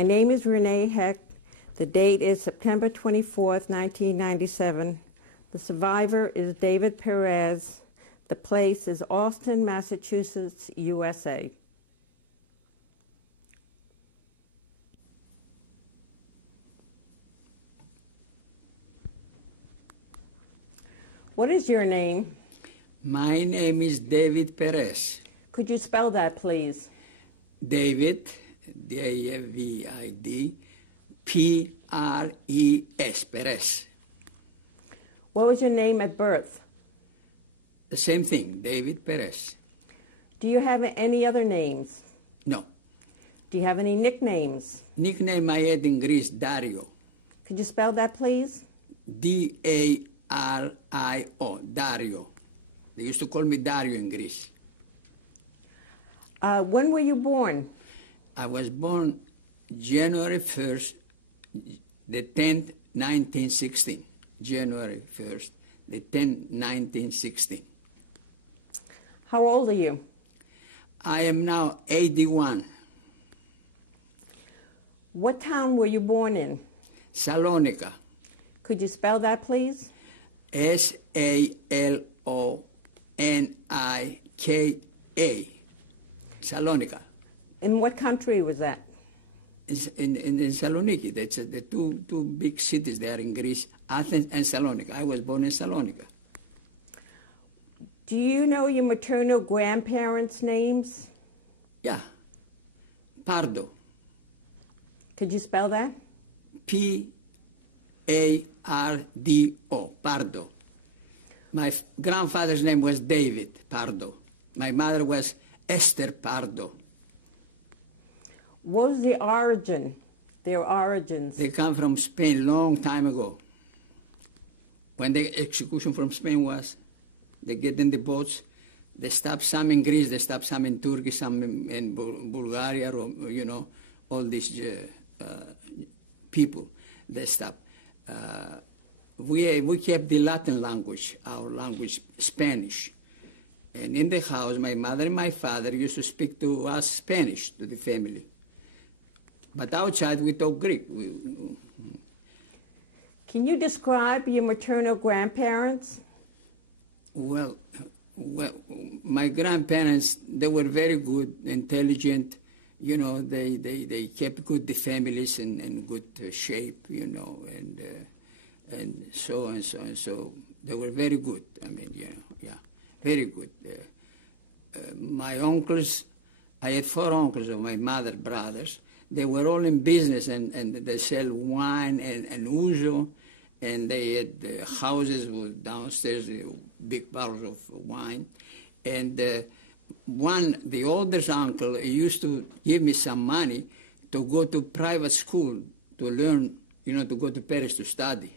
My name is Renee Heck. The date is September 24th, 1997. The survivor is David Perez. The place is Austin, Massachusetts, USA. What is your name? My name is David Perez. Could you spell that, please? David, D-A-V-I-D, P-R-E-S, Perez. What was your name at birth? The same thing, David Perez. Do you have any other names? No. Do you have any nicknames? Nickname I had in Greece, Dario. Could you spell that, please? D-A-R-I-O, Dario. They used to call me Dario in Greece. When were you born? I was born January 1st, the 10th, 1916. January 1st, the 10th, 1916. How old are you? I am now 81. What town were you born in? Salonika. Could you spell that, please? S-A-L-O-N-I-K-A. Salonika. In what country was that? In Saloniki. That's the two big cities there in Greece, Athens and Salonika. I was born in Salonika. Do you know your maternal grandparents' names? Yeah. Pardo. Could you spell that? P-A-R-D-O. Pardo. My grandfather's name was David Pardo. My mother was Esther Pardo. What was the origin, their origins? They come from Spain long time ago. When the execution from Spain was, they get in the boats, they stop some in Greece, they stop some in Turkey, some in Bulgaria, or, you know, all these people, they stop. We kept the Latin language, our language, Spanish. And in the house, my mother and my father used to speak to us Spanish, to the family. But outside, we talk Greek. Can you describe your maternal grandparents? Well, my grandparents, they were very good, intelligent. You know, they kept good the families in good shape, you know, and so and so and so. They were very good. I mean, you know, yeah, very good. My uncles, I had 4 uncles of my mother, brothers. They were all in business, and they sell wine and ouzo, and they had houses with downstairs, big bottles of wine. And the oldest uncle, he used to give me some money to go to private school to learn, you know, to go to Perez to study.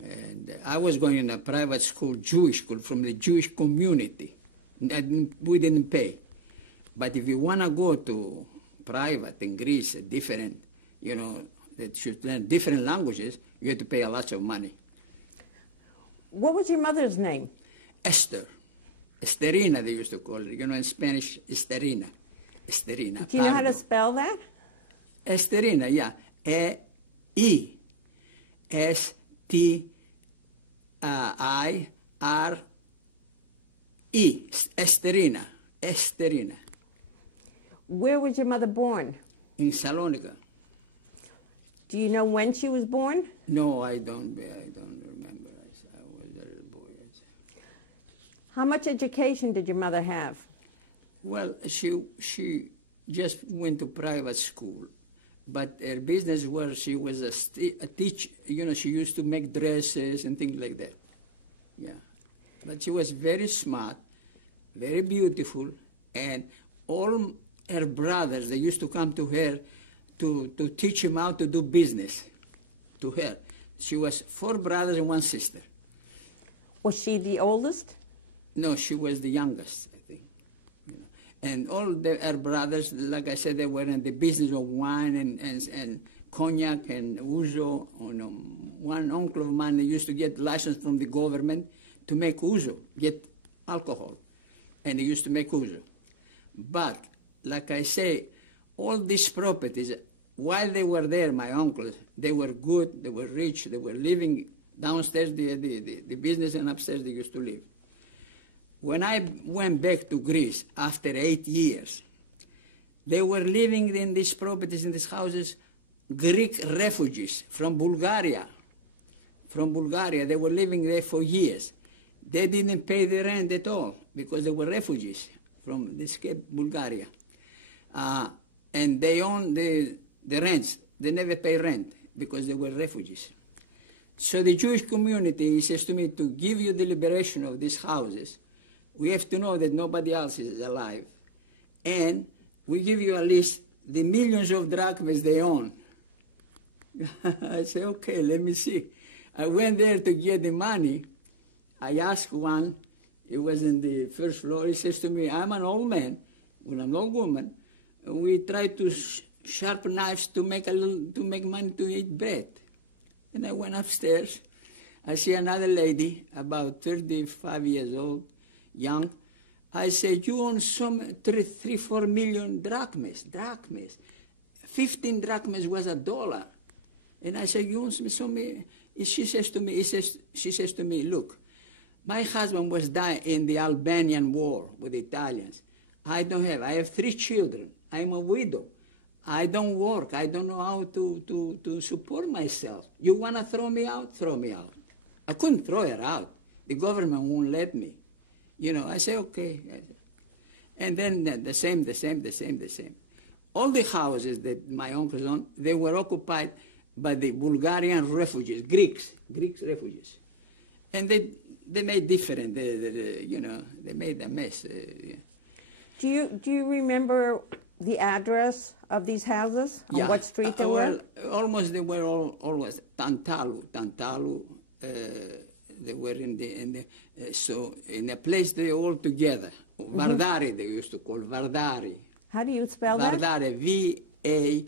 And I was going in a private school, Jewish school, from the Jewish community. We didn't pay. But if you want to go to private in Greece, different, you know, that should learn different languages, you have to pay a lot of money. What was your mother's name? Esther. Esterina, they used to call it. You know, in Spanish, Esterina. Esterina. Do you know how to spell that? Esterina, yeah. E-I-R-E. Esterina. Esterina. Where was your mother born? In Salonika. Do you know when she was born? No, I don't remember. I was a little boy. How much education did your mother have? Well, she just went to private school, but her business was she was a teacher. You know, she used to make dresses and things like that. Yeah, but she was very smart, very beautiful, and all her brothers, they used to come to her to teach him how to do business, to her. She was 4 brothers and 1 sister. Was she the oldest? No, she was the youngest, I think. You know. And all her brothers, like I said, they were in the business of wine and cognac and ouzo. You know, one uncle of mine used to get license from the government to make ouzo, get alcohol. And he used to make ouzo. But like I say, all these properties, while they were there, my uncles, they were good, they were rich, they were living downstairs, the business, and upstairs they used to live. When I went back to Greece after 8 years, they were living in these properties, in these houses, Greek refugees from Bulgaria. From Bulgaria, they were living there for years. They didn't pay the rent at all because they were refugees from this Bulgaria. And they own the rents. They never pay rent because they were refugees. So the Jewish community says to me, to give you the liberation of these houses, we have to know that nobody else is alive. And we give you at least the millions of drachmas they own. I say, okay, let me see. I went there to get the money. I asked one, he was in the first floor, he says to me, I'm an old man, well, I'm an old woman. We try to sharpen knives to make money to eat bread. And I went upstairs. I see another lady, about 35 years old, young. I said, you own some 4 million drachmas. 15 drachmas was $1. And I said, you own some. She says to me, look, my husband was dying in the Albanian war with the Italians. I have 3 children. I'm a widow. I don't work. I don't know how to support myself. You want to throw me out? Throw me out. I couldn't throw her out. The government won't let me. I say, okay. And then the same. All the houses that my uncles owned, they were occupied by the Bulgarian refugees, Greeks refugees. And they made different, they made a mess. Do you remember the address of these houses? On what street they were? Almost they were always Tantalu. They were in a place they all together. Vardari they used to call Vardari. How do you spell that? Vardari, V-A-R-D-E,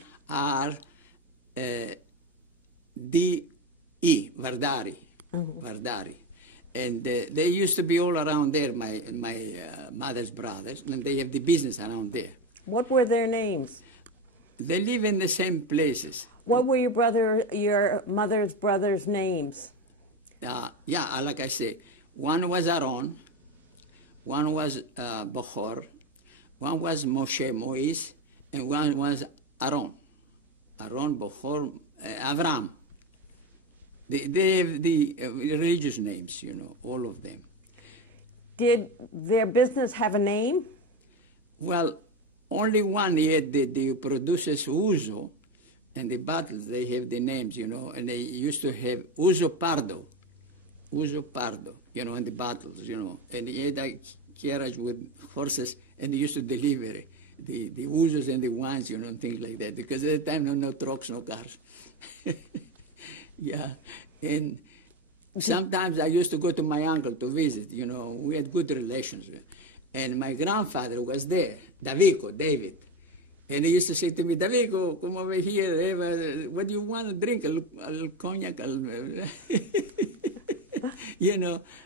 Vardari, Vardari. And they used to be all around there, my mother's brothers, and they have the business around there. What were their names? They live in the same places. What were your mother's brothers' names? Like I say, one was Aaron, one was Bochor, one was Moshe, Moise, and one was Aaron. Aaron, Bochor, Avram. They have the religious names, all of them. Did their business have a name? Well, only one had the producers Uso, and the bottles, they have the names, and they used to have Uso Pardo, in the bottles, and he had a carriage with horses, and they used to deliver the Usos and the wines, things like that, because at the time, no trucks, no cars. Yeah, and sometimes I used to go to my uncle to visit, we had good relations. And my grandfather was there, David. And he used to say to me, Davico, come over here, what do you want to drink? A little cognac?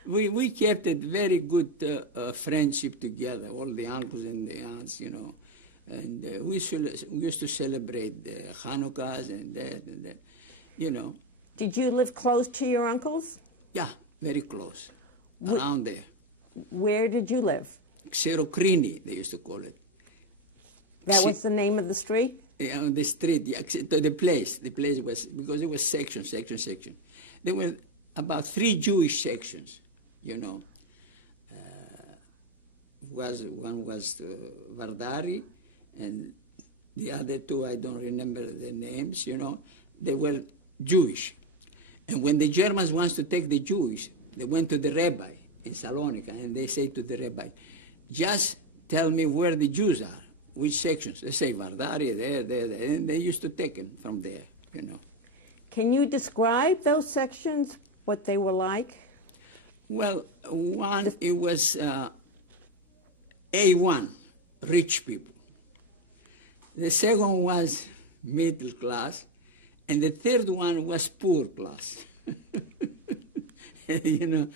We kept a very good friendship together, all the uncles and the aunts, And we used to celebrate Hanukkahs and that, Did you live close to your uncles? Yeah, very close, around there. Where did you live? Xerokrini, they used to call it. That was the name of the street? Yeah, on the street, the place. The place was, because it was section. There were about 3 Jewish sections, One was Vardari, and the other 2, I don't remember the names, They were Jewish. And when the Germans wanted to take the Jewish, they went to the rabbi in Saloniki, and they say to the rabbi, just tell me where the Jews are, which sections. They say Vardari, there, and they used to take them from there, Can you describe those sections, what they were like? Well, one, it was A1, rich people. The second was middle class, and the third one was poor class. They didn't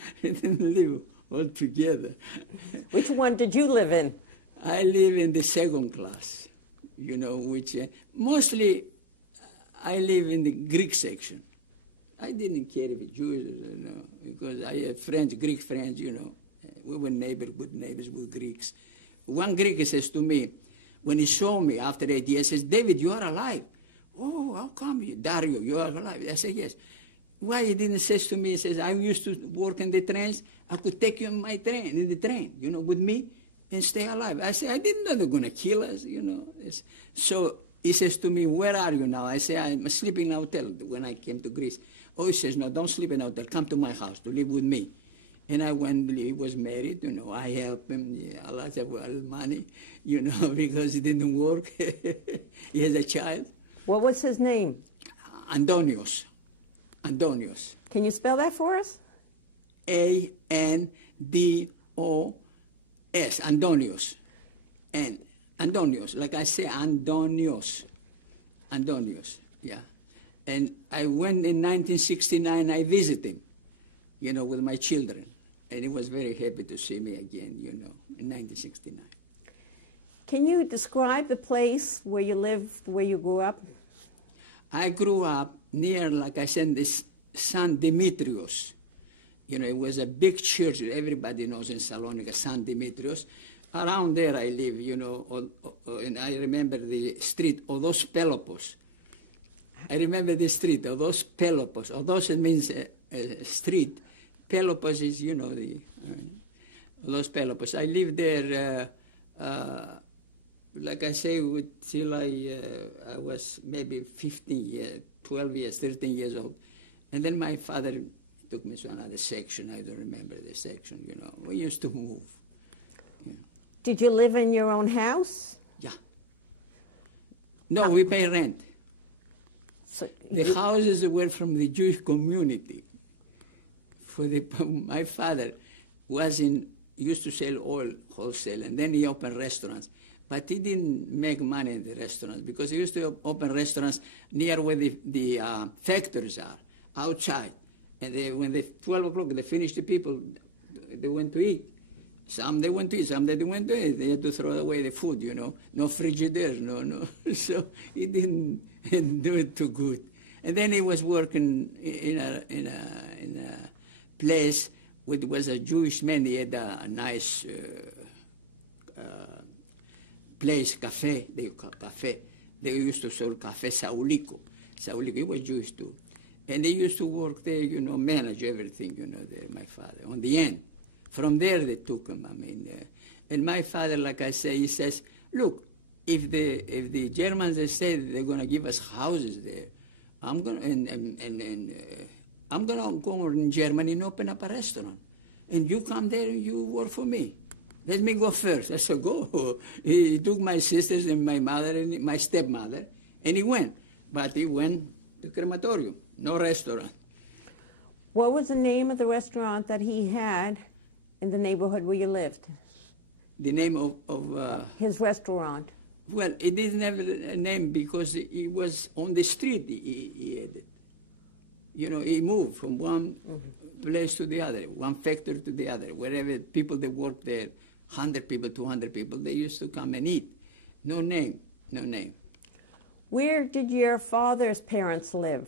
live all together. Which one did you live in? I live in the second class, which mostly I live in the Greek section. I didn't care if it's Jews, because I had friends, Greek friends, We were good neighbors with Greeks. One Greek says to me, when he saw me after 8 years, says, David, you are alive. Oh, how come you, Dario, you are alive? I said, yes. Why he didn't say to me, he says, I used to work in the trains, I could take you in the train, with me and stay alive. I said, I didn't know they were going to kill us, So he says to me, where are you now? I say, I'm sleeping in a hotel when I came to Greece. Oh, he says, no, don't sleep in a hotel. Come to my house to live with me. And I went, he was married, I helped him, a lot of money, because he didn't work. He has a child. What was his name? Antonios. Can you spell that for us? Andos. Antonios. And Antonios, like I say, Antonios, yeah. And I went in 1969, I visited him, with my children. And he was very happy to see me again, in 1969. Can you describe the place where you lived, where you grew up? I grew up near, like I said, this San Dimitrios. It was a big church that everybody knows in Saloniki, San Dimitrios. Around there I live, and I remember the street, Odos Pelopos. I remember the street, Odos Pelopos. Odos, it means street. Pelopos is, the Odos Pelopos. I lived there, like I say, till I was maybe 15 years, 12 years, 13 years old. And then my father took me to another section. I don't remember the section, We used to move. Did you live in your own house? Yeah. No, we pay rent. So the houses were from the Jewish community. My father used to sell oil wholesale, and then he opened restaurants. But he didn't make money in the restaurants because he used to open restaurants near where the factories are, outside. And when 12 o'clock, they finished, the people, they went to eat. Some they went to eat, some they didn't went to eat. They had to throw away the food, No Frigidaire, no. So he didn't do it too good. And then he was working in a place which was a Jewish man. He had a nice place, cafe. They used to sell cafe, Saloniki. He was Jewish too. And they used to work there, manage everything, there, my father, on the end. From there they took him, and my father, like I say, he says, look, if the Germans, they say they're going to give us houses there, I'm going to go in Germany and open up a restaurant. And you come there and you work for me. Let me go first. I said, go. He took my sisters and my mother and my stepmother, and he went. But he went to crematorium, no restaurant. What was the name of the restaurant that he had in the neighborhood where you lived? The name of his restaurant. Well, it didn't have a name because he was on the street. He had it. He moved from one place to the other, one factory to the other. Wherever people that worked there, 100 people, 200 people, they used to come and eat. No name. Where did your father's parents live?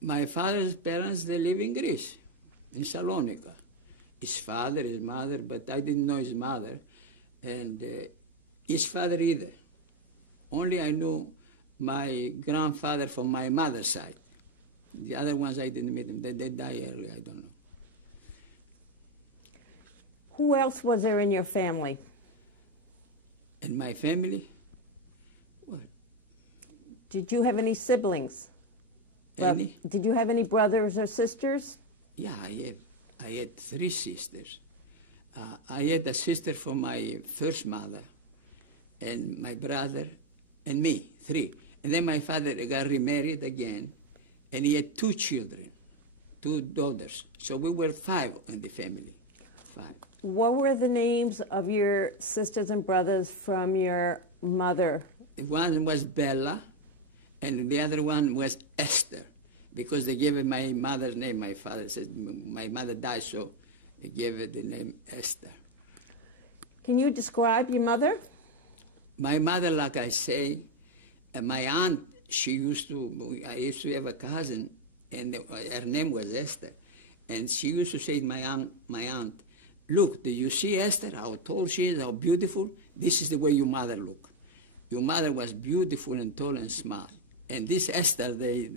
My father's parents, they live in Greece, in Saloniki. His father, his mother, but I didn't know his mother, and his father either. Only I knew my grandfather from my mother's side. The other ones I didn't meet them. They died early, I don't know. Who else was there in your family? In my family? What? Did you have any siblings? Any? Did you have any brothers or sisters? Yeah, I had 3 sisters. I had a sister from my first mother, and my brother, and me, 3. And then my father got remarried again, and he had 2 children, 2 daughters. So we were 5 in the family, 5. What were the names of your sisters and brothers from your mother? One was Bella, and the other one was Esther, because they gave it my mother's name. My father said, my mother died, so they gave it the name Esther. Can you describe your mother? My mother, like I say, my aunt I used to have a cousin, and her name was Esther. And she used to say to my aunt, look, do you see Esther, how tall she is, how beautiful? This is the way your mother looked. Your mother was beautiful and tall and smart. And this Esther, they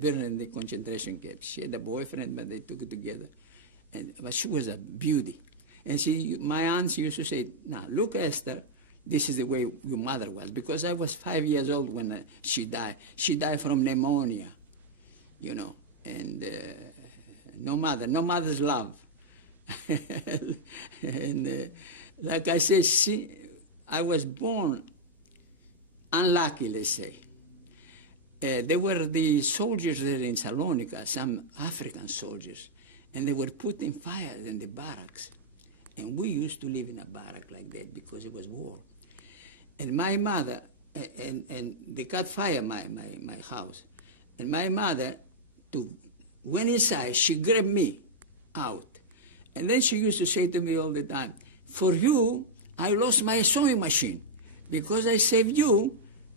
burned in the concentration camp. She had a boyfriend, but they took it together. But she was a beauty. And my aunt used to say, now, look, Esther, this is the way your mother was. Because I was 5 years old when she died. She died from pneumonia, and no mother's love. And like I said, I was born unlucky, let's say. There were the soldiers there in Saloniki, some African soldiers, and they were putting fire in the barracks. And we used to live in a barrack like that because it was war. And my mother, and they caught fire my house. And my mother went inside, she grabbed me out. And then she used to say to me all the time, for you, I lost my sewing machine. Because I saved you,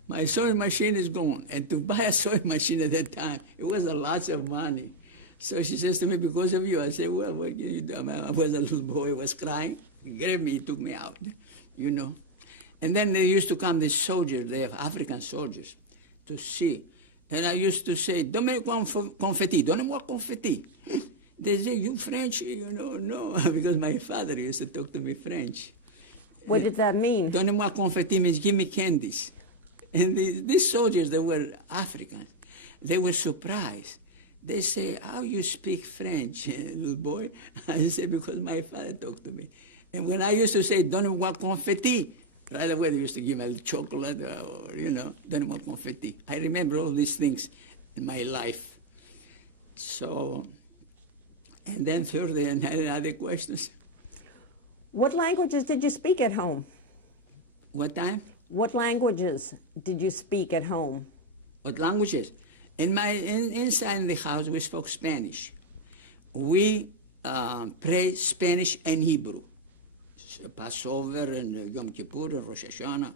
my sewing machine is gone. And to buy a sewing machine at that time, it was a lot of money. So she says to me, because of you. I said, well, what can you do? I was a little boy, was crying. He grabbed me, he took me out, And then there used to come these soldiers, they have African soldiers, to see. And I used to say, donnez-moi confetti, donnez-moi confetti. They say, you French? No, because my father used to talk to me French. What did that mean? Donnez-moi confetti means give me candies. And these soldiers, they were Africans. They were surprised. They say, how you speak French, little boy? I said, because my father talked to me. And when I used to say, donnez-moi confetti, right away they used to give me a chocolate or, donnez-moi confetti. I remember all these things in my life. So, and then further, and other questions. What languages did you speak at home? What time? What languages did you speak at home? What languages? Inside in the house, we spoke Spanish. We prayed Spanish and Hebrew. Passover and Yom Kippur and Rosh Hashanah.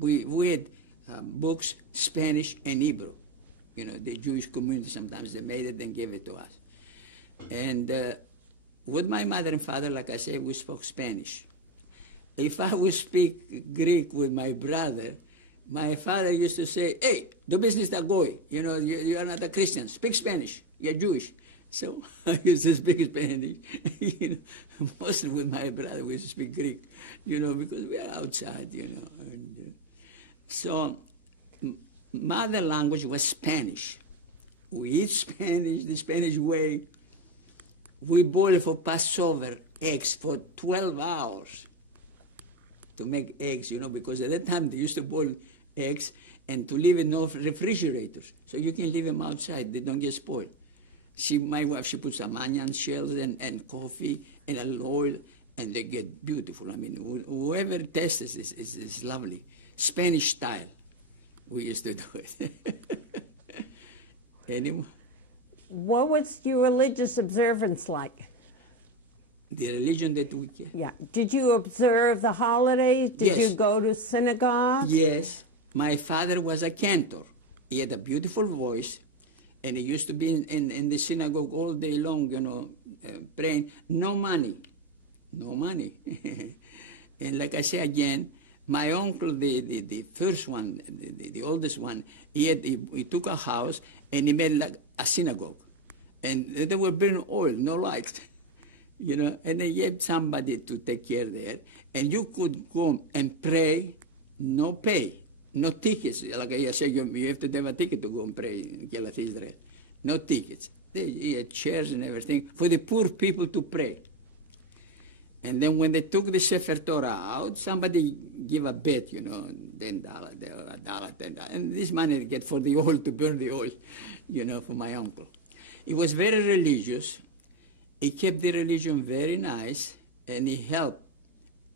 We had books, Spanish and Hebrew. The Jewish community, sometimes they made it and gave it to us. And with my mother and father, like I said, we spoke Spanish. If I would speak Greek with my brother, my father used to say, hey, the business that goy. You are not a Christian. Speak Spanish. You're Jewish. So I used to speak Spanish. Mostly with my brother, we used to speak Greek, because we are outside, And, so mother language was Spanish. We eat Spanish, the Spanish way. We boil for Passover eggs for 12 hours to make eggs, because at that time they used to boil eggs and to leave in no refrigerators. So you can leave them outside. They don't get spoiled. My wife, she puts some onion shells and coffee and a little oil, and they get beautiful. I mean, whoever tastes this is lovely. Spanish style. We used to do it. Anymore? What was your religious observance like? The religion that we get. Yeah. Did you observe the holidays? Did Yes. you go to synagogue? Yes. My father was a cantor. He had a beautiful voice, and he used to be in the synagogue all day long, praying. No money. And like I say again, my uncle, the first one, the oldest one, he took a house and he made like a synagogue. And they were burning oil, no lights. And they had somebody to take care there. And you could go and pray, no pay, no tickets. Like I said, you have to have a ticket to go and pray in Kielat Israel. No tickets. They had chairs and everything for the poor people to pray. And then when they took the Sefer Torah out, somebody give a bet, $10, $1, $10. And this money they get for the oil, to burn the oil, for my uncle. He was very religious. He kept the religion very nice, and he helped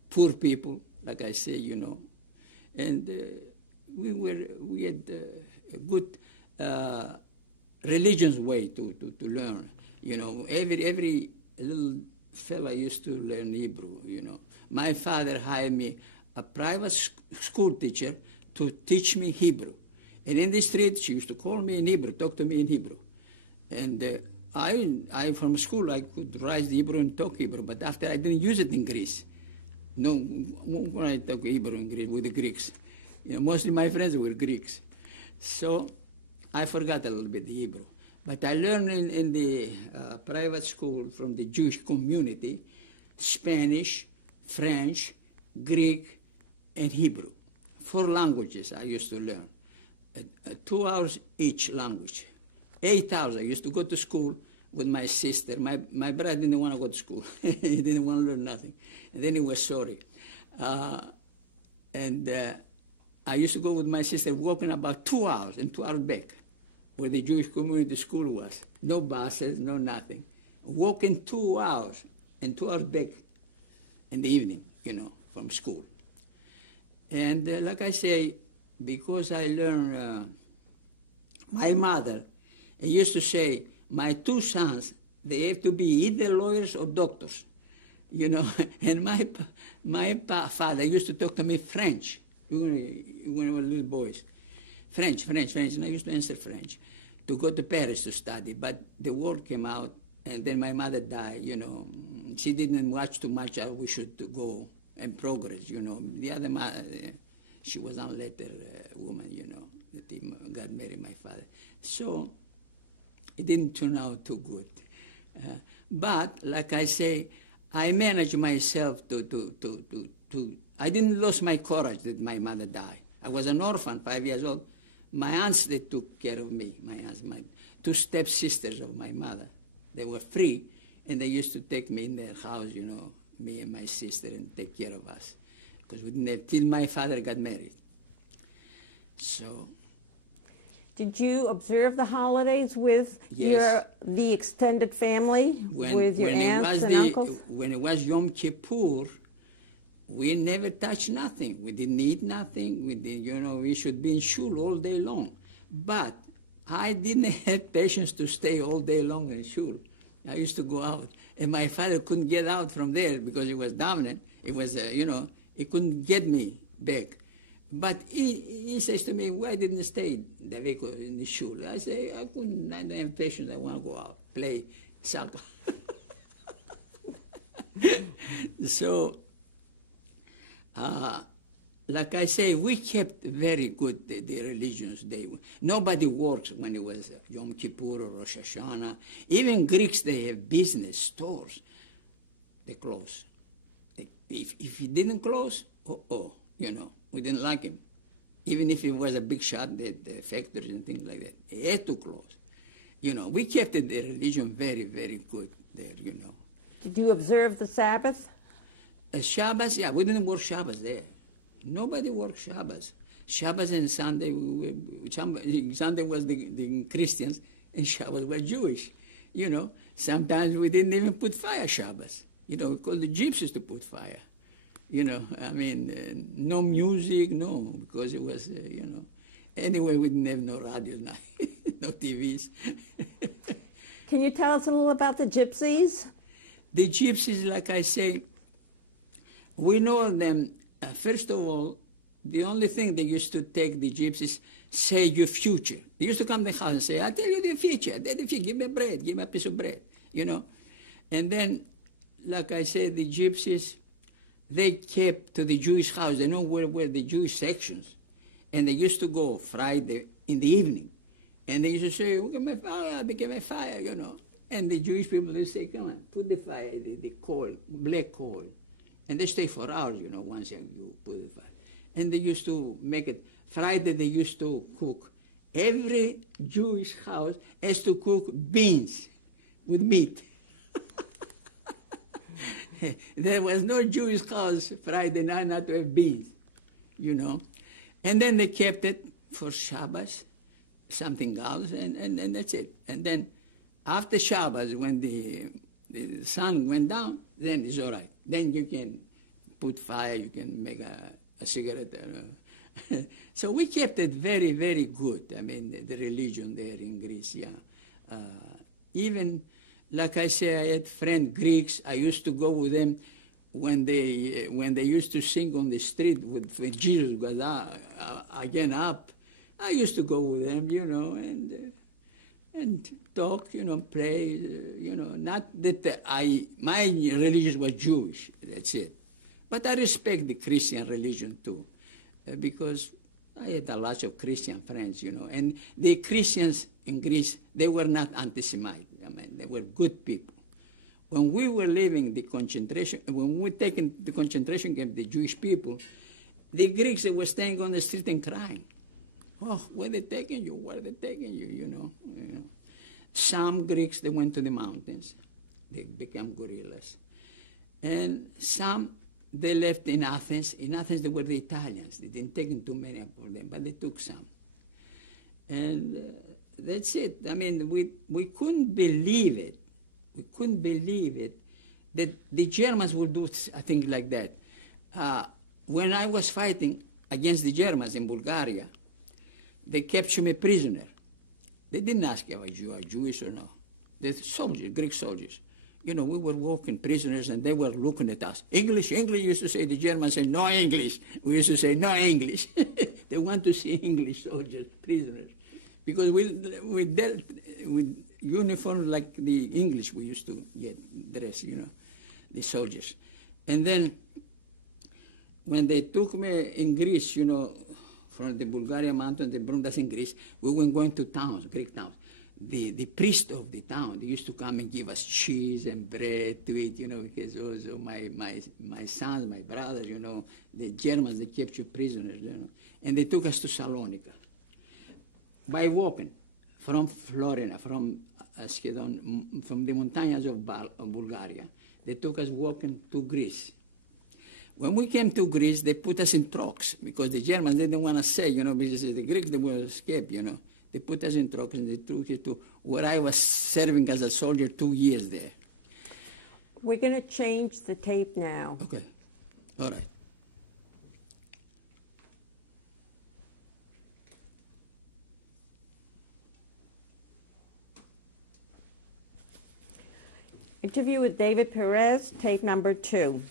poor people, like I say, And we had a good religion's way to learn. Every little fella used to learn Hebrew. My father hired me a private school teacher to teach me Hebrew. And in the street, she used to call me in Hebrew, talk to me in Hebrew. And I from school, I could write Hebrew and talk Hebrew, but after I didn't use it in Greece. No, when I talk Hebrew in Greece with the Greeks. Mostly my friends were Greeks. So I forgot a little bit the Hebrew. But I learned in the private school from the Jewish community Spanish, French, Greek, and Hebrew. 4 languages I used to learn. 2 hours each language. 8 hours. I used to go to school with my sister. My brother didn't want to go to school. He didn't want to learn nothing. And then he was sorry. I used to go with my sister walking about 2 hours and 2 hours back where the Jewish community school was. No buses, no nothing. Walking 2 hours and 2 hours back in the evening, from school. And like I say, because I learned, my mother used to say, my 2 sons, they have to be either lawyers or doctors, And my father used to talk to me French when we were little boys. French, and I used to answer French, to go to Perez to study. But the war came out, and then my mother died, She didn't watch too much how we should go and progress, The other mother, she was an unlettered woman, that got married, my father. So it didn't turn out too good. But, like I say, I managed myself to I didn't lose my courage that my mother died. I was an orphan, 5 years old. My aunts, they took care of me. My aunts, my 2 stepsisters of my mother. They were free, and they used to take me in their house, me and my sister, and take care of us. Because we didn't have, till my father got married. So. Did you observe the holidays with Yes. the extended family, with your aunts and uncles? When it was Yom Kippur, we never touched nothing. We didn't eat nothing. We did, we should be in shul all day long. But I didn't have patience to stay all day long in shul. I used to go out, and my father couldn't get out from there because he was dominant. It was, he couldn't get me back. But he says to me, why didn't you stay in the shul? I say, I don't have patience. I want to go out, play soccer. So, like I say, we kept very good the religions. Nobody works when it was Yom Kippur or Rosh Hashanah. Even Greeks, they have business, stores. They close. If he didn't close, we didn't like him. Even if it was a big shot, the factories and things like that, he had to close. We kept the religion very, very good there, Did you observe the Sabbath? Shabbos, yeah, we didn't work Shabbos there. Nobody worked Shabbos. Shabbos and Sunday, Sunday was the Christians, and Shabbos was Jewish. Sometimes we didn't even put fire Shabbos. We called the gypsies to put fire. No music, no, because it was, Anyway, we didn't have no radio, no TVs. Can you tell us a little about the gypsies? The gypsies, like I say, we know them, first of all, the only thing they used to take the gypsies, say your future. They used to come to the house and say, I'll tell you the future, give me bread, give me a piece of bread, And then, like I said, the gypsies, they kept to the Jewish house. They know where were the Jewish sections. And they used to go Friday in the evening. And they used to say, give me fire, And the Jewish people, they say, come on, put the fire, the coal, black coal. And they stay for hours, once you put the fire. And they used to make it, Friday they used to cook. Every Jewish house has to cook beans with meat. There was no Jewish house Friday night not to have beans, And then they kept it for Shabbos, something else, and that's it. And then after Shabbos, when the sun went down, then it's all right. Then you can put fire, you can make a cigarette. So we kept it very, very good. The religion there in Greece, yeah. Even, like I say, I had friends, Greeks. I used to go with them when they used to sing on the street when Jesus was again up. I used to go with them, and talk, pray, not that my religion was Jewish, that's it. But I respect the Christian religion too, because I had a lot of Christian friends, and the Christians in Greece, they were not anti-Semite. I mean, they were good people. When we were leaving the concentration, when we were taking the concentration camp, the Jewish people, the Greeks, they were staying on the street and crying. Oh, where they taking you? Where they taking you? Some Greeks, they went to the mountains. They became guerrillas. And some, they left in Athens. In Athens, they were the Italians. They didn't take too many of them, but they took some. And that's it. I mean, we couldn't believe it. We couldn't believe it that the Germans would do a thing like that. When I was fighting against the Germans in Bulgaria, they captured me prisoner. They didn't ask if I was Jewish or not. The soldiers, Greek soldiers. We were walking prisoners and they were looking at us. English, English, used to say. The Germans said, no English. We used to say, no English. They want to see English soldiers, prisoners. Because we dealt with uniforms like the English we used to get dressed, the soldiers. And then when they took me in Greece, from the Bulgarian mountains, they brought us in Greece, we were going to towns, Greek towns. The priest of the town, they used to come and give us cheese and bread to eat, because also my sons, my brothers, the Germans, they kept you prisoners, And they took us to Saloniki by walking from Florina, from the mountains of Bulgaria. They took us walking to Greece. When we came to Greece, they put us in trucks because the Germans didn't want to say, because the Greeks, they were escaped, They put us in trucks and they took us to where I was serving as a soldier 2 years there. We're going to change the tape now. Okay. All right. Interview with David Perez, tape number 2.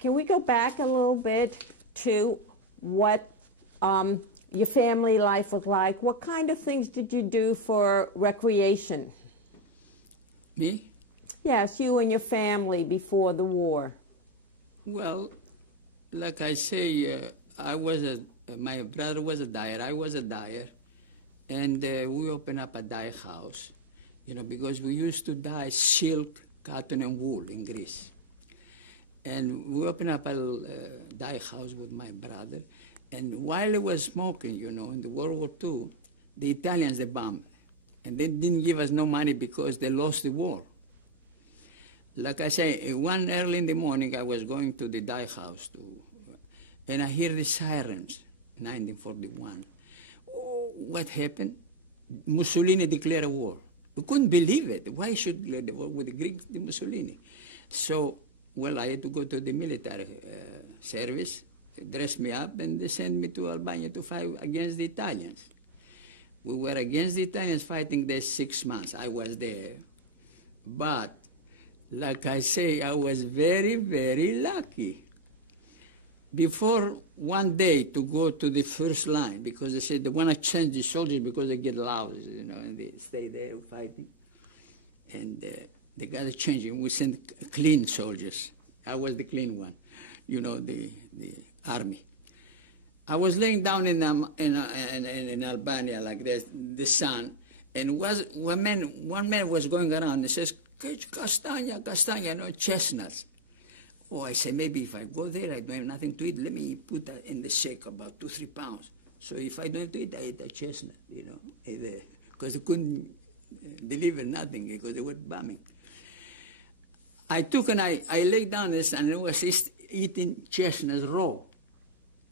Can we go back a little bit to what your family life was like? What kind of things did you do for recreation? Me? Yes, you and your family before the war. Well, like I say, my brother was a dyer, I was a dyer, and we opened up a dye house, because we used to dye silk, cotton, and wool in Greece. And we opened up a dye house with my brother. And while he was smoking, in the World War II, the Italians, they bombed. And they didn't give us no money because they lost the war. Like I say, one early in the morning, I was going to the dye house, and I hear the sirens, 1941. Oh, what happened? Mussolini declared a war. We couldn't believe it. Why should declare the war with the Greeks, the Mussolini? So, I had to go to the military service, dress me up, and they sent me to Albania to fight against the Italians. We were against the Italians fighting there 6 months. I was there. But, like I say, I was very, very lucky. Before one day to go to the first line, because they said they want to change the soldiers because they get loud, and they stay there fighting. And they got to change it. We sent clean soldiers. I was the clean one, the army. I was laying down in Albania like this, the sun, and one man was going around and says, castagna, chestnuts. Oh, I said, maybe if I go there, I don't have nothing to eat, let me put that in the shake about 2-3 pounds. So if I don't have to eat, I eat a chestnut, because they couldn't deliver nothing because they were bombing. I took and I lay down this and I was eating chestnuts raw.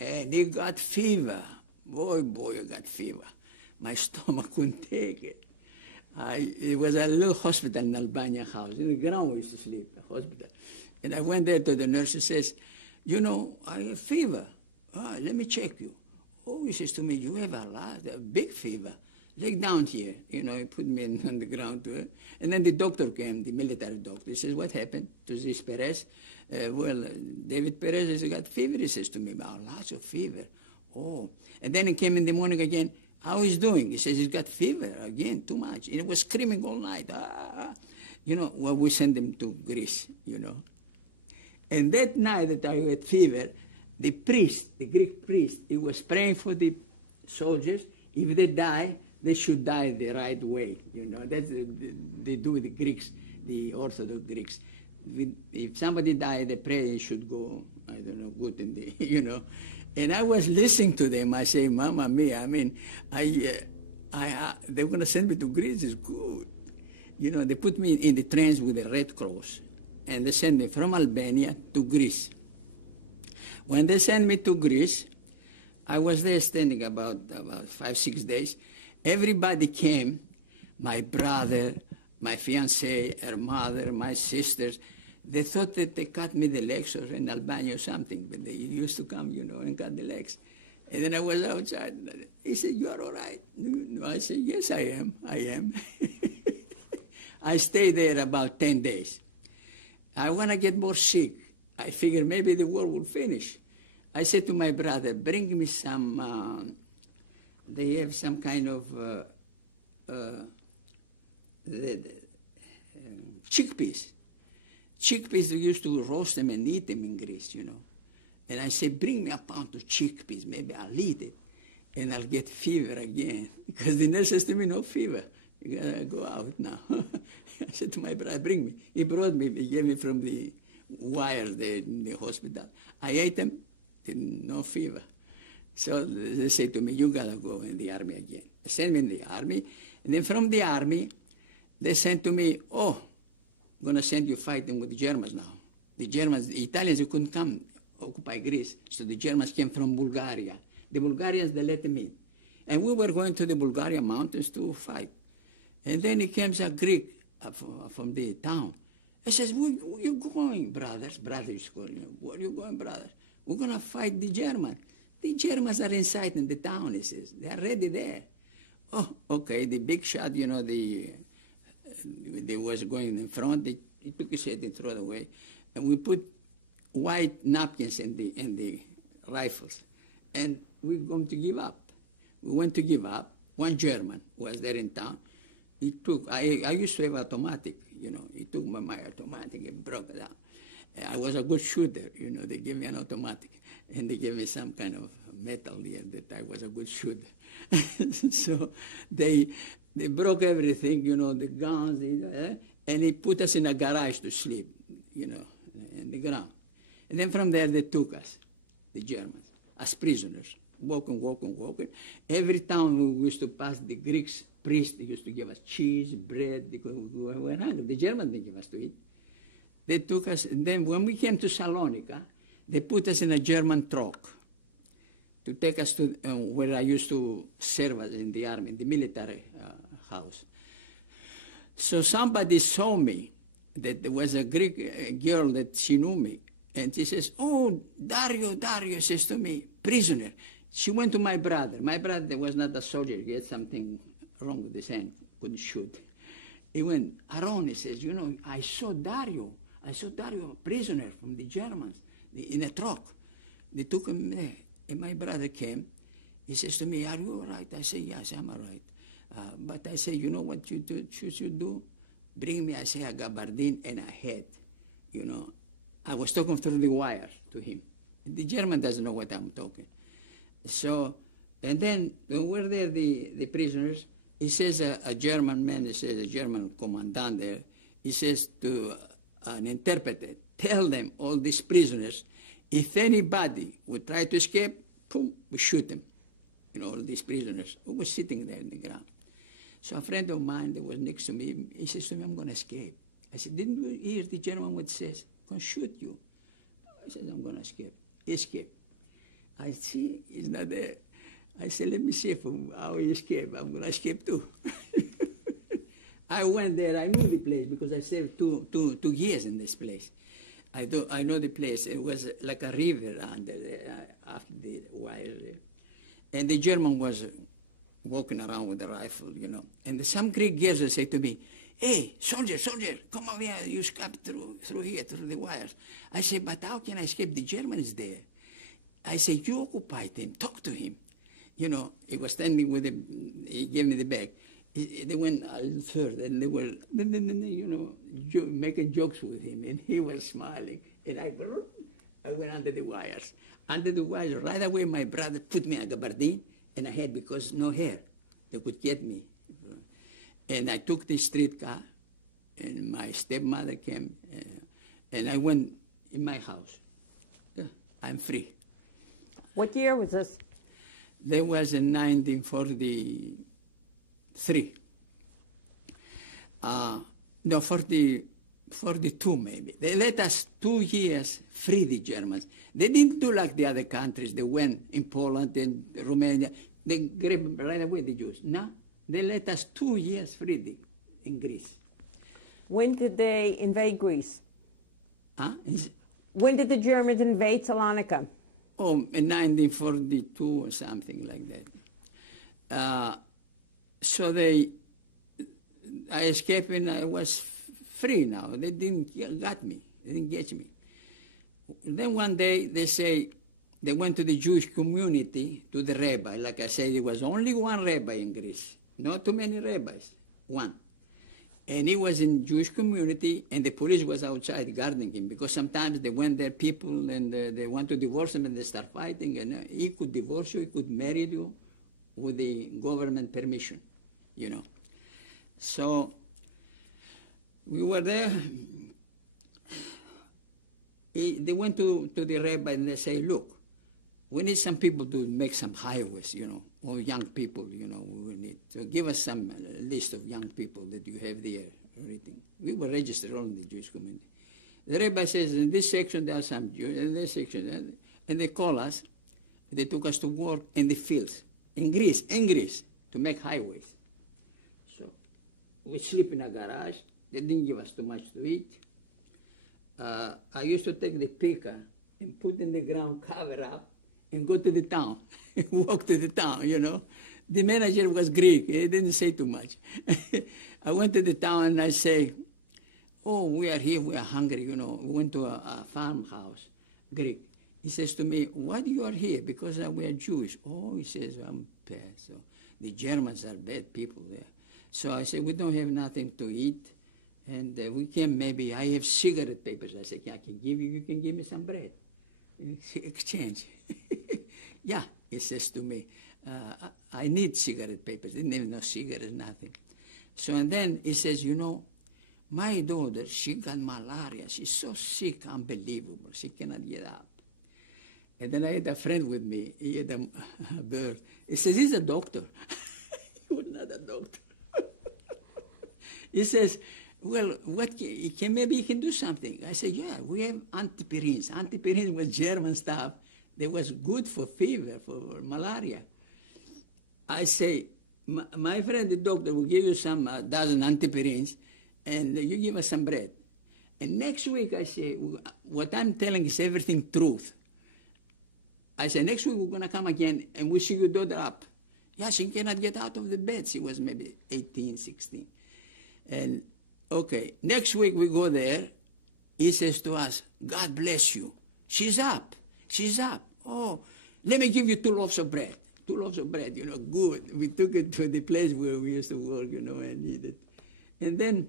And he got fever. Boy, I got fever. My stomach couldn't take it. It was a little hospital in Albania house. In the ground we used to sleep, a hospital. And I went there to the nurse and says, I have fever. Let me check you. Oh, he says to me, you have a big fever. lay down here. He put me on the ground. And then the doctor came, the military doctor. He says, what happened to this Perez? David Perez has got fever, he says to me. Oh, lots of fever. Oh. And then he came in the morning again. How he's doing? He says he's got fever again, too much. And he was screaming all night. We sent him to Greece, And that night that I had fever, the priest, the Greek priest, he was praying for the soldiers. If they die, they should die the right way. That's they do the Greeks, the Orthodox Greeks. If somebody died, they pray he should go, I don't know, good in the, And I was listening to them. I say, Mamma mia, I mean, they're going to send me to Greece. It's good. They put me in the trains with the Red Cross, and they sent me from Albania to Greece. When they sent me to Greece, I was there standing about 5-6 days. Everybody came, my brother, my fiancée, her mother, my sisters. They thought that they cut me the legs or in Albania or something, but they used to come, and cut the legs. And then I was outside. He said, you are all right? I said, yes, I am. I stayed there about 10 days. I want to get more sick. I figured maybe the war will finish. I said to my brother, bring me some, they have some kind of chickpeas. Chickpeas, they used to roast them and eat them in Greece, And I said, bring me a pound of chickpeas, maybe I'll eat it, and I'll get fever again. Because the nurse says to me, no fever, you gotta go out now. I said to my brother, bring me. He brought me, he gave me from the wires there in the hospital. I ate them, no fever. So they said to me, you gotta go in the army again. They sent me in the army, and then from the army, they sent to me, I'm gonna send you fighting with the Germans now. The Italians, they couldn't come occupy Greece, so the Germans came from Bulgaria. The Bulgarians, they let them in. And we were going to the Bulgarian mountains to fight. And then he came a Greek from the town. He says, where you going, brothers? Brothers, where are you going, brothers? We're going to fight the Germans. The Germans are inside in the town, he says. They are ready there. Oh, okay, the big shot, they was going in front. He took his head and threw it away. And we put white napkins in the rifles. And we're going to give up. We went to give up. One German was there in town. He took, I used to have automatic, he took my automatic and broke it down. I was a good shooter, they gave me an automatic. And they gave me some kind of metal here that I was a good shooter. So they broke everything, the guns, and he put us in a garage to sleep, in the ground. And then from there they took us, the Germans, as prisoners, walking. Every town we used to pass, the Greeks, priests, they used to give us cheese, bread, because we were hungry. The Germans didn't give us to eat. They took us, and then when we came to Saloniki, they put us in a German truck to take us to where I used to serve in the army, in the military house. So somebody saw me, that there was a Greek girl that she knew me, and she says, oh, Dario says to me, prisoner. She went to my brother. My brother was not a soldier. He had something wrong with his hand, couldn't shoot. He went, Aaron, he says, I saw Dario, a prisoner from the Germans, in a truck. They took him there. And my brother came. He says to me, are you all right? I say, yes, I'm all right. But I say, you know what you should do? Bring me, I say, a gabardine and a hat. I was talking through the wire to him. The German doesn't know what I'm talking. So, and then when we're there, the prisoners, he says, a German man, he says, a German commandant there, he says to an interpreter, tell them, all these prisoners, if anybody would try to escape, boom, we shoot them. All these prisoners who were sitting there in the ground. So a friend of mine that was next to me, he says to me, I'm going to escape. I said, didn't you hear the German what says? I'm going to shoot you. I said, I'm going to escape. Escape. I see, he's not there. I said, let me see how he escaped. I'm going to escape too. I went there. I knew the place because I served two years in this place. I know the place. It was like a river under there, after the wire. And the German was walking around with a rifle, you know. And some Greek girls will say to me, "Hey, soldier, come over here, you escape through here, through the wires." I say, "But how can I escape? The Germans there." I say, "You occupied him, talk to him." You know, he was standing with him, he gave me the bag. They went a little further, and they were, you know, making jokes with him, and he was smiling. And I went under the wires. Under the wires, right away, my brother put me in a gabardine, and I had, because no hair, they could get me. And I took the streetcar, and my stepmother came, and I went in my house. I'm free. What year was this? That was in 1943. No, 42 maybe. They let us 2 years free, the Germans. They didn't do like the other countries. They went in Poland and Romania. They grabbed right away the Jews. No, they let us 2 years free in Greece. When did they invade Greece? Huh? When did the Germans invade Salonika? Oh, in 1942 or something like that. So I escaped and I was free now. They didn't get me. They didn't get me. Then one day they say they went to the Jewish community, to the rabbi. Like I said, there was only one rabbi in Greece. Not too many rabbis, one. And he was in Jewish community, and the police was outside guarding him, because sometimes they went there, people, and they want to divorce him, and they start fighting, and he could divorce you, he could marry you with the government permission, you know. So we were there. They went to the rabbi, and they say, "Look, we need some people to make some highways, you know, or young people, you know, we need. So give us some list of young people that you have there, everything." We were registered all in the Jewish community. The rabbi says, in this section there are some Jews, in this section, and they call us. They took us to work in the fields, in Greece, to make highways. So we sleep in a garage. They didn't give us too much to eat. I used to take the picker and put in the ground, cover up, and go to the town, walk to the town, you know. The manager was Greek. He didn't say too much. I went to the town and I say, "Oh, we are here, we are hungry, you know." We went to a farmhouse, Greek. He says to me, "Why do you are here?" "Because we are Jewish." "Oh," he says, "I'm bad." So the Germans are bad people there. So I said, "We don't have nothing to eat. And we can maybe, I have cigarette papers." I said, "I can give you can give me some bread." Exchange. "Yeah," he says to me, "I need cigarette papers." Didn't have no cigarettes, nothing. So, and then he says, "You know, my daughter, she got malaria. She's so sick, unbelievable. She cannot get up." And then I had a friend with me. He had a bird. He says, "He's a doctor." He was not a doctor. He says, "Well, maybe he can do something." I said, "Yeah, we have antipyrines." Antipyrines was German stuff that was good for fever, for malaria. I say, "My friend, the doctor, will give you some dozen antipyrines, and you give us some bread." And next week, I say, "What I'm telling is everything truth." I say, "Next week, we're going to come again, and we see your daughter up." "Yeah, she cannot get out of the bed." She was maybe 18, 16. And okay, next week we go there. He says to us, "God bless you. She's up. She's up. Oh, let me give you 2 loaves of bread." 2 loaves of bread, you know, good. We took it to the place where we used to work, you know, and eat it. And then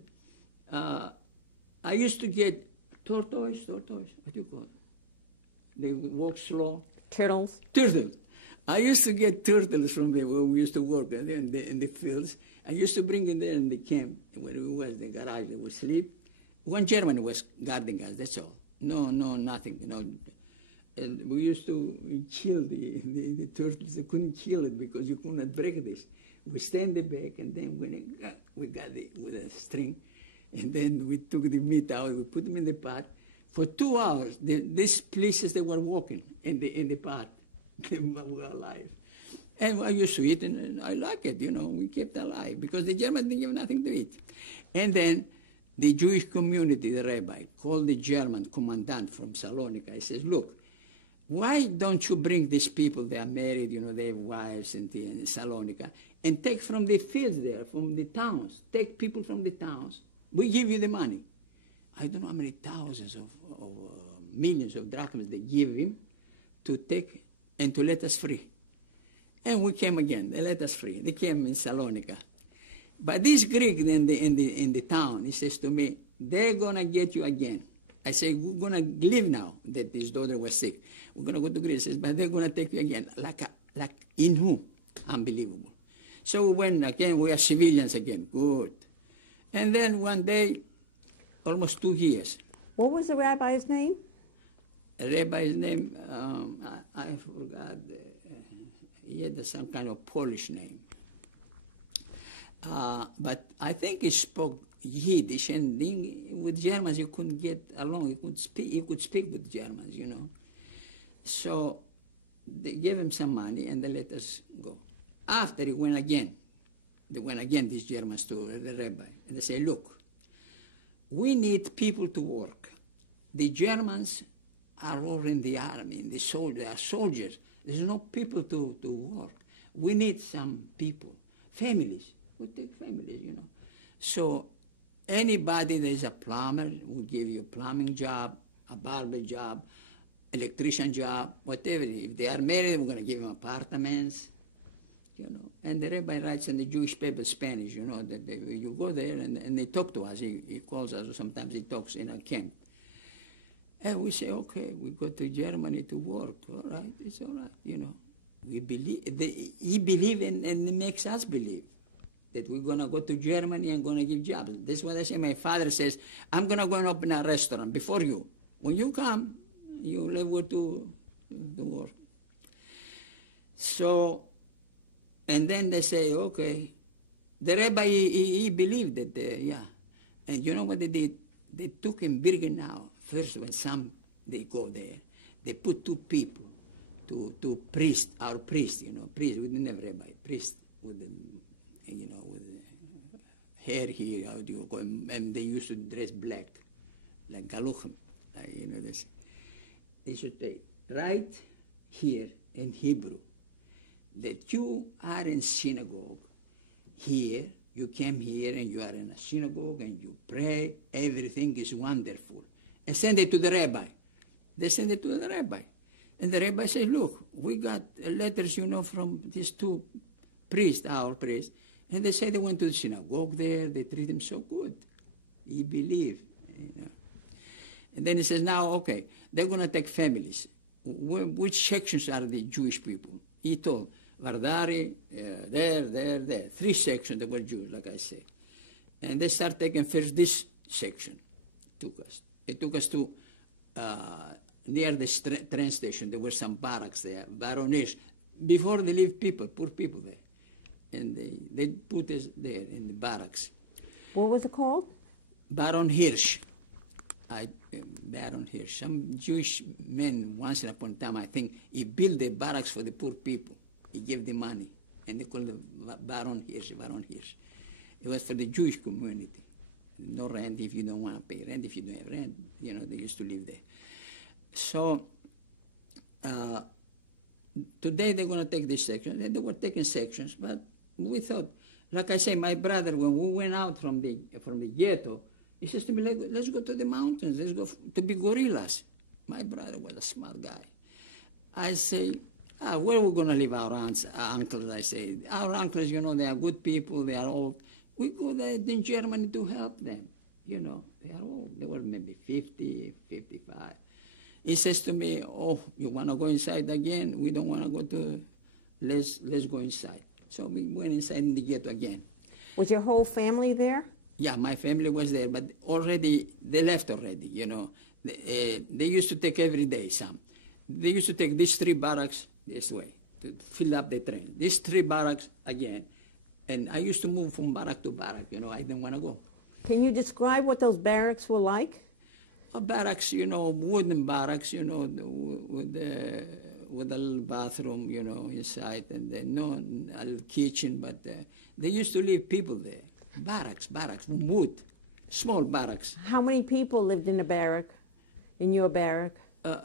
I used to get tortoise, what do you call it? They walk slow. Turtles. I used to get turtles from there where we used to work in the fields. I used to bring in there in the camp, where we was, the garage, they would sleep. One German was guarding us, that's all. No, nothing, you know. And we used to kill the turtles. They couldn't kill it because you could not break this. We stand the back, and then when we got it with a string, and then we took the meat out, we put them in the pot. For 2 hours, these places they were walking in the pot. They were alive. And I used to eat, and I like it, you know. We kept alive because the Germans didn't give nothing to eat. And then the Jewish community, the rabbi, called the German commandant from Saloniki. He says, "Look, why don't you bring these people? They are married, you know, they have wives in Salonika, and take from the fields there, from the towns. Take people from the towns. We give you the money. I don't know how many thousands of millions of drachmas they give him to take and to let us free. And we came again. They let us free. They came in Saloniki. But this Greek in the town, he says to me, they're going to get you again. I say, we're going to leave now that his daughter was sick. We're going to go to Greece. He says, but they're going to take you again. Like in who? Unbelievable. So when again, we are civilians again. Good. And then one day, almost 2 years. What was the rabbi's name? The rabbi's name, I forgot. He had some kind of Polish name. But I think he spoke Yiddish, and with Germans you couldn't get along. He could speak with Germans, you know. So they gave him some money and they let us go. After he went again, these Germans to the rabbi, and they say, look, we need people to work. The Germans are all in the army, in the soldiers. They are soldiers. There's no people to work. We need some people, families. We take families, you know. So anybody that is a plumber will give you a plumbing job, a barber job, electrician job, whatever. If they are married, we're going to give them apartments, you know. And the rabbi writes in the Jewish paper, Spanish, you know, that you go there and they talk to us. He calls us, or sometimes he talks in a camp. And we say, okay, we go to Germany to work. All right, it's all right, you know. We believe, he believes and it makes us believe that we're going to go to Germany and going to give jobs. That's what I say. My father says, I'm going to go and open a restaurant before you. When you come, you'll able to work. So, and then they say, okay. The rabbi, he believed that, yeah. And you know what they did? They took in Birkenau. First, when they go there, they put 2 people, two priests, our priest, you know, priest, we didn't have rabbi, priest with you know, with hair here, how do you go, and they used to dress black, like galuchim, like, you know, this. They should say, right here in Hebrew, that you are in synagogue here, you came here and you are in a synagogue and you pray, everything is wonderful. And send it to the rabbi. They send it to the rabbi. And the rabbi says, look, we got letters, you know, from these 2 priests, our priests, and they say they went to the synagogue there, they treat him so good. He believed, you know. And then he says, now, okay, they're going to take families. Which sections are the Jewish people? He told, Vardari, there. 3 sections that were Jews, like I say. And they start taking first this section, took us. It took us to near the train station. There were some barracks there, Baronish. Before they leave people, poor people there. And they put us there in the barracks. What was it called? Baron Hirsch. Baron Hirsch. Some Jewish men, once upon a time, I think, he built the barracks for the poor people. He gave the money. And they called it Baron Hirsch. It was for the Jewish community. No rent if you don't want to pay rent. If you don't have rent, you know, they used to live there. So today they're going to take this section. And they were taking sections, but we thought, like I say, my brother, when we went out from the ghetto, he says to me, let's go to the mountains. Let's go to be gorillas. My brother was a smart guy. I say, where are we going to leave our aunts, uncles? I say, our uncles, you know, they are good people. They are old. We go there in Germany to help them. You know, they are old. They were maybe 50, 55. He says to me, oh, you want to go inside again? We don't want to go to, let's go inside. So we went inside in the ghetto again. Was your whole family there? Yeah, my family was there, but already, they left already, you know. They used to take every day some. They used to take these 3 barracks this way to fill up the train. These 3 barracks again. And I used to move from barrack to barrack, you know, I didn't want to go. Can you describe what those barracks were like? Barracks, you know, wooden barracks, you know, with a little bathroom, you know, inside, and then a little kitchen, but they used to leave people there. Barracks, wood, small barracks. How many people lived in a barrack, in your barrack?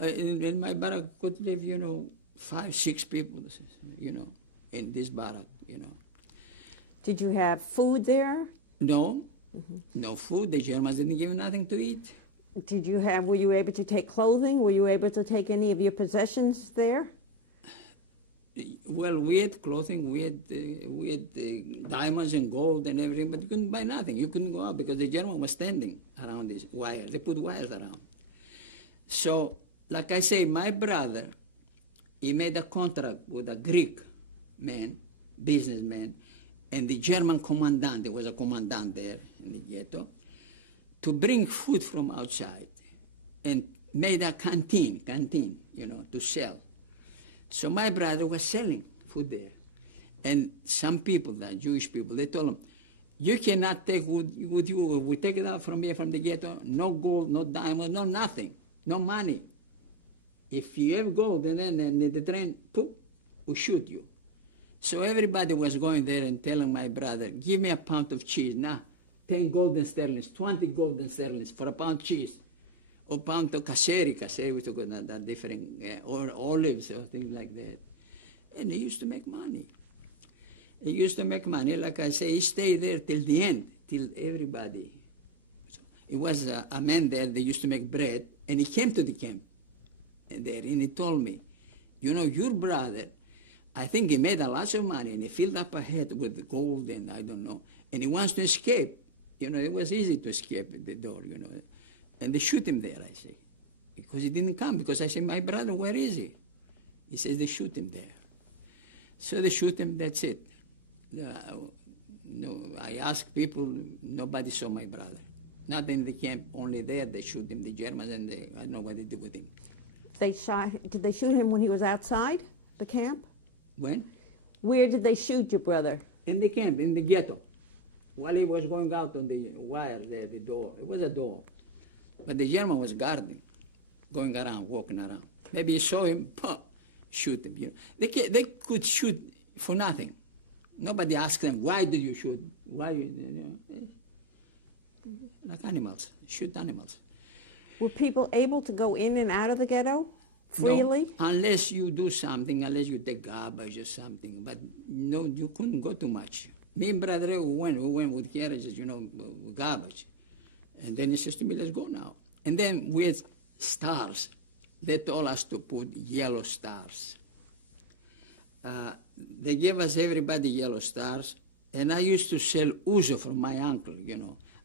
In my barrack could live, you know, 5, 6 people, you know, in this barrack, you know. Did you have food there? No, no food. The Germans didn't give nothing to eat. Were you able to take clothing? Were you able to take any of your possessions there? Well, we had clothing, we had diamonds and gold and everything, but you couldn't buy nothing. You couldn't go out because the German was standing around these wires. They put wires around. So, like I say, my brother, he made a contract with a Greek man, businessman, and the German commandant, there was a commandant there in the ghetto, to bring food from outside and made a canteen, to sell. So my brother was selling food there. And some people, the Jewish people, they told him, you cannot take with you, we take it out from here, from the ghetto, no gold, no diamond, no nothing, no money. If you have gold, and then the train, poof, will shoot you. So everybody was going there and telling my brother, give me a pound of cheese. Nah, 10 golden sterlings, 20 golden sterlings for a pound of cheese. Or pound of kaseri, we took that different, or olives or things like that. And he used to make money. He used to make money, like I say, he stayed there till the end, till everybody. So it was a man there that used to make bread, and he came to the camp there, and he told me, your brother, I think he made a lot of money, and he filled up a head with gold, and I don't know, and he wants to escape. It was easy to escape at the door, And they shoot him there, I say, because he didn't come. Because I say, my brother, where is he? He says, they shoot him there. So they shoot him, that's it. No, I asked people, nobody saw my brother. Not in the camp, only there they shoot him, the Germans, and I don't know what they did with him. Did they shoot him when he was outside the camp? When? Where did they shoot your brother? In the camp, in the ghetto. While he was going out on the wire there, the door. It was a door. But the German was guarding, going around, walking around. Maybe he saw him, shoot him. They could shoot for nothing. Nobody asked them, why did you shoot? Why? Like animals, shoot animals. Were people able to go in and out of the ghetto freely? No, unless you do something, unless you take garbage or something. But no, you couldn't go too much. Me and brother, we went with carriages, with garbage. And then he says to me, let's go now. And then with stars, they told us to put yellow stars. They gave us, everybody, yellow stars. And I used to sell ouzo from my uncle,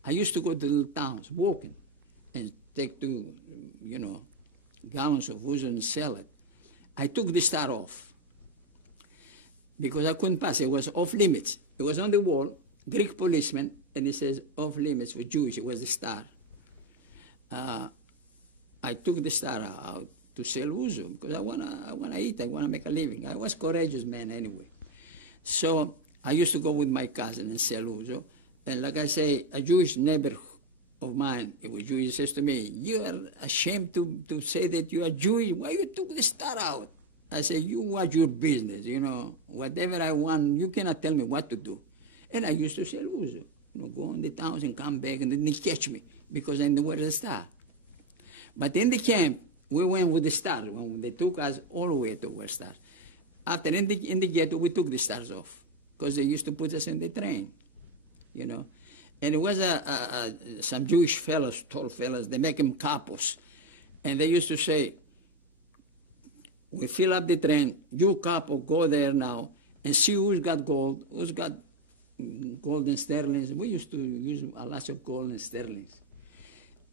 I used to go to little towns, walking, and take 2, gallons of ouzo and sell it. I took the star off because I couldn't pass. It was off limits. It was on the wall, Greek policeman, and it says off limits for Jewish. It was the star. I took the star out to sell ouzo because I wanna eat. I wanna make a living. I was a courageous man anyway. So I used to go with my cousin and sell ouzo. And like I say, a Jewish neighbor of mine, it was Jewish, says to me, you are ashamed to say that you are Jewish. Why you took the star out? I say, you watch your business, whatever I want, you cannot tell me what to do. And I used to sell ouzo, go in the towns and come back, and then they catch me because I knew where the star. But in the camp, we went with the star. When they took us all the way to where stars. After in the ghetto, we took the stars off because they used to put us in the train, And it was some Jewish fellows, tall fellows, they make them capos. And they used to say, we fill up the train, you capo, go there now, and see who's got gold, who's got golden sterlings. We used to use a lot of golden sterlings.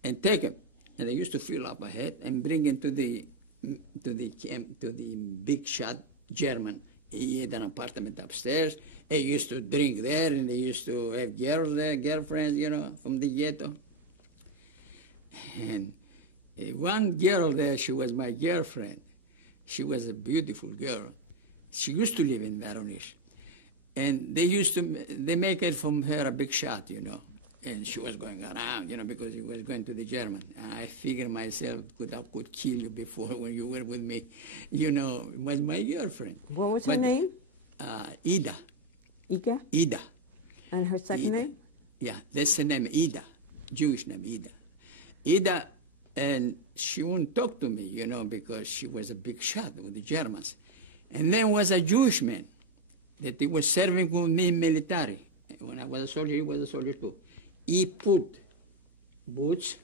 And take them. And they used to fill up a head and bring him to the camp, to the big shot German. He had an apartment upstairs. He used to drink there, and they used to have girls there, girlfriends, from the ghetto. And one girl there, she was my girlfriend. She was a beautiful girl. She used to live in Veronish. And they make it from her a big shot, And she was going around, because he was going to the German. And I figured myself, I could kill you before when you were with me. It was my girlfriend. What was her name? Ida. Ida? Ida. And her second name? Yeah, that's the name, Ida. Jewish name, Ida. Ida, and she wouldn't talk to me, because she was a big shot with the Germans. And then was a Jewish man that he was serving with me in military. When I was a soldier, he was a soldier too. He put boots,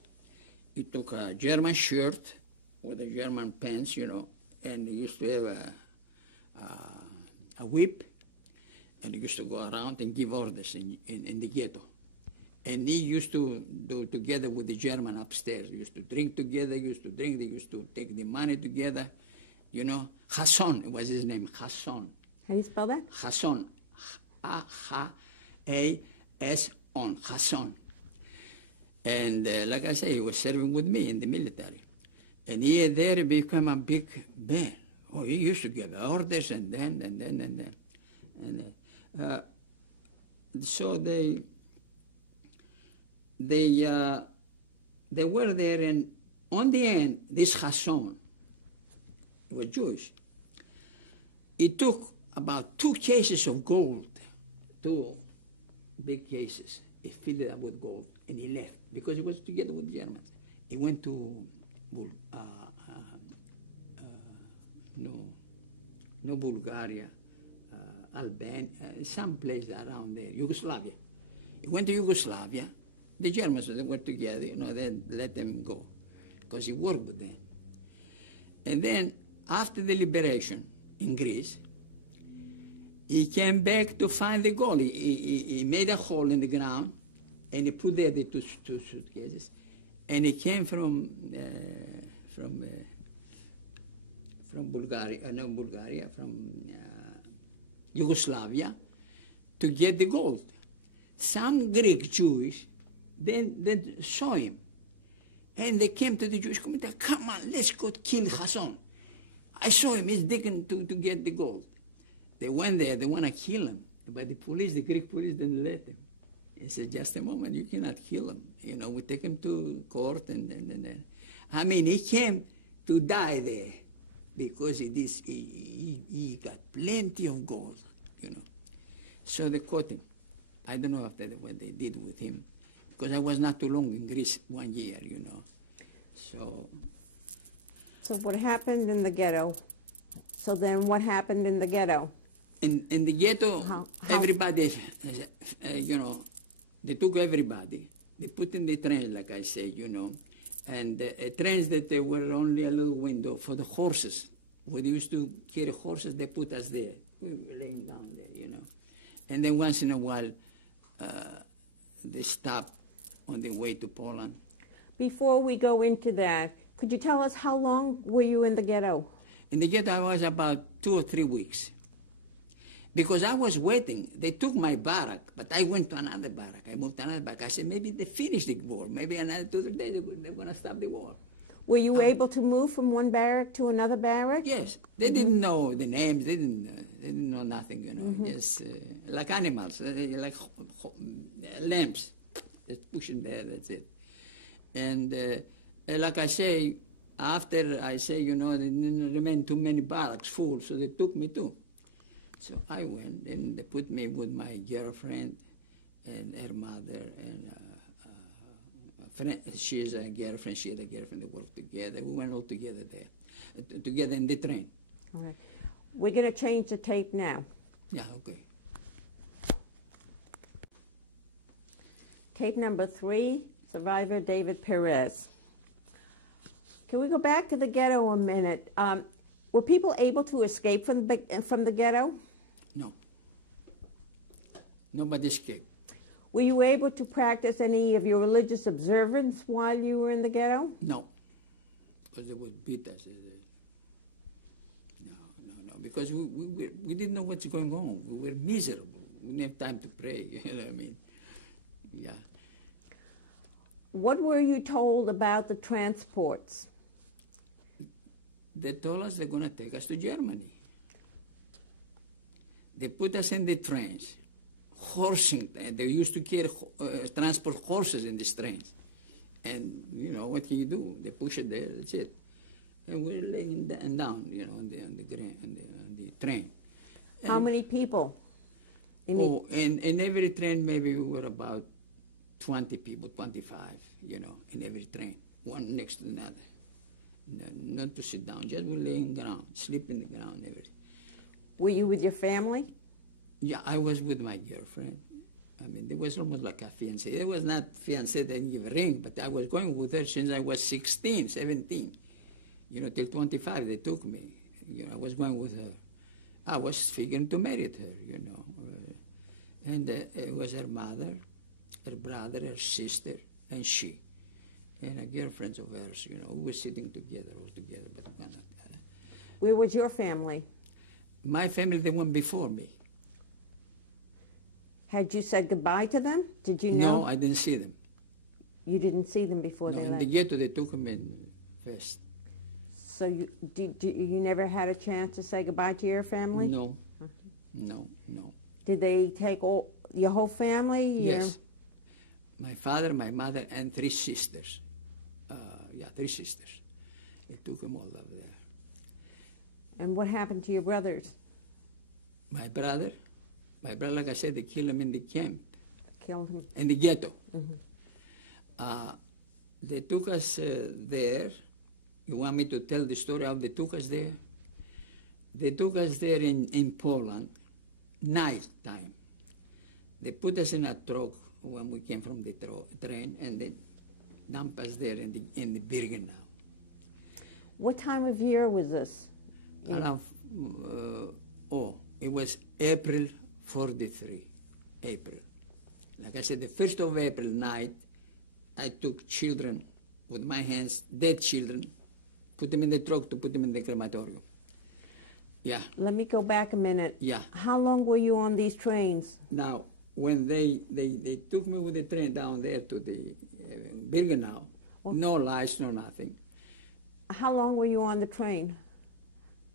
he took a German shirt with a German pants, and he used to have a whip, and he used to go around and give orders in the ghetto. And he used to do together with the German upstairs. They used to drink together, they used to take the money together. Hassan was his name, Hassan. How do you spell that? Hassan. H-A-S-O-N, Hassan. And like I say, he was serving with me in the military. And he there became a big man. Oh, he used to give orders and then. And so they were there, and on the end, this Hassan, he was Jewish. He took about 2 cases of gold, 2 big cases. He filled it up with gold, and he left because he was together with the Germans. He went to no Bulgaria, Albania, some place around there, Yugoslavia. He went to Yugoslavia. The Germans, they were together, they let them go because he worked with them. And then after the liberation in Greece, he came back to find the gold. He made a hole in the ground, and he put there the 2 suitcases. And he came from Bulgaria, from Yugoslavia, to get the gold. Some Greek Jewish then saw him, and they came to the Jewish community. Come on, let's go kill Hassan. I saw him. He's digging to get the gold. They went there. They want to kill him, but the Greek police, didn't let them. He said, "Just a moment. You cannot kill him. We take him to court, and then." I mean, he came to die there because he got plenty of gold, So they caught him. I don't know after what they did with him, because I was not too long in Greece, 1 year, So what happened in the ghetto? So then what happened in the ghetto? In the ghetto, How? Everybody, they took everybody. They put in the trains, like I said, and trains that there were only a little window for the horses. When they used to carry horses, they put us there. We were laying down there, And then once in a while, they stopped on the way to Poland. Before we go into that, could you tell us how long were you in the ghetto? In the ghetto, I was about 2 or 3 weeks. Because I was waiting. They took my barrack, but I went to another barrack. I moved to another barrack. I said, maybe they finished the war. Maybe another 2 or 3 days they're going to stop the war. Were you able to move from one barrack to another barrack? Yes. They didn't know the names. They didn't know nothing, Just like animals, like lambs. Just push them there, that's it. And like I say, after I say, there didn't remain too many barracks full, so they took me too. So I went, and they put me with my girlfriend and her mother, and she is a girlfriend, she had a girlfriend, they worked together. We went all together there, together in the train. All right. We're going to change the tape now. Yeah, okay. Tape number 3, survivor David Perez. Can we go back to the ghetto a minute? Were people able to escape from the ghetto? No. Nobody escaped. Were you able to practice any of your religious observance while you were in the ghetto? No. Because they would beat us. No. Because we didn't know what's going on. We were miserable. We didn't have time to pray. You know what I mean? Yeah. What were you told about the transports? They told us they're going to take us to Germany. They put us in the trains, horsing. They used to carry transport horses in these trains. And, what can you do? They push it there, that's it. And we're laying down, on the train. How many people? In every train, maybe we were about 20 people, 25, in every train, one next to another. Not to sit down, just we're laying ground, sleep in the ground, everything. Were you with your family? Yeah, I was with my girlfriend, I mean, it was almost like a fiancé. It was not fiancé, they didn't give a ring, but I was going with her since I was 16, 17. You know, till 25, they took me. You know, I was going with her. I was figuring to marry her, you know. And it was her mother, her brother, her sister, and she. And a girlfriend of hers, you know, we were sitting together, all together. But Where was your family? my family, the one before me. Had you said goodbye to them? Did you know? No, I didn't see them. You didn't see them before No, they in left? the ghetto, they took them in first. So you never had a chance to say goodbye to your family? No, no. Did they take your whole family? Yes. My father, my mother, and 3 sisters. 3 sisters. They took them all over there. And what happened to your brothers? My brother, like I said, they killed him in the camp, Killed him? in the ghetto. Mm-hmm. They took us there. You want me to tell the story how they took us there? They took us there in Poland, night time. They put us in a truck when we came from the train, and they dumped us there in the Birkenau. What time of year was this? Around, it was April 43, April. Like I said, the 1st of April night, I took children with my hands, dead children, put them in the truck to put them in the crematorium. Yeah. Let me go back a minute. Yeah. How long were you on these trains? Now, when they took me with the train down there to the Birkenau, no lights, no nothing. How long were you on the train?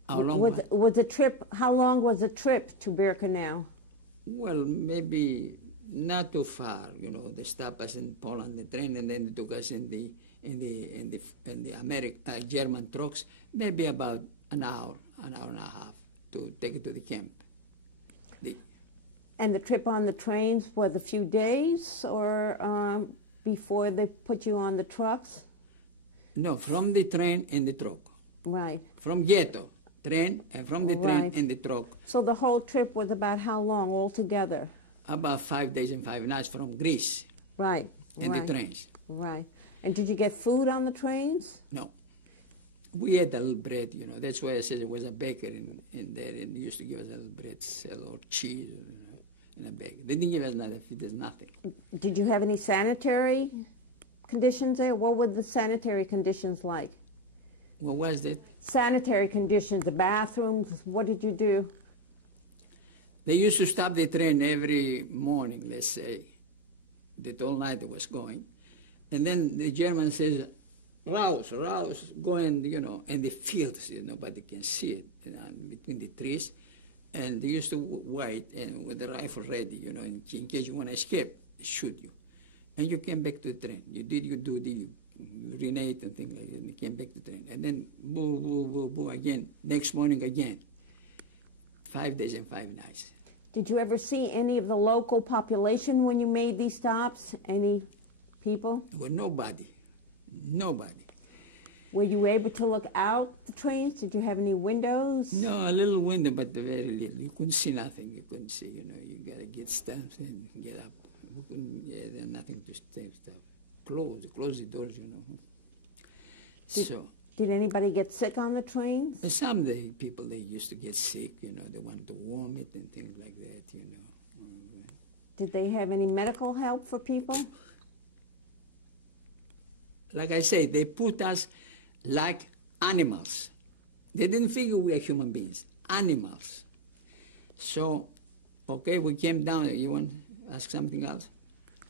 How long was the trip? How long was the trip to Birkenau? Well, maybe not too far. You know, they stopped us in Poland, the train, and then they took us in the German trucks. Maybe about an hour and a half to take it to the camp. And the trip on the trains was a few days, or before they put you on the trucks? No, from the train in the truck. Right. From ghetto, train, and from the train Right. in the truck. So the whole trip was about how long altogether? About 5 days and 5 nights from Greece. Right. In right. the trains. Right. And did you get food on the trains? No. We had a little bread, you know. That's why I said there was a baker in there, and they used to give us a little bread, or cheese, in a bag. They didn't give us nothing. There's nothing. Did you have any sanitary conditions there? What were the sanitary conditions like? What was that? Sanitary conditions, the bathrooms, what did you do? They used to stop the train every morning, let's say, that all night it was going. And then the German says, Raus, go in, you know, in the fields, nobody can see it, between the trees. And they used to wait and with the rifle ready, you know, in case you want to escape, they shoot you. And you came back to the train. You did your duty, you urinate and things like that, and you came back to the train. And then boo, again, next morning again. 5 days and 5 nights. Did you ever see any of the local population when you made these stops? Any people? There was nobody. Were you able to look out the trains? Did you have any windows? No, a little window, but very little. You couldn't see nothing. You couldn't see, you know. You got to get steps and get up. We couldn't, there's nothing to stay stuff. Close the doors, you know. Did anybody get sick on the trains? Some people, they used to get sick, you know. They wanted to vomit and things like that, you know. Did they have any medical help for people? Like I say, they put us like animals. They didn't figure we are human beings, animals. So, okay, we came down. You want to ask something else?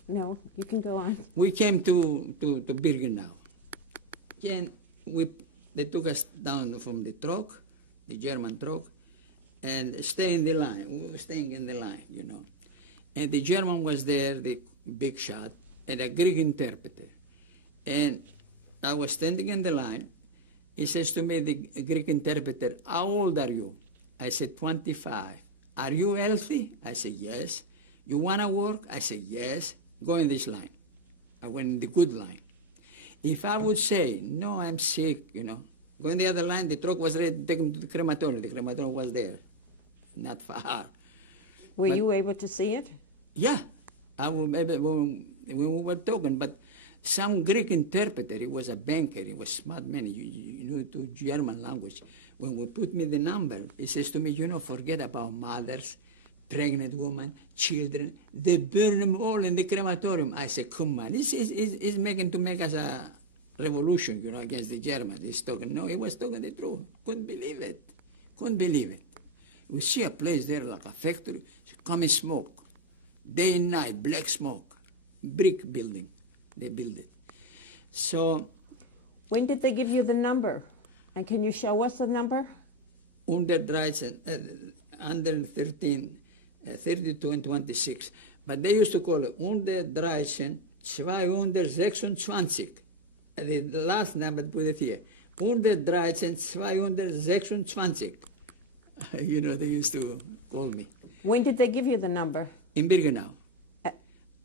No, you can go on. We came to Birkenau. Then they took us down from the truck, the German truck, and stay in the line. We were staying in the line, you know. And the German was there, the big shot, and a Greek interpreter. And I was standing in the line. He says to me, the Greek interpreter, how old are you? I said, 25. Are you healthy? I said, yes. You want to work? I said, yes. Go in this line. I went in the good line. If I would say, no, I'm sick, you know, go in the other line, the truck was ready to take him to the crematorium. The crematorium was there, not far. Were you able to see it? Yeah. maybe when we were talking, but some Greek interpreter, he was a banker, he was smart man, you know, to German language. When we put me the number, he says to me, you know, forget about mothers, pregnant women, children. They burn them all in the crematorium. I said, come on, he's making to make us a revolution, you know, against the Germans. He's talking, no, he was talking the truth. Couldn't believe it. Couldn't believe it. We see a place there like a factory, come and smoke. Day and night, black smoke. Brick building, they build it. So. When did they give you the number? And can you show us the number? Under 13, 32 and 26. But they used to call it 113, 226. The last number, put it here. 113, 226. You know, they used to call me. When did they give you the number? In Birkenau.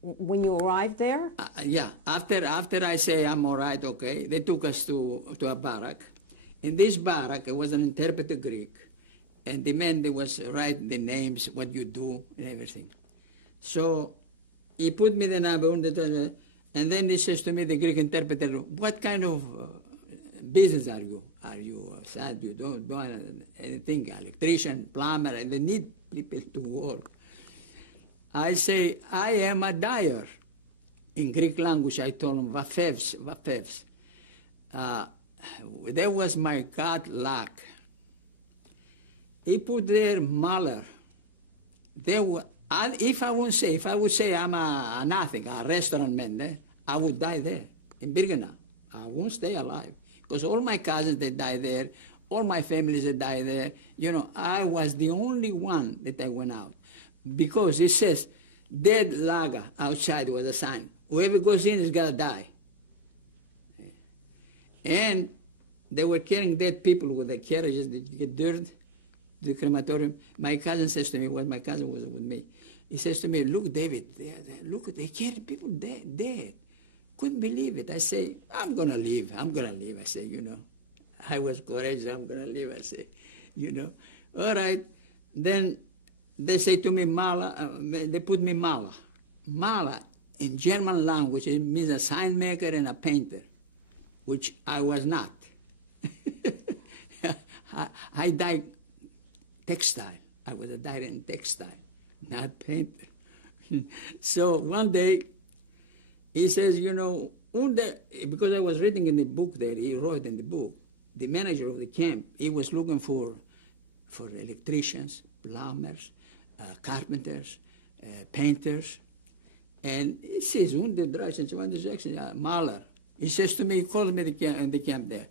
When you arrived there? Yeah. After I say I'm all right, okay, they took us to a barrack. In this barrack, it was an interpreter Greek. And the man, they was writing the names, what you do, and everything. So he put me the number, and then he says to me, the Greek interpreter, what kind of business are you? Are you sad? You don't do anything, electrician, plumber, and they need people to work. I say, I am a dyer. In Greek language, I told him, vafevs. That was my God luck. He put there Mahler. If I would say I'm a nothing, a restaurant man, I would die there in Birkenau. I won't stay alive. Because all my cousins, they died there. All my families, they died there. You know, I was the only one that I went out. Because it says, dead lager outside was a sign. Whoever goes in is going to die. And they were carrying dead people with the carriages that get dirt, the crematorium. My cousin says to me, my cousin was with me, he says to me, look, David, look, they carry people dead. Couldn't believe it. I say, I'm going to leave. I say, you know. I was courageous, I'm going to leave, I say, you know. All right. Then they say to me, Mala, they put me Mala. Mala, in German language, it means a sign maker and a painter, which I was not. I dyed textile. I was a dyer in textile, not painter. So one day, he says, you know, because I was reading in the book there, he wrote in the book, the manager of the camp, he was looking for electricians, plumbers, carpenters, painters. And he says, Mahler. He says to me, he called me in the camp there.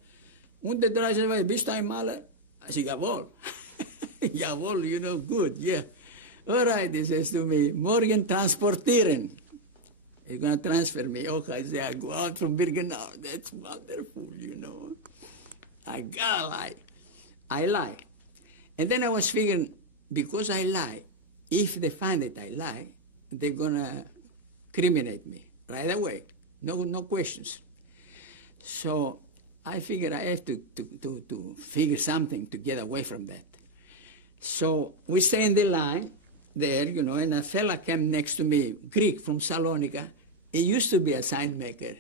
Bist du ein Maler? I said, jawohl. Jawohl, you know, good, yeah. All right, he says to me, morgen transportieren. He's going to transfer me. Okay, I say, I go out from Birkenau. That's wonderful, you know. I gotta lie. I lie. And then I was figuring, because I lie, if they find that I lie, they're going to criminate me right away. No questions. So I figured I have to figure something to get away from that. So we stay in the line there, you know, and a fella came next to me, Greek from Saloniki. He used to be a sign maker.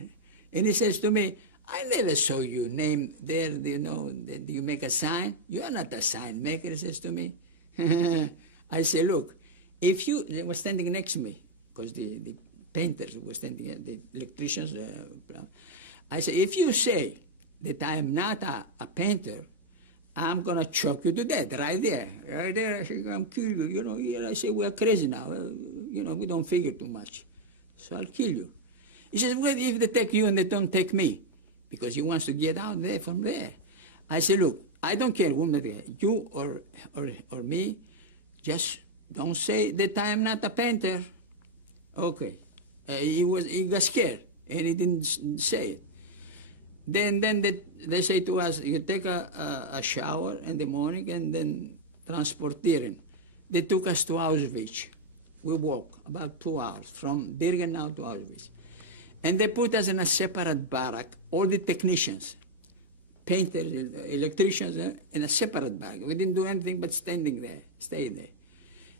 And he says to me, I never saw you name there, you know, do you make a sign? You are not a sign maker, he says to me. I say, look, if you, they were standing next to me, because the painters were standing, the electricians, I say, if you say that I am not a painter, I'm going to choke you to death right there. Right there, I say, I'm going to kill you. You know, here I say, we're crazy now. You know, we don't figure too much. So I'll kill you. He says, well, if they take you and they don't take me, because he wants to get out there from there. I say, look, I don't care whom they are, you or me, just don't say that I am not a painter. Okay. He got scared, and he didn't say it. Then they say to us, you take a shower in the morning and then transportieren. They took us to Auschwitz. We walk about 2 hours from Birkenau to Auschwitz. And they put us in a separate barrack, all the technicians, painters, electricians, in a separate barrack. We didn't do anything but stay there.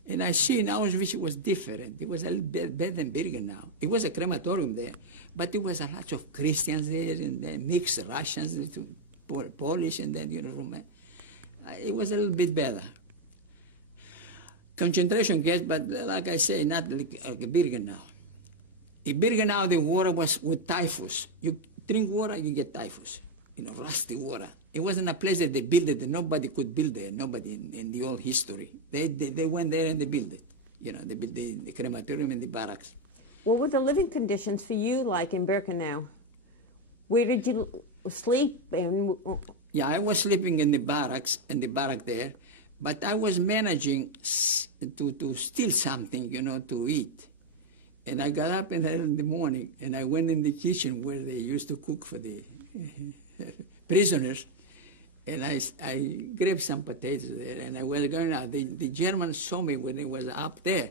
And I see in Auschwitz it was different. It was a little bit better than Birkenau. It was a crematorium there, but it was a lot of Christians there, and then mixed Russians, Polish, and then, Romanian. It was a little bit better. Concentration camps, but like I say, not like Birkenau. In Birkenau, the water was with typhus. You drink water, you get typhus. Rusty water. It wasn't a place that they built it, and nobody could build there, nobody in the old history. They went there and they built it. They built the crematorium and the barracks. What were the living conditions for you like in Birkenau? Where did you sleep? Yeah, I was sleeping in the barracks, there, but I was managing to steal something, to eat. And I got up in the morning, and I went in the kitchen where they used to cook for the prisoners, and I grabbed some potatoes there, and I was going out. The Germans saw me when I was up there.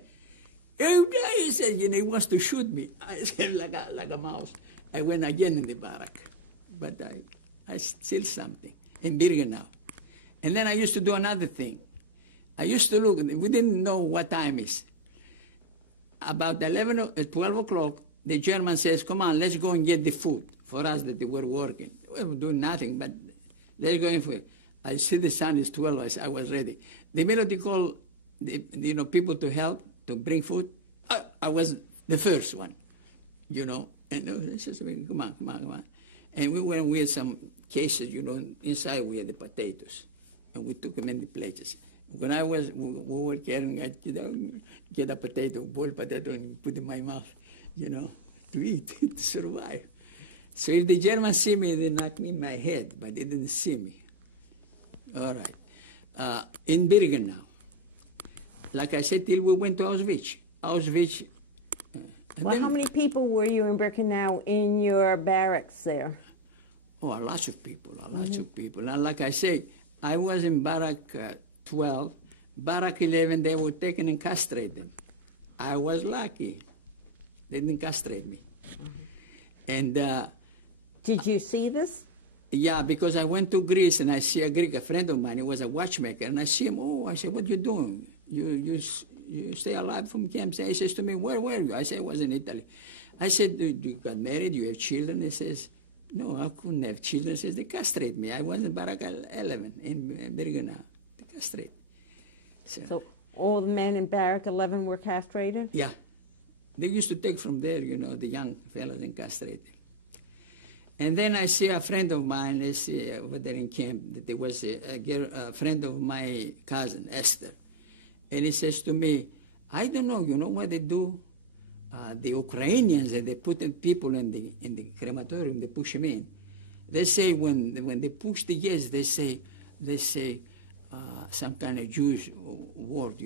He said, he wants to shoot me. I said, like a mouse. I went again in the barrack, but I steal something in Birkenau. And then I used to do another thing. I used to look, we didn't know what time is. About 12 o'clock, the German says, come on, let's go and get the food for us that they were working. We were doing nothing, but let's go in for it. I see the sun is 12, I was ready. The minute they call people to help, to bring food, I was the first one, and they said, come on. And we went with some cases, inside we had the potatoes, and we took them in the places. When we were carrying, I get a potato, boiled potato, and put it in my mouth, to eat, to survive. So if the Germans see me, they knock me in my head, but they didn't see me. All right. In Birkenau, like I said, till we went to Auschwitz. How many people were you in Birkenau in your barracks there? Oh, lots of people, of people. And like I say, I was in barrack 12, barrack 11, they were taken and castrated. I was lucky. They didn't castrate me. And did you see this? Yeah, because I went to Greece and I see a Greek, a friend of mine, he was a watchmaker, and I see him, I said, what are you doing? You stay alive from camp? He says to me, where were you? I said, I was in Italy. I said, you got married, you have children? He says, no, I couldn't have children. He says, they castrate me. I was in Barrack 11 in Birkenau. They castrate. So all the men in Barrack 11 were castrated? Yeah. They used to take from there, the young fellas and castrate them. And then I see a friend of mine, over there in camp, that there was a friend of my cousin, Esther. And he says to me, I don't know, you know what they do? The Ukrainians, they put people in the crematorium, they push them in. They say when they push the gas, they say some kind of Jewish word,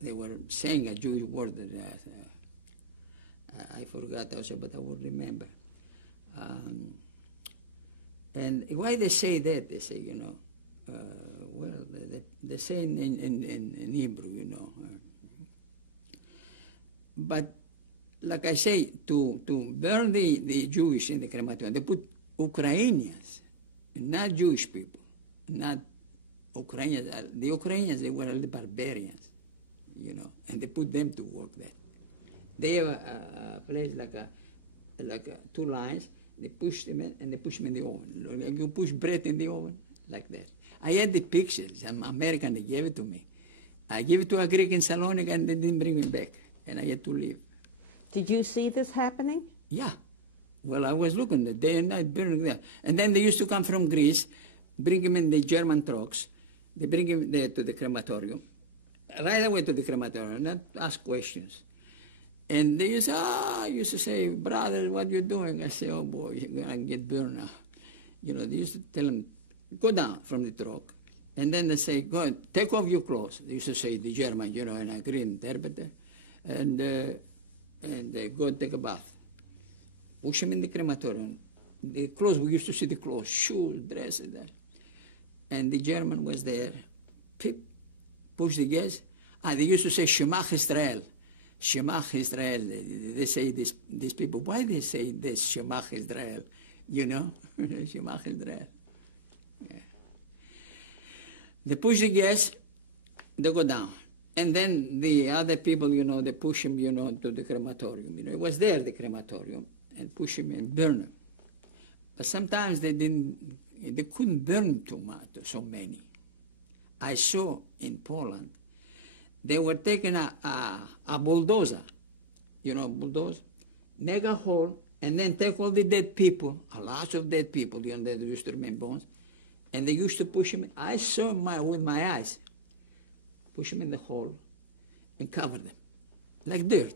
they were saying a Jewish word that I forgot also, but I will remember. And why they say that? They say, they say in Hebrew, But like I say, to burn the Jewish in the crematorium, they put Ukrainians, not Jewish people, not Ukrainians. The Ukrainians, they were the barbarians, and they put them to work there. They have a place like two lines. They push them in, and they push them in the oven. Like you push bread in the oven, like that. I had the pictures. Some American, they gave it to me. I gave it to a Greek in Saloniki, and they didn't bring me back, and I had to leave. Did you see this happening? Yeah. Well, I was looking the day and night burning there. And then they used to come from Greece, bring him in the German trucks. They bring him there to the crematorium, right away to the crematorium, not ask questions. And they used to say, brother, what you doing? I say, oh boy, you're going to get burned now. They used to tell him, go down from the truck. And then they say, go ahead, take off your clothes. They used to say the German, and I couldn't interpret it. And go take a bath. Push him in the crematorium. The clothes, we used to see the clothes, shoes, dresses, that. And the German was there, push the gas. They used to say, Shemach Israel. Shemach Israel. They say these people, why they say this, Shemach Israel? Shemach Israel. Yeah. They push the gas, They go down. And then the other people, they push him, to the crematorium. It was there, the crematorium, and push him and burn him. But sometimes they couldn't burn too much, so many. I saw in Poland, they were taking a bulldozer, bulldozer, make a hole, and then take all the dead people, a lot of dead people, that used to remain bones, and they used to push him. I saw him with my eyes, push them in the hole and cover them like dirt.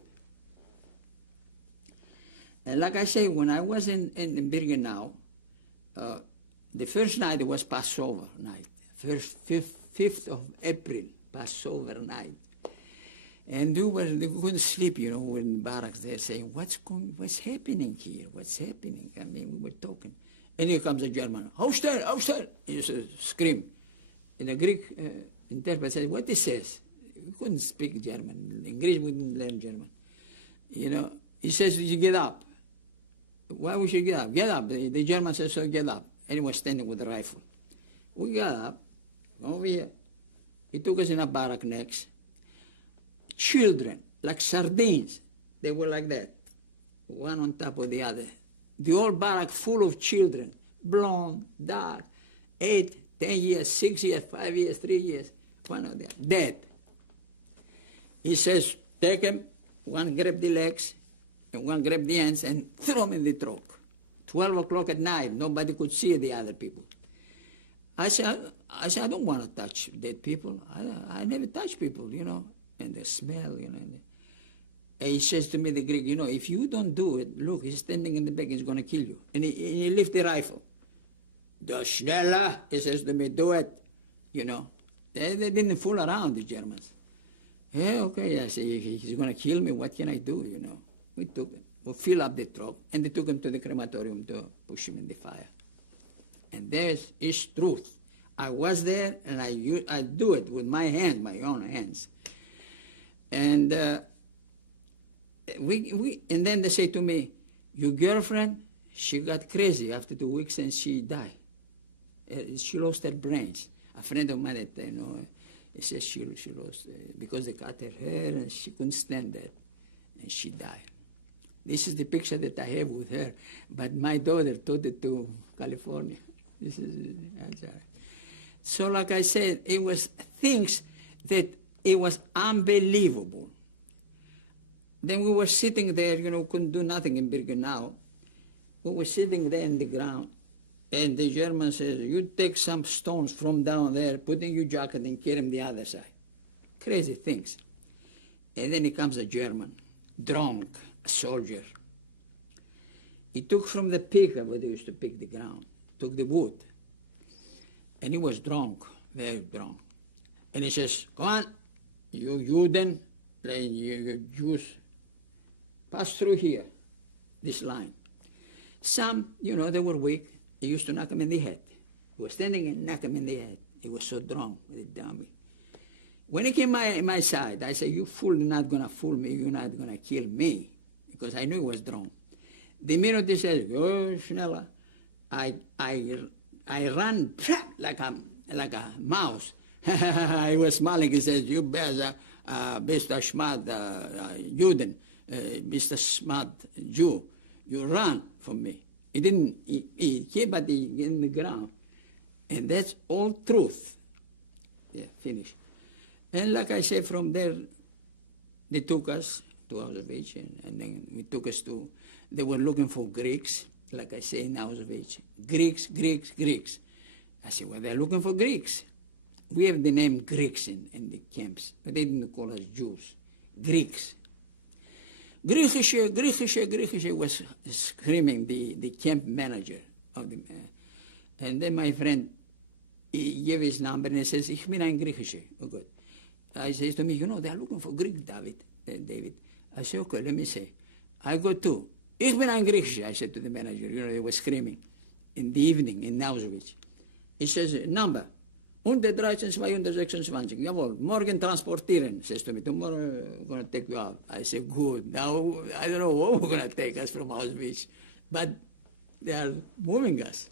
And like I say, when I was in Birkenau, the first night it was Passover night, 5th of April, Passover night. And they couldn't sleep, we're in the barracks there saying, what's happening here? What's happening? I mean, we were talking. And here comes a German, Aufstehen, Aufstehen! He used to scream. And the Greek interpreter said, what he says? We couldn't speak German. In Greece, we didn't learn German. He says, you get up. Why we should get up? Get up. The German says, so get up. And he was standing with a rifle. We got up, over here. He took us in a barrack next. Children, like sardines, they were like that, one on top of the other. The whole barrack full of children, blonde, dark, 8, 10 years, 6 years, 5 years, 3 years, one of them, dead. He says, take them, one grab the legs, and one grab the hands, and throw them in the truck. 12 o'clock at night, nobody could see the other people. I said, I don't want to touch dead people. I never touch people, and the smell, And he says to me, the Greek, if you don't do it, look, he's standing in the back, he's going to kill you. And he lifts the rifle. Do schneller, he says to me, do it. They didn't fool around, the Germans. Yeah, okay, I say, he's going to kill me, what can I do, We took him. We fill up the truck, and they took him to the crematorium to push him in the fire. And there's his truth. I was there, and I do it with my hands, my own hands. And and then they say to me, your girlfriend, she got crazy after 2 weeks and she died. She lost her brains. A friend of mine, he says she lost, because they cut her hair and she couldn't stand that, and she died. This is the picture that I have with her, but my daughter took it to California. This is, so like I said, it was things that it was unbelievable. Then we were sitting there, couldn't do nothing in Birkenau. We were sitting there in the ground, and the German says, you take some stones from down there, put in your jacket and carry them the other side. Crazy things. And then comes a German, drunk, a soldier. He took from the picker, where they used to pick the ground, took the wood. And he was drunk, very drunk. And he says, come on, you Juden, you Jews, pass through here, this line. Some, they were weak. He used to knock them in the head. He was standing and knock them in the head. He was so drunk with the dummy. When he came my side, I said, you fool, you're not going to fool me. You're not going to kill me. Because I knew he was drunk. The minute he says, oh, schneller, I ran like a mouse. I was smiling. He says, you bist a smart Juden, bist a smart Jew. You run from me. He didn't, he came, but he in the ground. And that's all truth. Yeah, finish. And like I said, from there, they took us to Auschwitz, and then we took us to, they were looking for Greeks, like I say in Auschwitz. Greeks, Greeks, Greeks. I said, well, they're looking for Greeks. We have the name Greeks in the camps, but they didn't call us Jews. Greeks. Griechische, Griechische, Griechische was screaming, the camp manager of the, and then my friend, he gave his number and he says, ich bin ein Griechische. Oh, good. I says to me, they're looking for Greek, David. I said, okay, let me say. I go too. Ich bin ein Griechische, I said to the manager. They were screaming in the evening in Auschwitz. He says, number, 113, 226. Jawohl, morgen transportieren, says to me. Tomorrow we're going to take you out. I said, good. Now, I don't know what we're going to take us from Auschwitz, but they are moving us.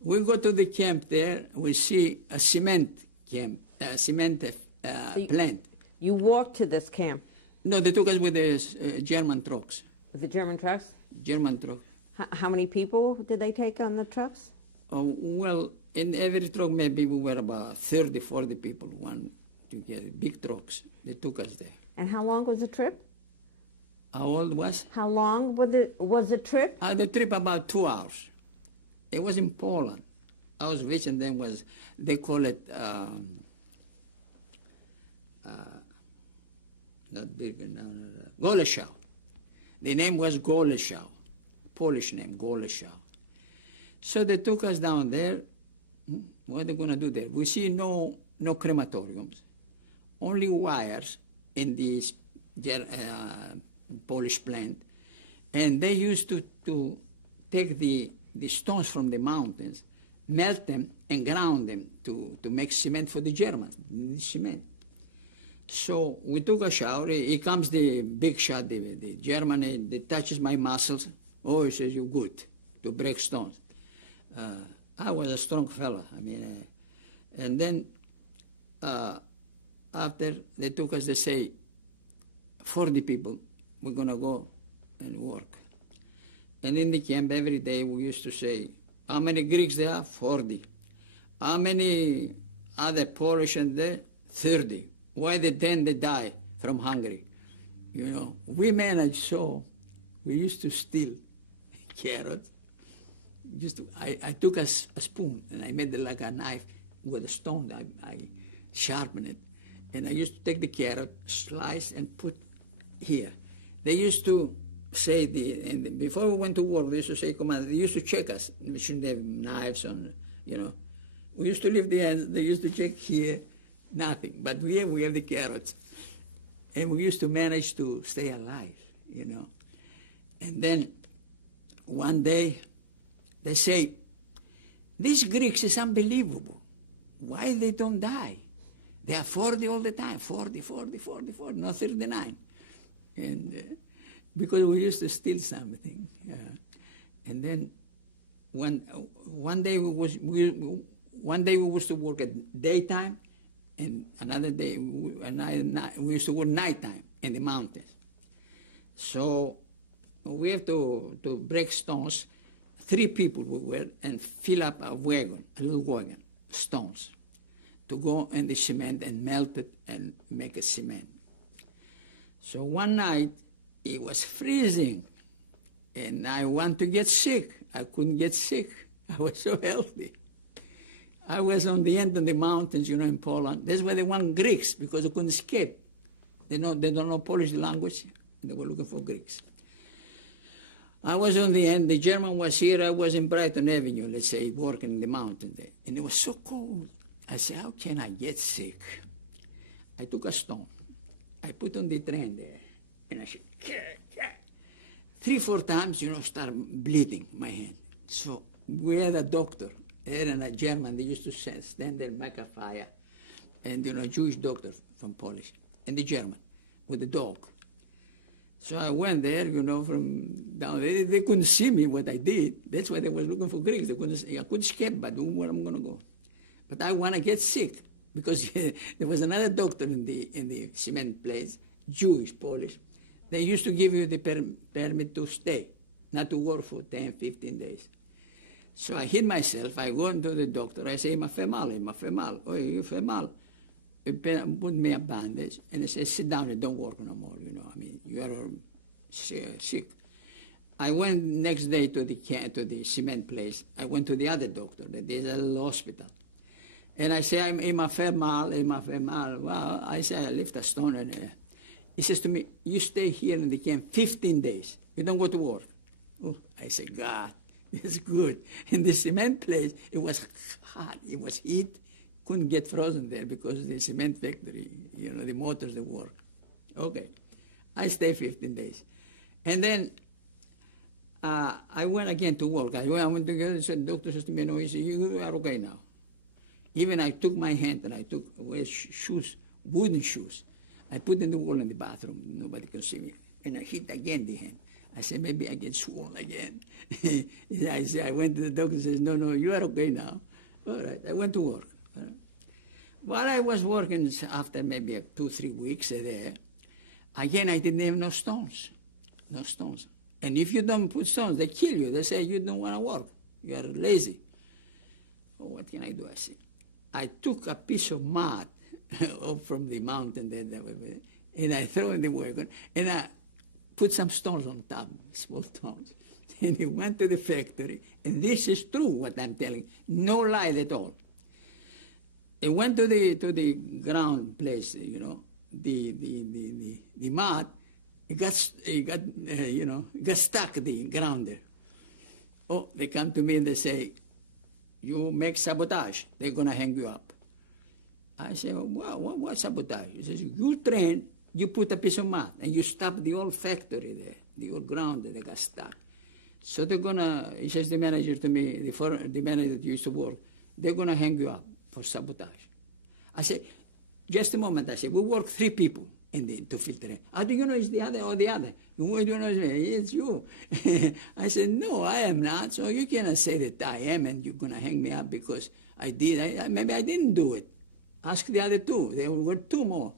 We go to the camp there. We see a cement camp cement So plant. you walked to this camp No, they took us with the German trucks. with the German trucks? German truck. How many people did they take on the trucks? Well, in every truck maybe we were about 30, 40 people, one together, big trucks. They took us there. And how long was the trip? How old was? How long was the trip? The trip about 2 hours. It was in Poland. Auschwitz, and then was, they call it, not Birkenau, no, Goleshaw. The name was Goleshaw, Polish name, Goleshaw. So they took us down there. What are they going to do there? We see no crematoriums, only wires in this Polish plant. And they used to take the stones from the mountains, melt them, and ground them to make cement for the Germans, the cement. So we took a shower. Here comes the big shot, the German, he touches my muscles. Oh, he says, you're good to break stones. I was a strong fella. I mean, and then after they took us, they say, 40 people, we're going to go and work. And in the camp, every day, we used to say, how many Greeks there are? 40. How many other Polish and there? 30. Why the 10 they die from hungry? You know, we managed so. We used to steal carrots. I took a spoon and I made it like a knife with a stone. I sharpened it. And I used to take the carrot, slice, and put here. They used to say, and before we went to war, they used to say, Commander, they used to check us. We shouldn't have knives on, you know. We used to leave the ends. They used to check here, nothing. But we have the carrots. And we used to manage to stay alive, you know. And then one day, they say, these Greeks is unbelievable. Why they don't die? They are 40 all the time, 40, not 39. And because we used to steal something. And then one day we was to work at daytime, and another day we used to work nighttime in the mountains. So we have to break stones. 3 people we were, and fill up a wagon, a little wagon, stones, to go in the cement and melt it and make a cement. So one night, it was freezing, and I want to get sick. I couldn't get sick. I was so healthy. I was on the end of the mountains, you know, in Poland. That's where they want Greeks, because they couldn't escape. They don't know Polish language, and they were looking for Greeks. I was on the end. The German was here. I was in Brighton Avenue, let's say, working in the mountain there. And it was so cold. I said, how can I get sick? I took a stone. I put on the train there. And I said, 3, 4 times, you know, start bleeding my hand. So we had a doctor, and a German. They used to stand there, make a fire. And, you know, a Jewish doctor from Polish. And the German with the dog. So I went there, you know, from down there. They couldn't see me, what I did. That's why they were looking for Greeks. I couldn't escape, but where I'm going to go? But I want to get sick, because there was another doctor in the cement place, Jewish, Polish. They used to give you the permit to stay, not to work for 10, 15 days. So I hid myself. I go into the doctor. I say, ma fe mal. Oh, you fe mal. He put me a bandage, and he says, sit down and don't work no more, you know. I mean, you are sick. I went next day to the cement place. I went to the other doctor. There's a little hospital. And I say, I'm in fait mal. Well, I say, I lift a stone, and he says to me, you stay here in the camp 15 days. You don't go to work. Oh, I say, God, this is good. In the cement place, it was hot. It was heat. Couldn't get frozen there because the cement factory, you know, the motors, they work. Okay. I stayed 15 days. And then I went again to work. I went to go, and said, the doctor says to me, no, he said, you are okay now. Even I took my hand and I took away shoes, wooden shoes. I put in the wall in the bathroom. Nobody can see me. And I hit again the hand. I said, maybe I get swollen again. I went to the doctor and says, no, you are okay now. All right. I went to work. While I was working, after maybe 2-3 weeks there, again, I didn't have no stones. No stones. And if you don't put stones, they kill you. They say you don't want to work. You are lazy. Oh, what can I do? I said, I took a piece of mud up from the mountain there, and I threw in the wagon, and I put some stones on top, small stones. And he went to the factory, and this is true what I'm telling, no lie at all. He went to the ground place, you know, the mud. It got stuck the ground there. Oh, they come to me and they say, you make sabotage. They're gonna hang you up. I say, well, what sabotage? He says, you train, you put a piece of mud and you stop the old factory there, the old ground that they got stuck. So they're gonna, he says the manager to me, the manager that used to work, they're gonna hang you up for sabotage. I said, just a moment, I said, we work 3 people to filter it. How do you know it's the other or the other? Who do you know it's you? I said, no, I am not. So you cannot say that I am and you're gonna hang me up because I did. Maybe I didn't do it. Ask the other 2. There were 2 more.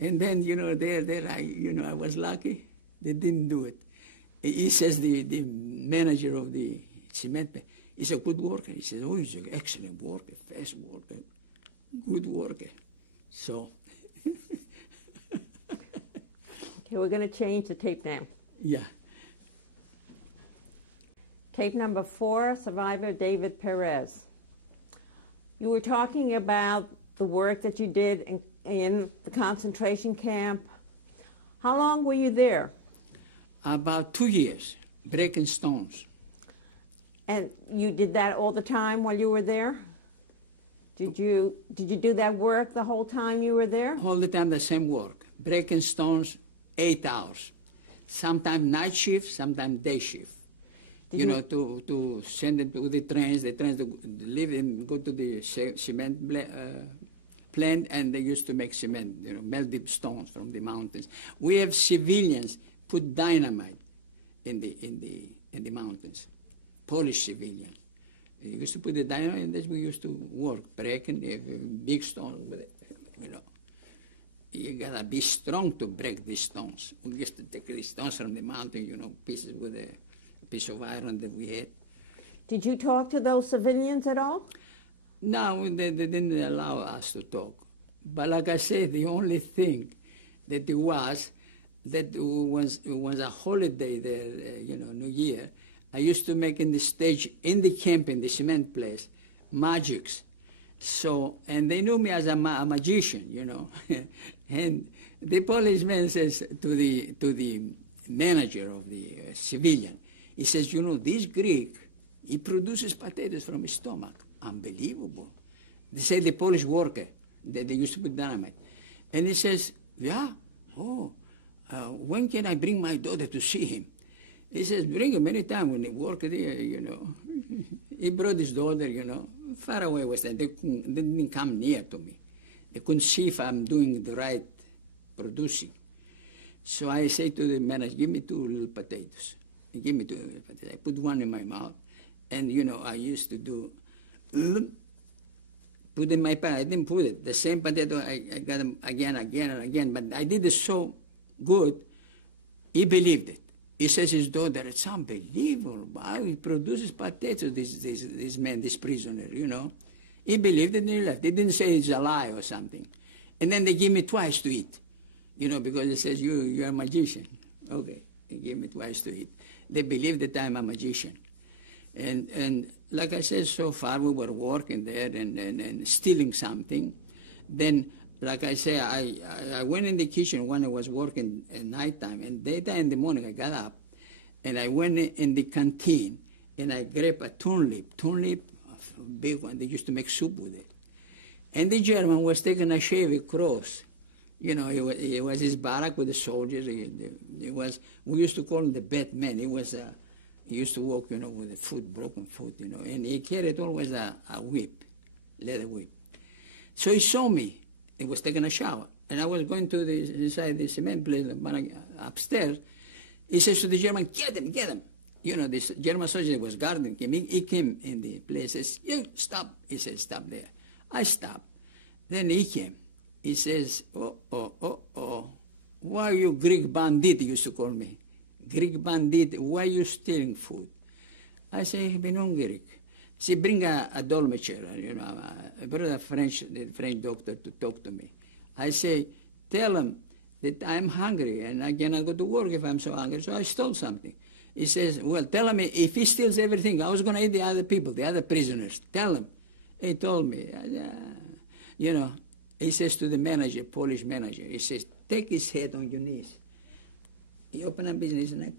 And then, you know, I was lucky. They didn't do it. He says the manager of the cement plant, he's a good worker. He says, oh, he's an excellent worker, fast worker, good worker. So. Okay, we're going to change the tape now. Yeah. Tape number 4, survivor David Perez. You were talking about the work that you did in the concentration camp. How long were you there? About 2 years, breaking stones. And you did that all the time while you were there? Did you do that work the whole time you were there? All the time the same work, breaking stones, 8 hours. Sometimes night shift, sometimes day shift. To send them to the trains live and go to the cement plant, and they used to make cement, melt the stones from the mountains. We have civilians put dynamite in the mountains, Polish civilians. They used to put the dynamite, and that's we used to work, breaking big stones with it, You gotta be strong to break these stones. We used to take the stones from the mountain, pieces with a piece of iron that we had. Did you talk to those civilians at all? No, they didn't allow us to talk. But like I said, the only thing that it was a holiday there, New Year. I used to make in the stage, in the camp, in the cement place, magics. So, and they knew me as a magician, And the policeman says to the manager of the civilian, he says, this Greek, he produces potatoes from his stomach. Unbelievable. They say the Polish worker, they used to put dynamite. And he says, yeah, when can I bring my daughter to see him? He says, bring him anytime when he work there, He brought his daughter, far away was that. They didn't come near to me. They couldn't see if I'm doing the right producing. So I say to the manager, give me 2 little potatoes. He gave me 2 little potatoes. I put one in my mouth. And, I used to do, put in my pan. I didn't put it. The same potato, I got them again and again. But I did it so good, he believed it. He says his daughter, it's unbelievable. How he produces potatoes, this man, this prisoner, He believed it and he left. They didn't say it's a lie or something. And then they give me twice to eat, because it says you're a magician. Okay, they give me twice to eat. They believe that I'm a magician. And like I said, so far we were working there and stealing something. Then, like I say, I went in the kitchen when I was working at nighttime, and daytime in the morning I got up, and I went in the canteen, and I grabbed a turnip, a big one. They used to make soup with it. And the German was taking a shave across. It was his barrack with the soldiers. We used to call him the Batman. He used to walk, with a foot, broken foot, and he carried always a whip, leather whip. So he saw me. He was taking a shower, and I was going to inside the cement place upstairs. He says to the German, get him. This German soldier was guarding him. He came in the place, says, you stop. He said, stop there. I stopped, Then he came. He says, why you Greek bandit, he used to call me. Greek bandit, why you stealing food? I say, I've been hungry. She bring a dolmetscher, I brought the French doctor to talk to me. I say, tell him that I'm hungry and I cannot go to work if I'm so hungry, so I stole something. He says, well, tell him if he steals everything, I was going to eat the other people, the other prisoners. Tell him. He told me, he says to the manager, Polish manager, he says, take his head on your knees. He opened up his knees and I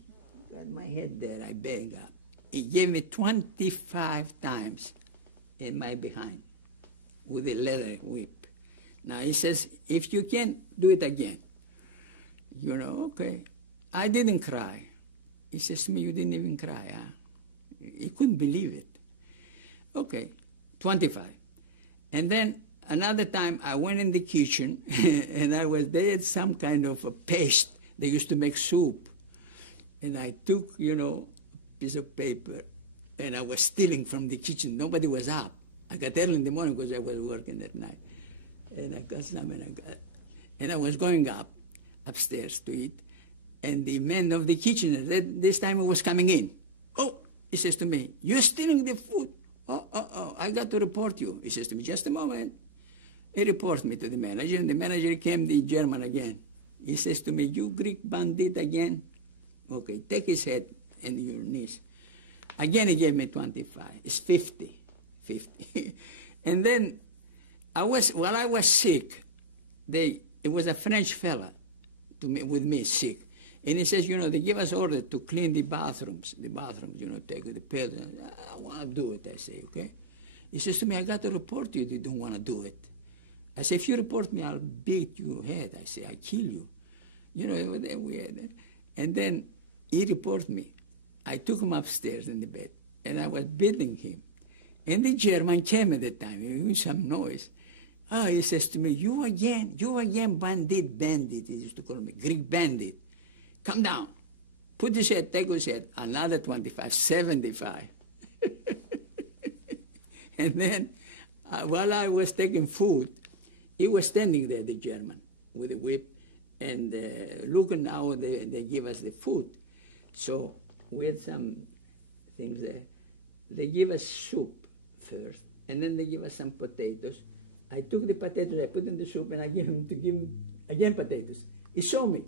got my head there, I bang up. He gave me 25 times in my behind with a leather whip. Now he says, if you can, do it again. Okay. I didn't cry. He says to me, you didn't even cry, huh? He couldn't believe it. Okay, 25. And then another time I went in the kitchen and they had some kind of a paste. They used to make soup. And I took, piece of paper, and I was stealing from the kitchen. Nobody was up. I got early in the morning because I was working that night. And I got some, and I was going upstairs to eat. And the man of the kitchen, this time he was coming in. Oh, he says to me, you're stealing the food. Oh, I got to report you. He says to me, just a moment. He reports me to the manager, and the manager came, the German again. He says to me, you Greek bandit again? Okay, take his head and your knees. Again, he gave me 25. It's 50. And then, while I was sick, it was a French fella with me sick. And he says, they give us order to clean the bathrooms, take the pills. I want to do it, I say, okay? He says to me, I got to report you if you don't want to do it. I say, if you report me, I'll beat your head. I say, I'll kill you. And then he reported me. I took him upstairs in the bed, and I was beating him. And the German came at the time, he made some noise. He says to me, you again, bandit, he used to call me, Greek bandit. Come down, put his head, take his head, another 25, 75. And then, while I was taking food, he was standing there, the German, with a whip, and looking how they give us the food. So we had some things there. They give us soup first, and then they give us some potatoes. I took the potatoes, I put in the soup, and I gave him again potatoes. He saw me.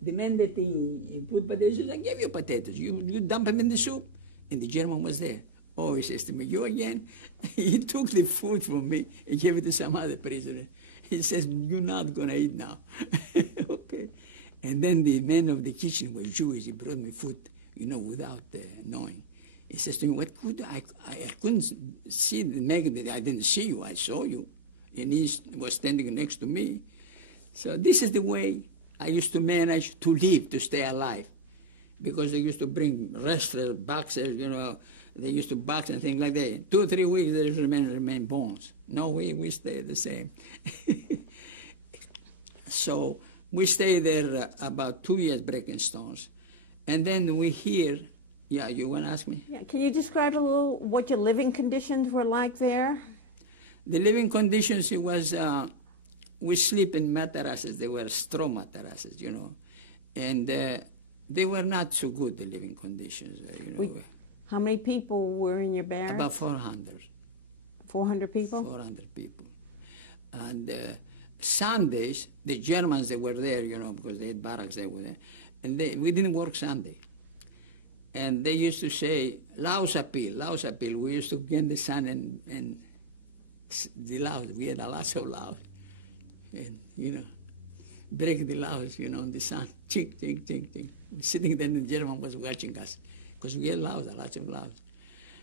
The man that he put potatoes, he says, I gave you potatoes. You dump them in the soup. And the German was there. Oh, he says to me, you again? He took the food from me and gave it to some other prisoner. He says, you're not going to eat now. Okay. And then the man of the kitchen was Jewish. He brought me food, without knowing. He says to me, what could I couldn't see the magnet. I didn't see you. I saw you. And he was standing next to me. So this is the way I used to manage to live, to stay alive. Because they used to bring wrestlers, boxers, they used to box and things like that. 2 or 3 weeks, they remain bones. No, we stay the same. So we stayed there about 2 years breaking stones. And then we hear, you want to ask me? Yeah, can you describe a little what your living conditions were like there? The living conditions, it was, we sleep in mattresses. They were straw mattresses, And they were not so good, the living conditions. How many people were in your barracks? About 400. 400 people? 400 people. And Sundays, the Germans, they were there, because they had barracks, they were there. And we didn't work Sunday. And they used to say, Lausapil. We used to get in the sun and the laus. We had a lot of laus. And, break the laus, in the sun. Chink, chink, chink, chink. Sitting there, and the German was watching us. Because we had laus, a lot of laus.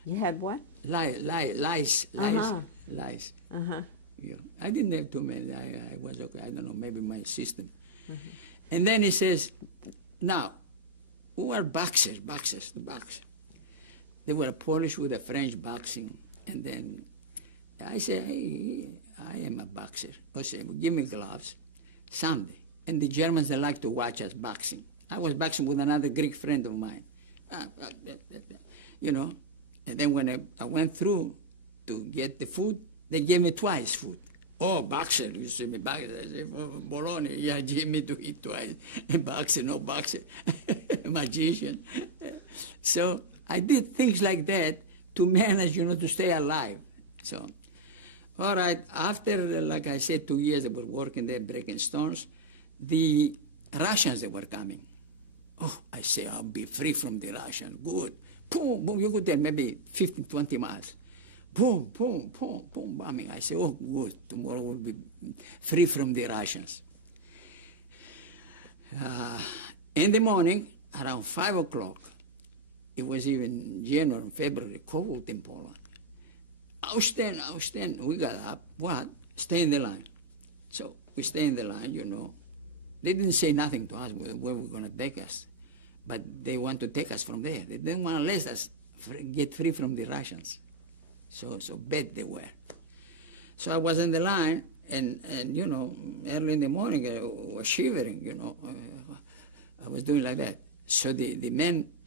You had what? Lice. Uh-huh. Lice. Uh-huh. Yeah. I didn't have too many. I was okay. I don't know, maybe my system. Uh-huh. And then he says, now, who are boxers? The boxers. They were Polish with a French boxing. And then I said, hey, I am a boxer. I said, give me gloves. Sunday. And the Germans, they like to watch us boxing. I was boxing with another Greek friend of mine. And then when I went through to get the food, they gave me twice food. Oh, boxer, you see me boxer. I say, Bologna, yeah, Jimmy to eat twice. Boxer, no boxer. Magician. So I did things like that to manage, to stay alive. So, all right, after, like I said, 2 years I was working there, breaking stones, the Russians, they were coming. Oh, I say, I'll be free from the Russians. Good. Boom, boom, you could tell maybe 15, 20 miles. Boom, boom, boom, boom, bombing. I say, oh, good, tomorrow we'll be free from the Russians. In the morning, around 5 o'clock, it was even January, February, cold in Poland. Austin, we got up. What? Stay in the line. So we stay in the line, They didn't say nothing to us where we're going to take us. But they want to take us from there. They didn't want to let us get free from the Russians. So bad they were. So I was in the line, and early in the morning I was shivering, I was doing like that. So the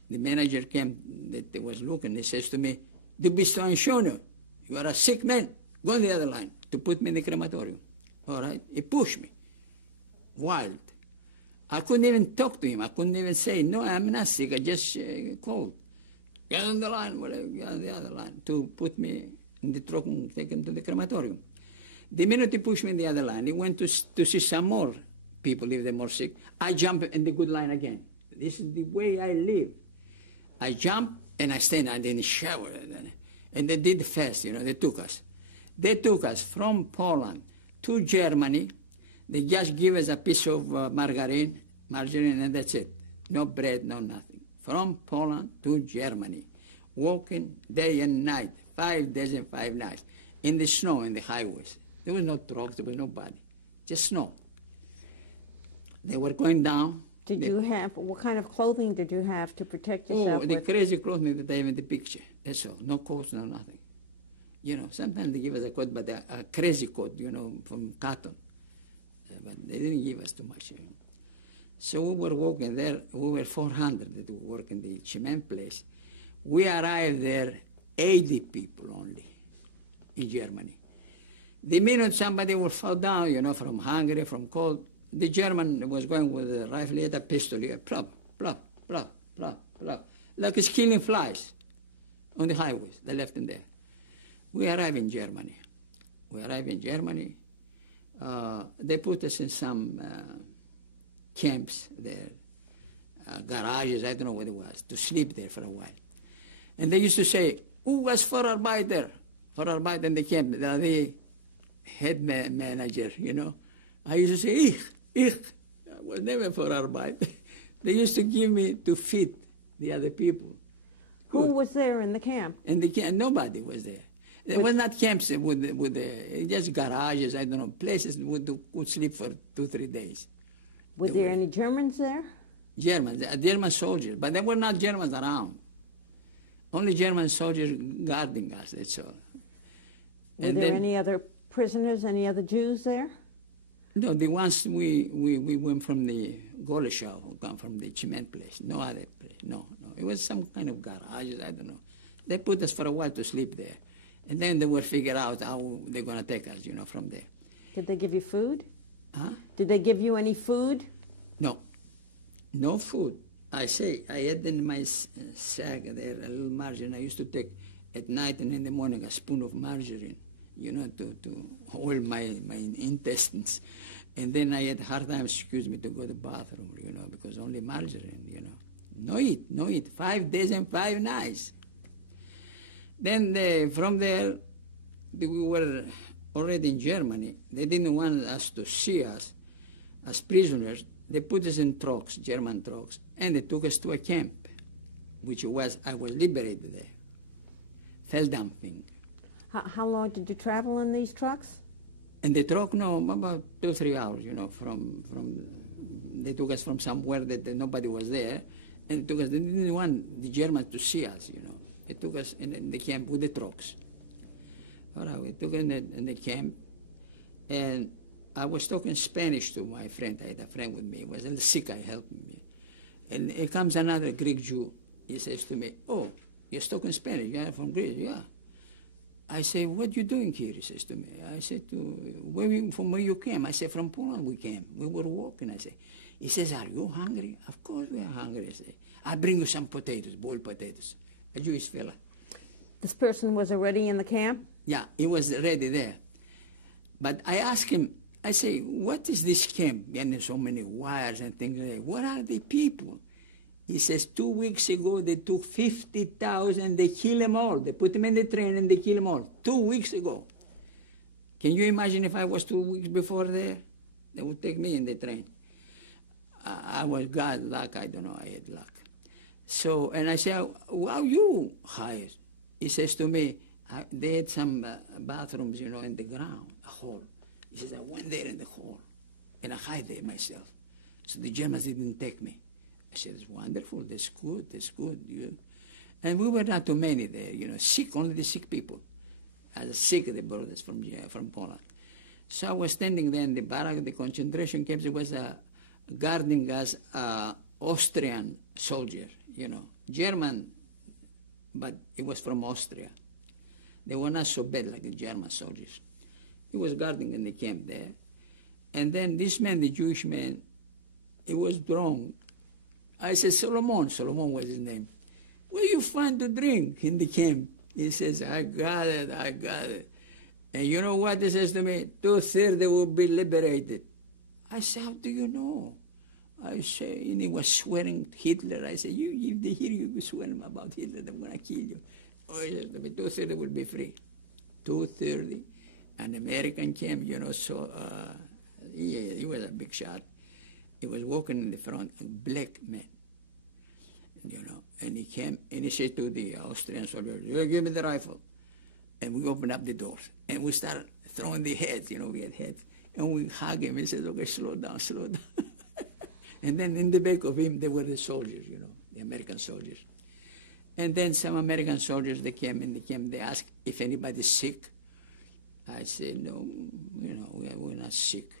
manager came that was looking, he says to me, "Du bist ein Schoner. You are a sick man. Go on the other line," to put me in the crematorium. All right? He pushed me. Wild. I couldn't even talk to him. I couldn't even say, "No, I'm not sick. I just cold." Get on the line, whatever, get on the other line, to put me in the truck and take him to the crematorium. The minute he pushed me in the other line, he went to see some more people if they're more sick. I jump in the good line again. This is the way I live. I jump and I stand and then shower. And they did fast, they took us. They took us from Poland to Germany. They just give us a piece of margarine, and that's it. No bread, no nothing. From Poland to Germany, walking day and night, 5 days and 5 nights, in the snow, in the highways. There was no trucks, there was nobody, just snow. They were going down. What kind of clothing did you have to protect yourself with? The crazy clothing that I have in the picture, that's all. No coats, no nothing. Sometimes they give us a coat, but a crazy coat, from cotton. But they didn't give us too much. So we were walking there. We were 400 that would work in the cement place. We arrived there, 80 people only in Germany. The minute somebody would fall down, from hungry, from cold, the German was going with a rifle, he had a pistol, plop, plop, plop, plop, plop, like it's killing flies on the highways. They left them there. We arrived in Germany. They put us in some camps there, garages, I don't know what it was, to sleep there for a while. And they used to say, "Who was Vorarbeiter?" Vorarbeiter in the camp, the head manager, I used to say, ich. I was never Vorarbeiter. They used to give me to feed the other people. Who was there in the camp? In the camp, nobody was there. There was not camps with just garages, I don't know, places would sleep for 2-3 days. Were there any Germans there? German soldiers, but there were not Germans around. Only German soldiers guarding us, that's all. Were there any other prisoners, any other Jews there? No, the ones we went from the Goleschau, who come from the cement place, no other place, no. It was some kind of garages, I don't know. They put us for a while to sleep there. And then they will figure out how they're going to take us, from there. Did they give you food? Huh? Did they give you any food? No. No food. I had in my sack there a little margarine. I used to take at night and in the morning a spoon of margarine, to oil my intestines. And then I had a hard time, to go to the bathroom, because only margarine, No eat. 5 days and 5 nights. Then from there, we were already in Germany. They didn't want us to see us as prisoners. They put us in trucks, German trucks, and they took us to a camp, I was liberated there. Felddampfing. How long did you travel in these trucks? In the truck, no, about 2-3 hours, they took us from somewhere that nobody was there, and they didn't want the Germans to see us, They took us in the camp with the trucks. All right, we took in the camp, and I was talking Spanish to my friend. I had a friend with me. He was a little sick. I helped me. And here comes another Greek Jew. He says to me, "Oh, you're talking Spanish? You're from Greece?" "Yeah." I say, what you doing here? He says to me. I said, from where you came? I said, from Poland we came. We were walking, I say. He says, are you hungry? Of course we are hungry, I say. I'll bring you some potatoes, boiled potatoes. A Jewish fella. This person was already in the camp? Yeah, he was already there. But I asked him, I say, what is this camp? And there's so many wires and things like that. What are the people? He says, 2 weeks ago they took 50,000, they kill them all. They put them in the train and they kill them all. 2 weeks ago. Can you imagine if I was 2 weeks before there? They would take me in the train. I was God luck, I don't know, I had luck. So, and I say, how you hired? He says to me, they had some bathrooms, you know, in the ground, a hole. He says, I went there in the hole, and I hide there myself. So the Germans didn't take me. I said, it's wonderful, that's good, that's good. And we were not too many there, you know, sick, only the sick people. As sick, the brothers from Poland. So I was standing there in the barrack, the concentration camps. It was guarding us Austrian soldier, you know, German, but it was from Austria. They were not so bad like the German soldiers. He was guarding in the camp there. And then this man, the Jewish man, he was drunk. I said, Solomon was his name. Where you find to drink in the camp? He says, I got it. And you know what he says to me? 2/3 will be liberated. I said, how do you know? I say, and he was swearing Hitler. I said, if they hear you swearing about Hitler, they're going to kill you. Oh, he said to me, 2/3 will be free. 2:30. An American came, you know, so he was a big shot. He was walking in the front, a black man, you know, and he came and he said to the Austrian soldier, give me the rifle. And we opened up the doors and we started throwing the heads, you know, we had heads. And we hug him. He says, okay, slow down. And then in the back of him, there were the soldiers, you know, the American soldiers. And then some American soldiers, they came in the camp, they asked if anybody's sick. I said, no, you know, we're not sick.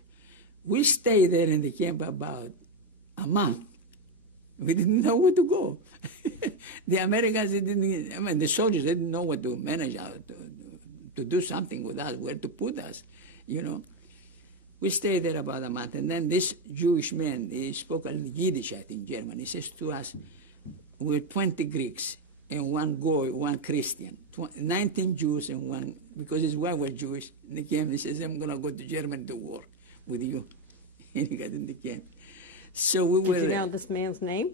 We stayed there in the camp about a month. We didn't know where to go. The Americans the soldiers didn't know what to manage, to do something with us, where to put us, you know. We stayed there about a month, and then this Jewish man, he spoke a little Yiddish, I think, German. He says to us, we're 20 Greeks, and one Goy, one Christian, 19 Jews and one, because his wife was Jewish. And he came, he says, I'm going to go to Germany to war with you. And he got in the camp. So we were... Did you know this man's name?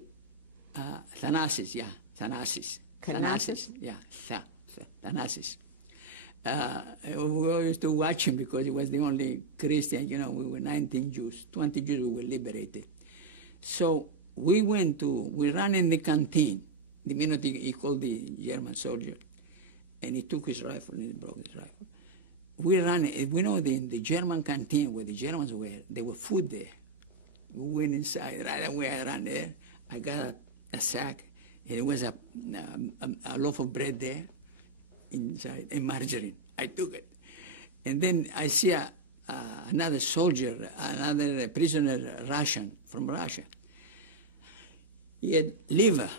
Thanasis, yeah, Thanasis. Thanasis? Yeah, Thanasis. We used to watch him because he was the only Christian, you know, we were 19 Jews, 20 Jews we were liberated. So we ran in the canteen. The minute he called the German soldier, and he took his rifle and he broke his rifle. We ran, we know in the German canteen where the Germans were, there were food there. We went inside, right away I ran there. I got a sack, and there was a loaf of bread there inside, and margarine. I took it. And then I see another soldier, another prisoner, Russian, from Russia. He had liver.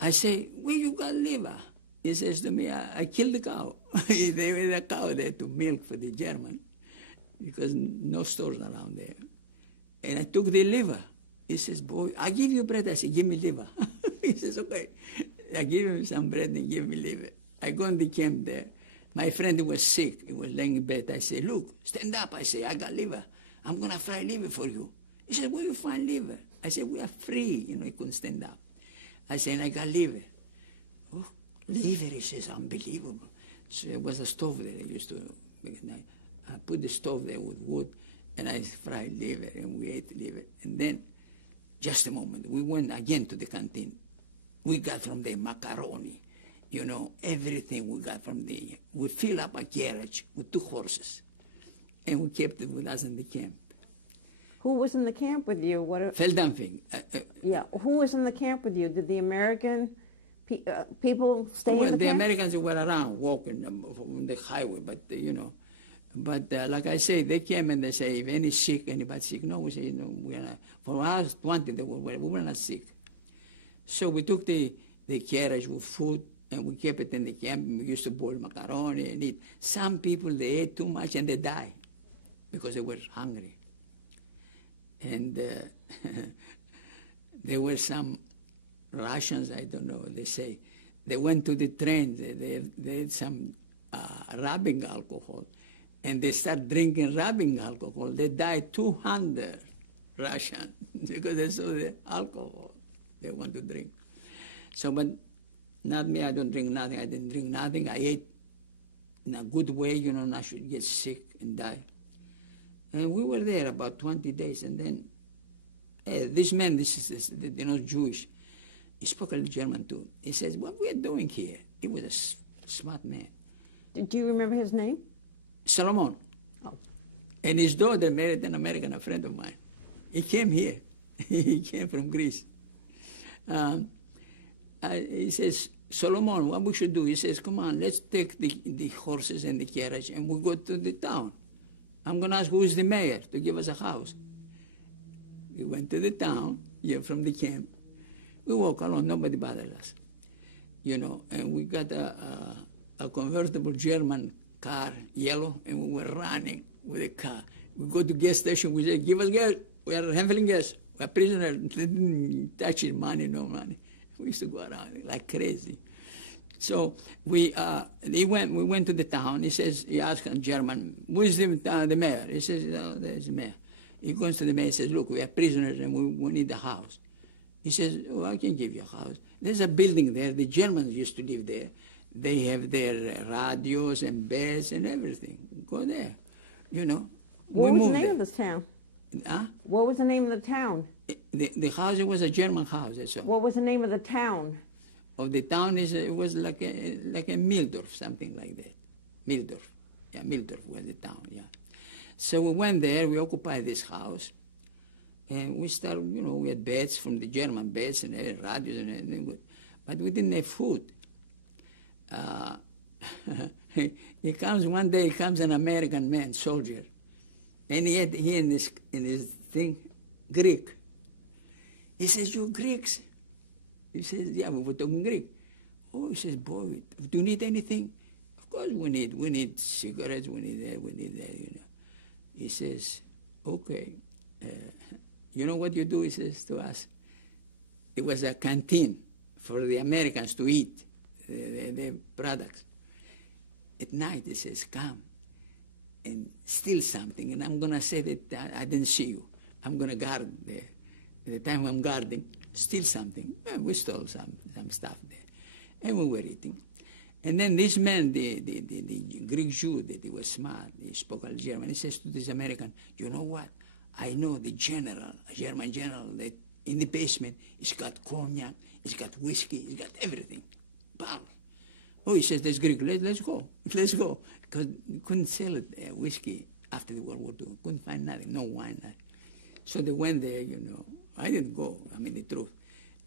I say, where you got liver? He says to me, I killed the cow. There was a cow there to milk for the German, because no stores around there. And I took the liver. He says, boy, I give you bread. I said, give me liver. He says, okay. I give him some bread and give me liver. I go in the camp there. My friend was sick. He was laying in bed. I say, look, stand up. I say, I got liver. I'm going to fry liver for you. He said, where you find liver? I said, we are free. You know, he couldn't stand up. I said, I got liver. Oh, liver, he says, unbelievable. So there was a stove there. I used to make it nice. I put the stove there with wood, and I fried liver, and we ate liver. And then, just a moment, we went again to the canteen. We got from there macaroni, you know, everything we got from there. We filled up a carriage with 2 horses, and we kept it with us in the camp. Who was in the camp with you? Felddampfing. Yeah, who was in the camp with you? Did the American people stay in the camp? The Americans were around walking on the highway, but, you know. But like I say, they came and they say, if anybody sick, no, we say, no, we are not. For us, 20, we were not sick. So we took the carriage with food And we kept it in the camp, and we used to boil macaroni and eat. Some people, they ate too much and they died because they were hungry. And there were some Russians, I don't know, they say, they went to the train, they had some rubbing alcohol, and they start drinking rubbing alcohol. They died 200 Russians because they saw the alcohol they want to drink. So, but not me, I don't drink nothing. I didn't drink nothing. I ate in a good way, you know, not should get sick and die. And we were there about 20 days, and then this man, this is you know, Jewish, he spoke a little German too. He says, what we're doing here? He was a smart man. Do you remember his name? Solomon. Oh. And his daughter married an American, a friend of mine. He came here. He came from Greece. He says, Solomon, what we should do? He says, come on, let's take the horses and the carriage and we'll go to the town. I'm going to ask who is the mayor to give us a house. We went to the town, from the camp. We walk along, nobody bothered us, you know, and we got a convertible German car, yellow, and we were running with the car. We go to gas station, we say, give us gas, we are handling gas, we are prisoners, didn't touch it, money, no money. We used to go around like crazy. So we went to the town. He says, he asked in German, who is the mayor? He says, oh, there's the mayor. He goes to the mayor and says, look, we are prisoners and we need a house. He says, oh, I can give you a house. There's a building there. The Germans used to live there. They have their radios and beds and everything. Go there, you know. What was the name of this town? Huh? What was the name of the town? The house, it was a German house, that's all. What was the name of the town? Of the town, it was like a Mildorf, something like that. Mildorf. Yeah, Mildorf was the town, yeah. So we went there, we occupied this house, and we started, you know, we had beds from the German beds and radios and everything, but we didn't have food. One day comes an American man, soldier, and he had here in his thing, Greek. He says, you Greeks? He says, yeah, we were talking Greek. Oh, he says, boy, do you need anything? Of course we need cigarettes, we need that, you know. He says, okay, you know what you do, he says to us? It was a canteen for the Americans to eat the products. At night, he says, come and steal something, and I'm going to say that I didn't see you. I'm going to guard there. At the time I'm guarding, steal something. Well, we stole some stuff there. And we were eating. And then this man, the Greek Jew, that he was smart, he spoke a little German, he says to this American, you know what? I know the general, a German general, that in the basement, he's got cognac, he's got whiskey, he's got everything. Bam. Oh, he says, that's Greek, let's go. Let's go. Because you couldn't sell it, whiskey after the World War II. Couldn't find nothing, no wine, nothing. So they went there, you know. I didn't go, I mean the truth.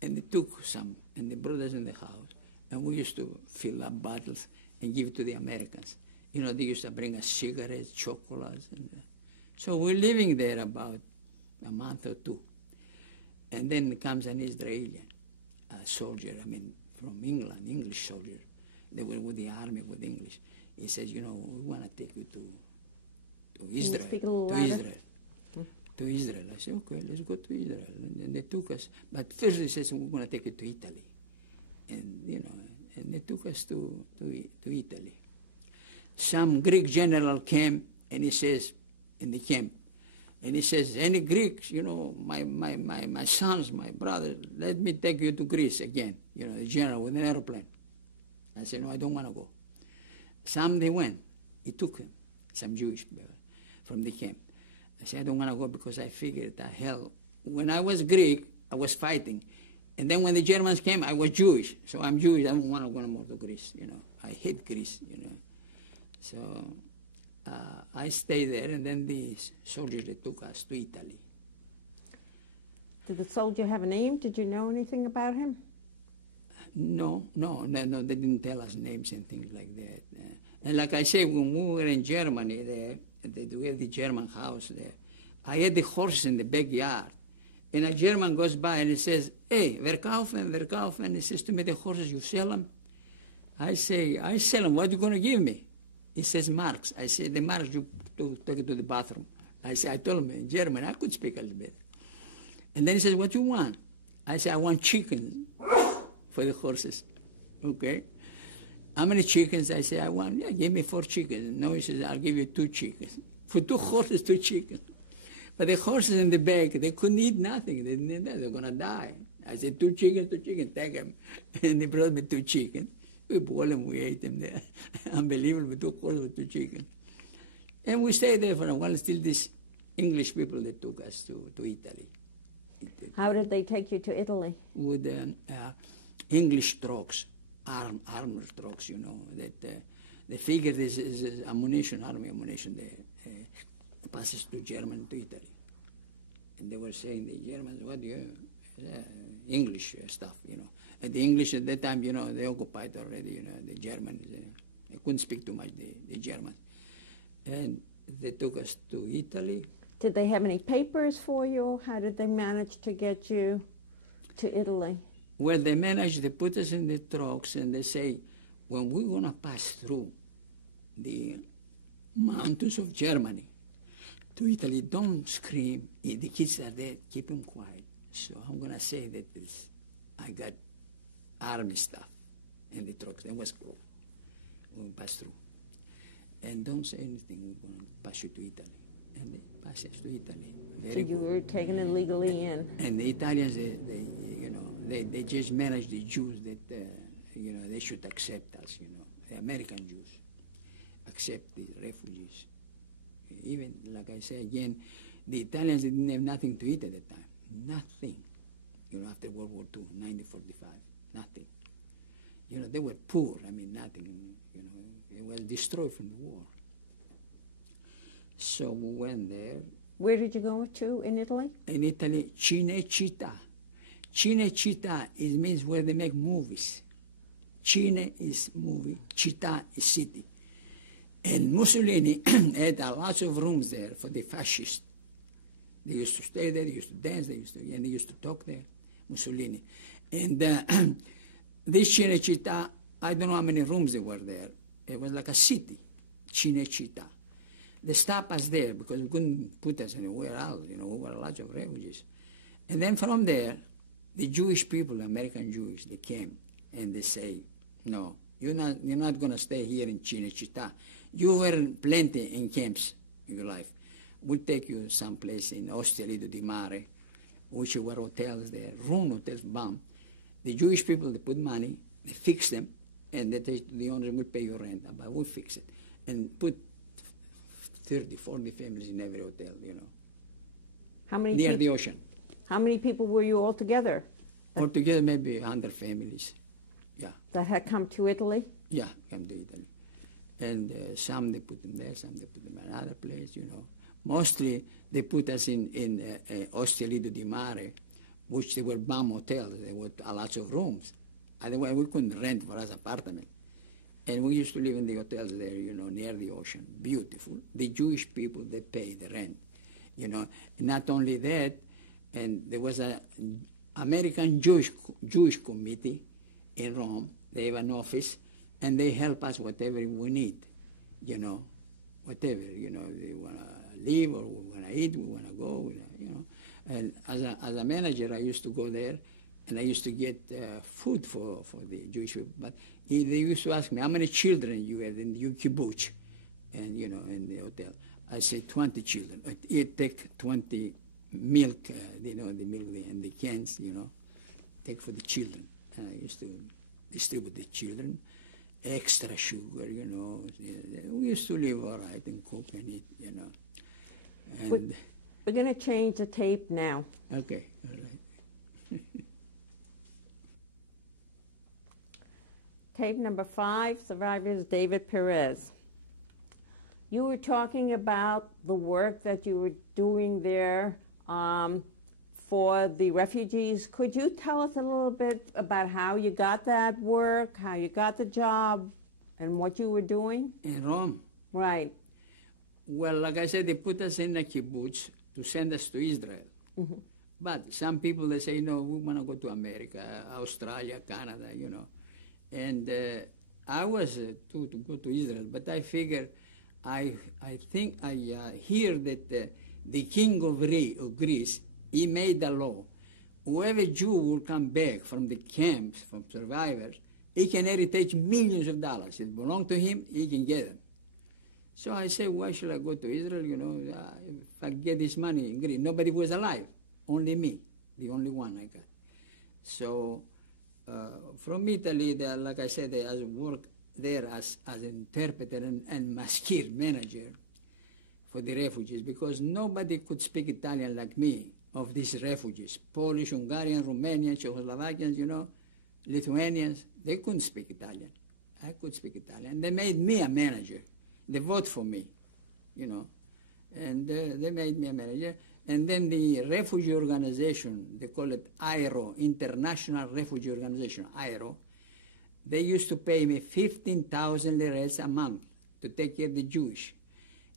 And they took some, and they brought us in the house. And we used to fill up bottles and give it to the Americans. You know, they used to bring us cigarettes, chocolates. And, so we're living there about a month or two. And then comes an Israeli soldier, I mean, from England, English soldier. They were with the army, with English. He says, you know, we want to take you to Israel. Can you speak a little louder? To Israel. I said, okay, let's go to Israel. And they took us. But first he says, we're going to take you to Italy. And, you know, and they took us to Italy. Some Greek general came, and he says, in the camp, and he says, any Greeks, you know, my sons, my brothers, let me take you to Greece again, you know, the general with an airplane. I said, no, I don't want to go. Some they went. He took them, some Jewish people from the camp. I said, I don't want to go because I figured that hell, when I was Greek, I was fighting. And then when the Germans came, I was Jewish. So I'm Jewish, I don't want to go no more to Greece, you know. I hate Greece, you know. So I stayed there, and then the soldiers, they took us to Italy. Did the soldier have a name? Did you know anything about him? No, they didn't tell us names and things like that. And like I say, when we were in Germany there, we had the German house there, I had the horses in the backyard. And a German goes by and he says, hey, verkaufen. He says to me, the horses, you sell them? I tell him, what are you going to give me? He says, marks. I say, the marks you take it to the bathroom. I told him in German, I could speak a little bit. And then he says, what do you want? I say, I want chicken for the horses. Okay. How many chickens? I say, I want, yeah, give me 4 chickens. No, he says, I'll give you 2 chickens. For 2 horses, 2 chickens. But the horses in the back, they couldn't eat nothing. They didn't eat that. They're going to die. I said, 2 chickens, take them. And he brought me 2 chickens. We boiled them, we ate them there. Unbelievable, 2 horses, 2 chickens. And we stayed there for a while. Still these English people that took us to Italy. How did they take you to Italy? With English trucks, armored trucks, you know, that they figured this is ammunition, army ammunition, that passes to Germany, to Italy. And they were saying, the Germans, what do you, English stuff, you know. And the English at that time, you know, they occupied already, you know, the Germans. They couldn't speak too much, the Germans. And they took us to Italy. Did they have any papers for you? How did they manage to get you to Italy? Well, they managed to put us in the trucks, and they say, when we're going to pass through the mountains of Germany to Italy, don't scream. If the kids are there, keep them quiet. So I'm going to say that I got army stuff in the trucks. That was cool. We'll pass through. And don't say anything. We're going to pass you to Italy. And they pass us to Italy. So you were taken illegally in. And the Italians, they just managed the Jews that, you know, they should accept us, you know, the American Jews, accept the refugees. Even, like I say again, the Italians didn't have nothing to eat at the time. Nothing. You know, after World War II, 1945, nothing. You know, they were poor. I mean, nothing. You know, it was destroyed from the war. So we went there. Where did you go to in Italy? In Italy, Cinecittà. Cinecittà means where they make movies. Cine is movie, città is city. And Mussolini had a lot of rooms there for the fascists. They used to stay there, they used to dance, and they used to talk there, Mussolini. And this Cinecittà, I don't know how many rooms there were there. It was like a city, Cinecittà. They stopped us there because we couldn't put us anywhere else. You know, we were a lot of refugees. And then from there, the Jewish people, American Jews, they came and they say, no, you're not going to stay here in Cinecittà. You were plenty in camps in your life. We'll take you someplace in Ostellito di Mare, which were hotels there, room hotels, bomb. The Jewish people, they put money, they fix them, and they say the owner will pay your rent, but we'll fix it. And put 30, 40 families in every hotel, you know. How many near the ocean. How many people were you all together? Altogether, maybe 100 families. Yeah. That had come to Italy? Yeah, come to Italy. And some they put them there, some they put them in another place, you know. Mostly they put us in Ostellito di Mare, which they were bomb hotels. They were a lot of rooms. Otherwise, we couldn't rent for us apartment. And we used to live in the hotels there, you know, near the ocean. Beautiful. The Jewish people, they pay the rent, you know. Not only that, and there was an American Jewish committee in Rome. They have an office, and they help us whatever we need, you know, whatever, you know, they want to live or we want to eat, we want to go, you know. And as a manager, I used to go there, and I used to get food for the Jewish people. But they used to ask me, how many children you have in the kibbutz, and, you know, in the hotel. I say 20 children. You take 20 milk, you know, the milk and the cans, you know, take for the children. And I used to distribute the children, extra sugar, you know. We used to live all right and cook and eat, you know. And we're going to change the tape now. Okay, all right. Tape number 5, survivor is David Perez. You were talking about the work that you were doing there for the refugees. Could you tell us a little bit about how you got that work, how you got the job, and what you were doing? In Rome? Right. Well, like I said, they put us in a kibbutz to send us to Israel. Mm-hmm. But some people, they say, no, we want to go to America, Australia, Canada, you know. And I was to go to Israel, but I figure, I think I hear that the king of Greece, he made a law. Whoever Jew will come back from the camps, from survivors, he can heritage millions of dollars. It belongs to him, he can get them. So I say, why should I go to Israel? You know, if I get this money in Greece, nobody was alive, only me, the only one I got. So from Italy, like I said, I worked there as an interpreter and maskir manager for the refugees, because nobody could speak Italian like me of these refugees. Polish, Hungarian, Romanian, Czechoslovakians, you know, Lithuanians, they couldn't speak Italian. I could speak Italian. They made me a manager. They vote for me, you know, and they made me a manager. And then the refugee organization, they call it IRO, International Refugee Organization, IRO, they used to pay me 15,000 liras a month to take care of the Jewish,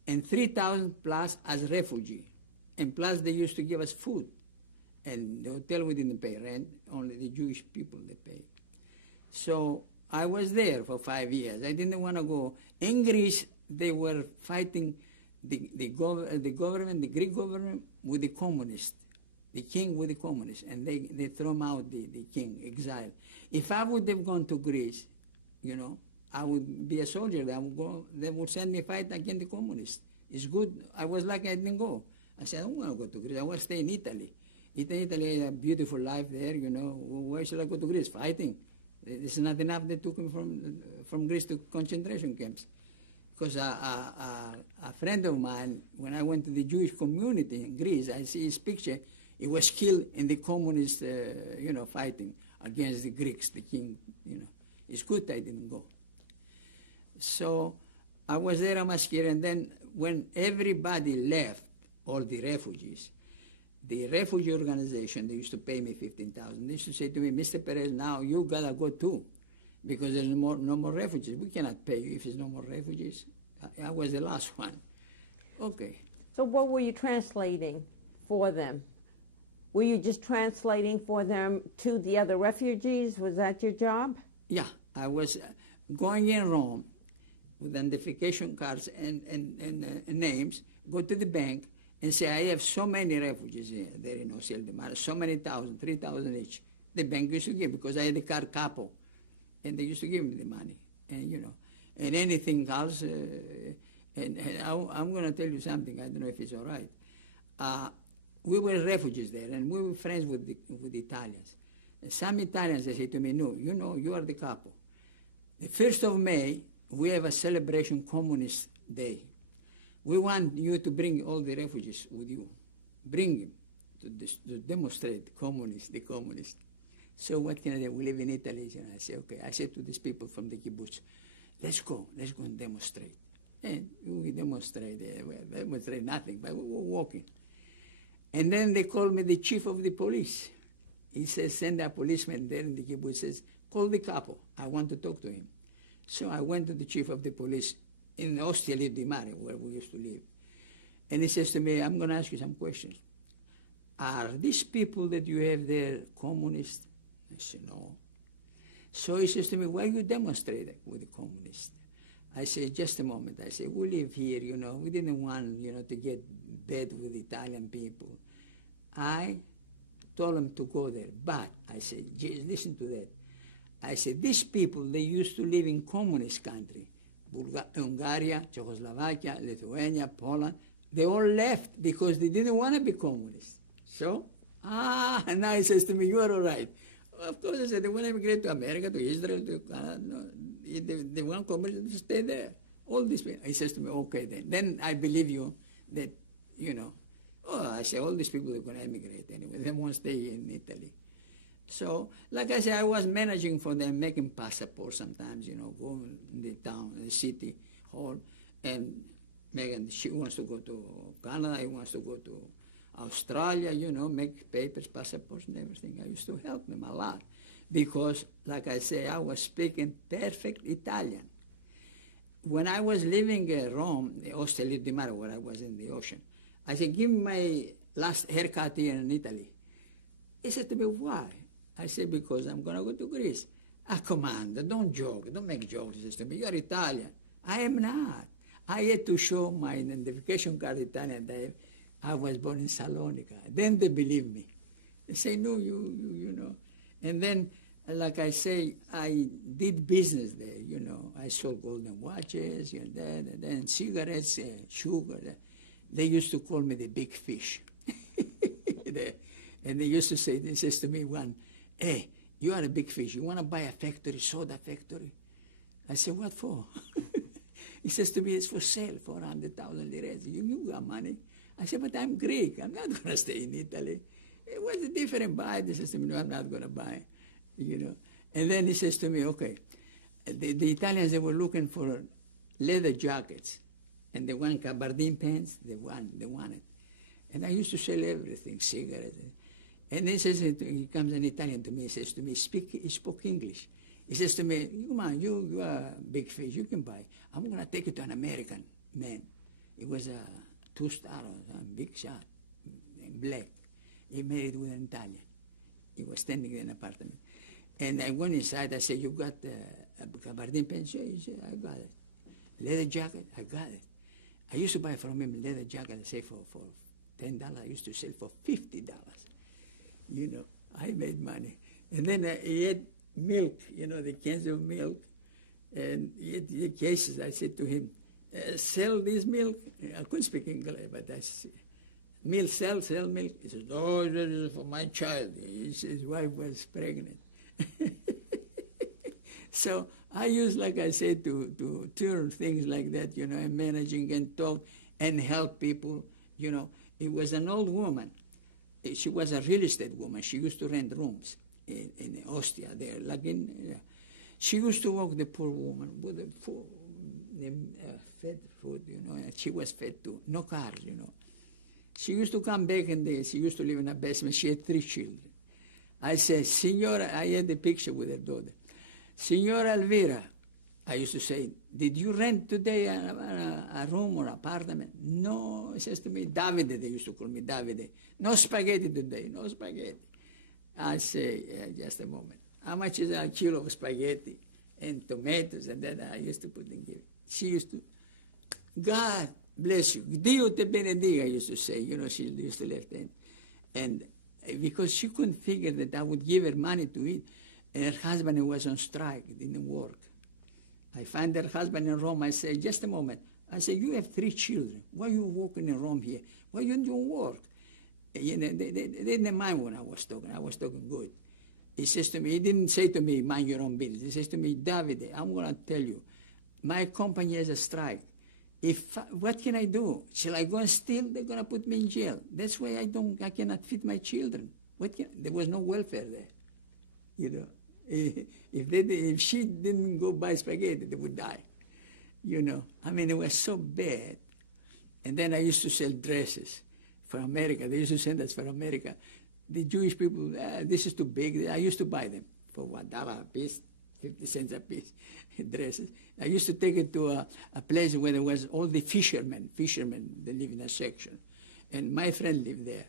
and 3,000 plus as refugee. And plus they used to give us food. And the hotel we didn't pay rent, only the Jewish people they paid. So I was there for 5 years. I didn't want to go. In Greece, they were fighting the government, the Greek government, with the communists, the king with the communists, and they throw him out, the king, exiled. If I would have gone to Greece, you know, I would be a soldier. I would go, they would send me fight against the communists. It's good. I was lucky I didn't go. I said, I don't want to go to Greece. I want to stay in Italy. Italy had a beautiful life there, you know. Why should I go to Greece? Fighting. It's not enough they took me from Greece to concentration camps. Because a friend of mine, when I went to the Jewish community in Greece, I see his picture. He was killed in the communist, you know, fighting against the Greeks, the king, you know. It's good I didn't go. So I was there a maskir, and then when everybody left, all the refugees, the refugee organization, they used to pay me 15,000. They used to say to me, Mr. Perez, now you gotta go too, because there's no more refugees. We cannot pay you if there's no more refugees. I was the last one. Okay. So what were you translating for them? Were you just translating for them to the other refugees? Was that your job? Yeah, I was going in Rome with identification cards and names, go to the bank and say, I have so many refugees here, there in Osel de Mar, so many thousand, 3,000 each. The bank used to give, because I had the card capo, and they used to give me the money, and you know, and anything else. And I'm going to tell you something, I don't know if it's all right. We were refugees there, and we were friends with the Italians. And some Italians, they say to me, no, you know, you are the capo. The 1st of May, we have a celebration, Communist Day. We want you to bring all the refugees with you. Bring them to demonstrate the communists. So what can I do? We live in Italy. And I say, okay. I said to these people from the kibbutz, let's go and demonstrate. And we demonstrated. We demonstrated nothing, but we were walking. And then they called me the chief of the police. He says, send a policeman there in the kibbutz, says, call the capo. I want to talk to him. So I went to the chief of the police in Ostia di Mare, where we used to live. And he says to me, I'm going to ask you some questions. Are these people that you have there communists? I said, no. So he says to me, why you demonstrating with the communists? I say, just a moment. I say, we live here, you know. We didn't want, you know, to get bad with Italian people. I told them to go there. But, I said, listen to that. I said, these people, they used to live in communist country. Hungary, Czechoslovakia, Lithuania, Poland. They all left because they didn't want to be communist. So, and now he says to me, you are all right. Of course, I said, they want to immigrate to America, to Israel, to Canada. No, they want communists to stay there. All these people. He says to me, okay then. Then I believe you that, you know, I say, all these people are going to emigrate anyway. They won't stay in Italy. So, like I said, I was managing for them, making passports sometimes, you know, go in the town, the city hall, and Megan, she wants to go to Canada, he wants to go to Australia, you know, make papers, passports, and everything. I used to help them a lot because, like I say, I was speaking perfect Italian. When I was living in Rome, the Ostia di Mare, where I was in the ocean, I said, give me my last haircut here in Italy. He said to me, why? I said, because I'm going to go to Greece. "Ah, Commander, don't joke. Don't make jokes." He says to me, "You're Italian." I am not. I had to show my identification card Italian that I was born in Salonika. Then they believe me. They say, "No, you know." And then, like I say, I did business there, you know. I sold golden watches, and then cigarettes, sugar. They used to call me the big fish. And they used to say, they says to me one, "Hey, you are a big fish. You want to buy a factory, soda factory?" I said, "What for?" He says to me, "It's for sale, 400,000 lires. You got money." I said, "But I'm Greek. I'm not going to stay in Italy." It was a different buy. He says to me, "No, I'm not going to buy," you know. And then he says to me, "Okay." The Italians, they were looking for leather jackets, and they want gabardine pants. They wanted. And I used to sell everything, cigarettes. And he says, he comes an Italian to me, he says to me, he spoke English. He says to me, "Come on, you are a big fish, you can buy. I'm going to take it to an American man." He was a 2-star, a big shot, black. He married with an Italian. He was standing in an apartment. And I went inside, I said, "You got a gabardine pants?" He said, "I got it." Leather jacket? I got it. I used to buy from him leather jacket, I say for $10. I used to sell for $50. You know, I made money. And then he had milk, you know, the cans of milk. And he had the cases. I said to him, "Sell this milk?" I couldn't speak English, but I said, "Milk, sell milk." He says, "Oh, this is for my child." His wife was pregnant. So I used, like I said, to turn things like that, you know, and managing and talk and help people, you know. It was an old woman. She was a real estate woman. She used to rent rooms in Austria there. Like she used to walk the poor woman with the fed food, you know, and she was fed too. No cars, you know. She used to come back and she used to live in a basement. She had 3 children. I said, "Signora," I had the picture with her daughter. "Signora Elvira," I used to say, "did you rent today a room or apartment?" "No," he says to me, "Davide," they used to call me Davide. "No spaghetti today, no spaghetti." I say, "Just a moment. How much is a kilo of spaghetti and tomatoes?" And then I used to put in give. She used to, "God bless you. Dio te benediga," I used to say. You know, she used to left in. And because she couldn't figure that I would give her money to eat, and her husband was on strike, didn't work. I find her husband in Rome. I say, "Just a moment." I say, "You have 3 children. Why are you working in Rome here? Why you don't work?" You know, they didn't mind when I was talking. I was talking good. He says to me, he didn't say to me, "Mind your own business." He says to me, "Davide, I'm going to tell you, my company has a strike. What can I do? Shall I go and steal? They're going to put me in jail. That's why I cannot feed my children." There was no welfare there, you know. If she didn't go buy spaghetti, they would die, you know. I mean, it was so bad. And then I used to sell dresses for America. They used to send us for America. The Jewish people, "This is too big." I used to buy them for $1 a piece, 50 cents a piece, dresses. I used to take it to a place where there was all the fishermen, they live in a section. And my friend lived there.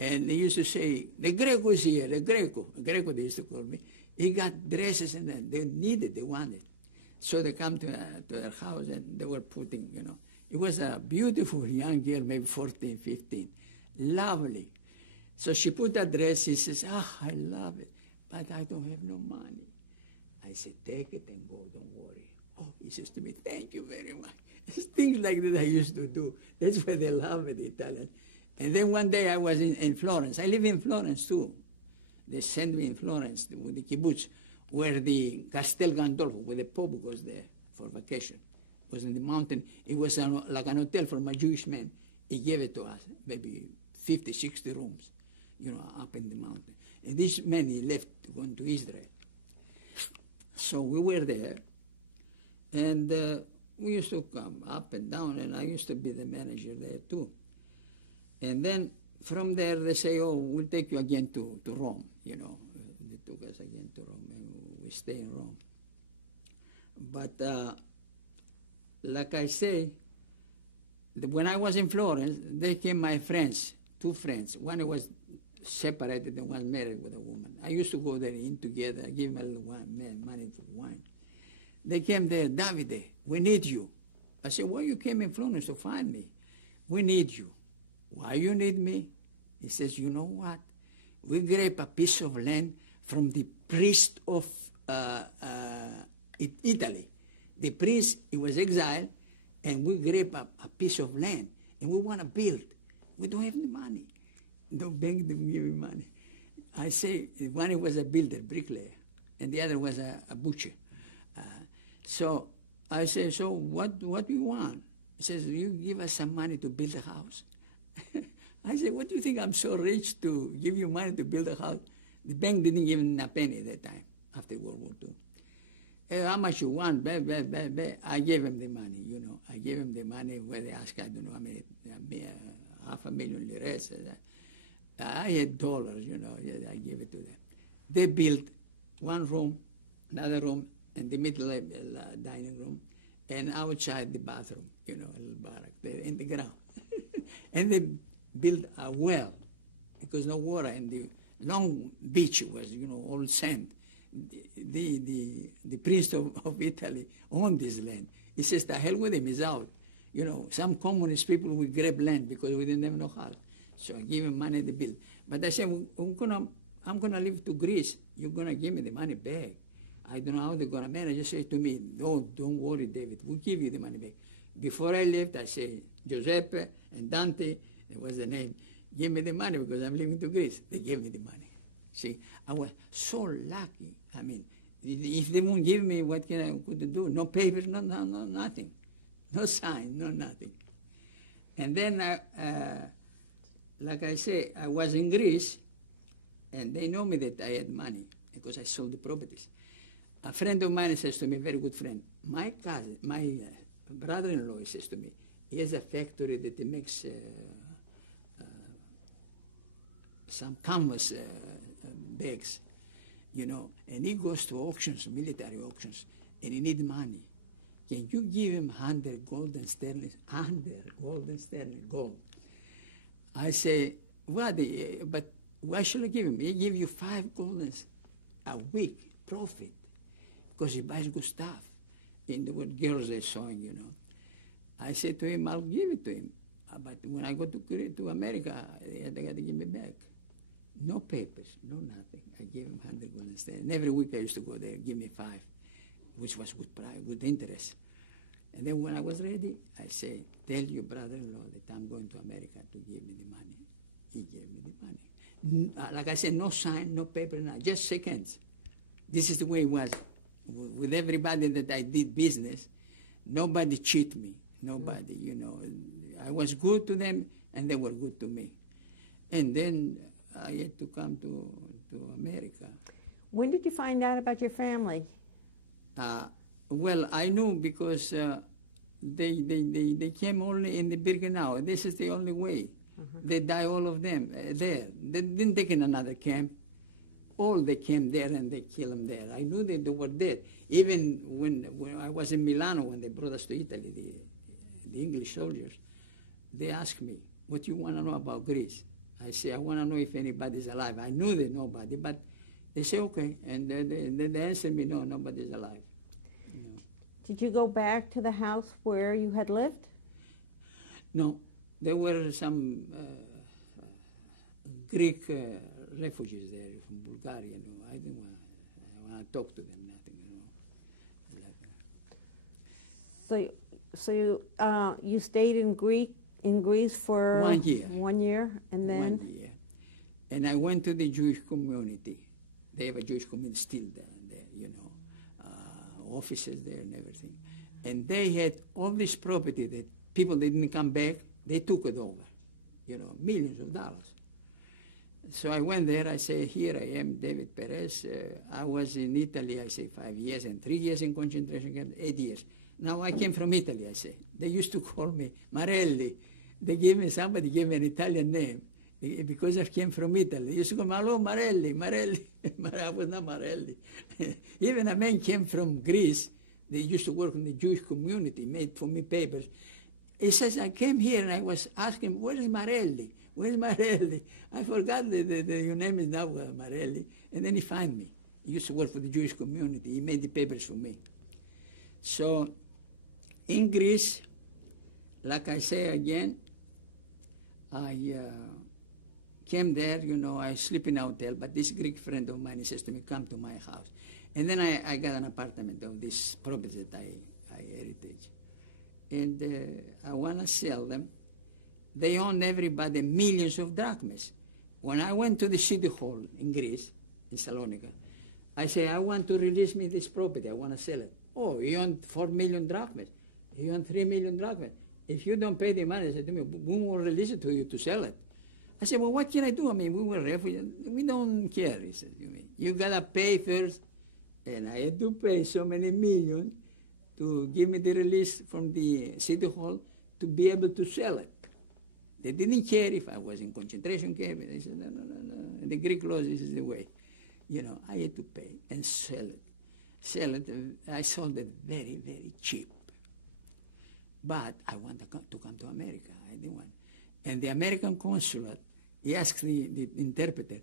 And they used to say, "The Greco is here, the Greco." Greco, they used to call me. He got dresses and they needed, they wanted. So they come to their house and they were putting, you know. It was a beautiful young girl, maybe 14, 15. Lovely. So she put that dress, she says, "I love it, but I don't have no money." I said, "Take it and go, don't worry." Oh, he says to me, "Thank you very much." Things like that I used to do. That's why they love it, the Italian. And then one day I was in Florence. I live in Florence too. They sent me in Florence with the kibbutz, where the Castel Gandolfo, where the Pope goes there for vacation. It was in the mountain. It was like an hotel from a Jewish man. He gave it to us, maybe 50, 60 rooms, you know, up in the mountain. And this man, he left to go to Israel. So we were there, and we used to come up and down, and I used to be the manager there too. And then from there, they say, "Oh, we'll take you again to Rome," you know. They took us again to Rome, and we stay in Rome. But like I say, when I was in Florence, they came my friends, 2 friends. One was separated and was married with a woman. I used to go there in together. I give him a little money for wine. They came there, Davide, we need you. I said, why you came in Florence to find me? We need you. Why you need me? He says, you know what? We grabbed a piece of land from the priest of Italy. The priest, he was exiled, and we grabbed a piece of land, and we want to build. We don't have the money. No bank didn't give me money. I say, one was a builder, bricklayer, and the other was a butcher. So I say, so what do you want? He says, you give us some money to build a house. I said, what do you think, I'm so rich to give you money to build a house? The bank didn't give me a penny at that time, after World War II. How much you want? I gave him the money, you know. I gave him the money where they asked, I don't know, I mean, $500,000 lires. I had dollars, you know, I gave it to them. They built one room, another room, in the middle dining room, and outside the bathroom, you know, a little barrack there in the ground. And they built a well, because no water, and the long beach was, you know, all sand. The priest of Italy owned this land. He says, the hell with him, he's out. You know, some communist people will grab land because we didn't have no house. So I give him money to build. But I said, I'm gonna leave to Greece. You're gonna give me the money back. I don't know how they're gonna manage. Just say to me, no, don't worry, David. We'll give you the money back. Before I left, I say, Giuseppe and Dante, that was the name, give me the money because I'm leaving to Greece. They gave me the money. See, I was so lucky. I mean, if they won't give me, what could I do? No papers, no, nothing. No sign, no nothing. And then, like I say, I was in Greece, and they know me that I had money because I sold the properties. A friend of mine says to me, a very good friend, my cousin, my brother-in-law says to me, he has a factory that he makes some canvas bags, you know, and he goes to auctions, military auctions, and he needs money. Can you give him 100 golden sterling, 100 golden sterling, gold? I say, what? But why should I give him? He give you 5 goldens a week profit because he buys good stuff. In the what girls are sewing, you know. I said to him, I'll give it to him. But when I go to America, they got to give me back. No papers, no nothing. I gave him 100 golden sterling. And every week I used to go there, give me 5, which was good price, good interest. And then when I was ready, I say, tell your brother-in-law that I'm going to America to give me the money. He gave me the money. Like I said, no sign, no paper, no, just seconds. This is the way it was. With everybody that I did business, nobody cheated me. Nobody, you know. I was good to them, and they were good to me. And then I had to come to America. When did you find out about your family? Well, I knew because they came only in the Birkenau. This is the only way. They die, all of them, there. They didn't take in another camp. All they came there and they killed them there. I knew that they were dead. Even when I was in Milano, when they brought us to Italy, the English soldiers, they asked me, what do you want to know about Greece? I say, I want to know if anybody's alive. I knew that nobody, but they say, okay. And they answered me, no, nobody's alive. You know. Did you go back to the house where you had lived? No, there were some Greek refugees there from Bulgaria. You know. I didn't want to talk to them, nothing, you know. Like So you stayed in Greece for 1 year. 1 year, and then 1 year. And I went to the Jewish community. They have a Jewish community still there, you know, offices there and everything. And they had all this property that people that didn't come back, they took it over, you know, millions of dollars. So I went there, I say, here I am, David Perez. I was in Italy, I say, 5 years, and 3 years in concentration camp, 8 years. Now I came from Italy, I say. They used to call me Marelli. Somebody gave me an Italian name because I came from Italy. They used to call me, hello, Marelli. I was not Marelli. Even a man came from Greece. They used to work in the Jewish community, made for me papers. He says, I came here and I was asking, where is Marelli? where's Marelli? I forgot that your name is now Marelli. And then he found me. He used to work for the Jewish community. He made the papers for me. So in Greece, like I say again, I came there, I sleep in a hotel, but this Greek friend of mine, he says to me, come to my house. And then I got an apartment of this property that I heritage. And I want to sell them. They own everybody millions of drachmas. When I went to the city hall in Greece, in Saloniki, I say, I want to release me this property. I want to sell it. Oh, you own 4 million drachmas. You own 3 million drachmas. If you don't pay the money, they said to me, we will release it to you to sell it. I said, well, what can I do? I mean, we were refugees. We don't care, he said to me. You got to pay first. And I had to pay so many millions to give me the release from the city hall to be able to sell it. They didn't care if I was in concentration camp. They said, no. In the Greek laws, this is the way. I had to pay and sell it. I sold it very, very cheap. But I wanted to come to America. I didn't want. And the American consulate, he asked the interpreter,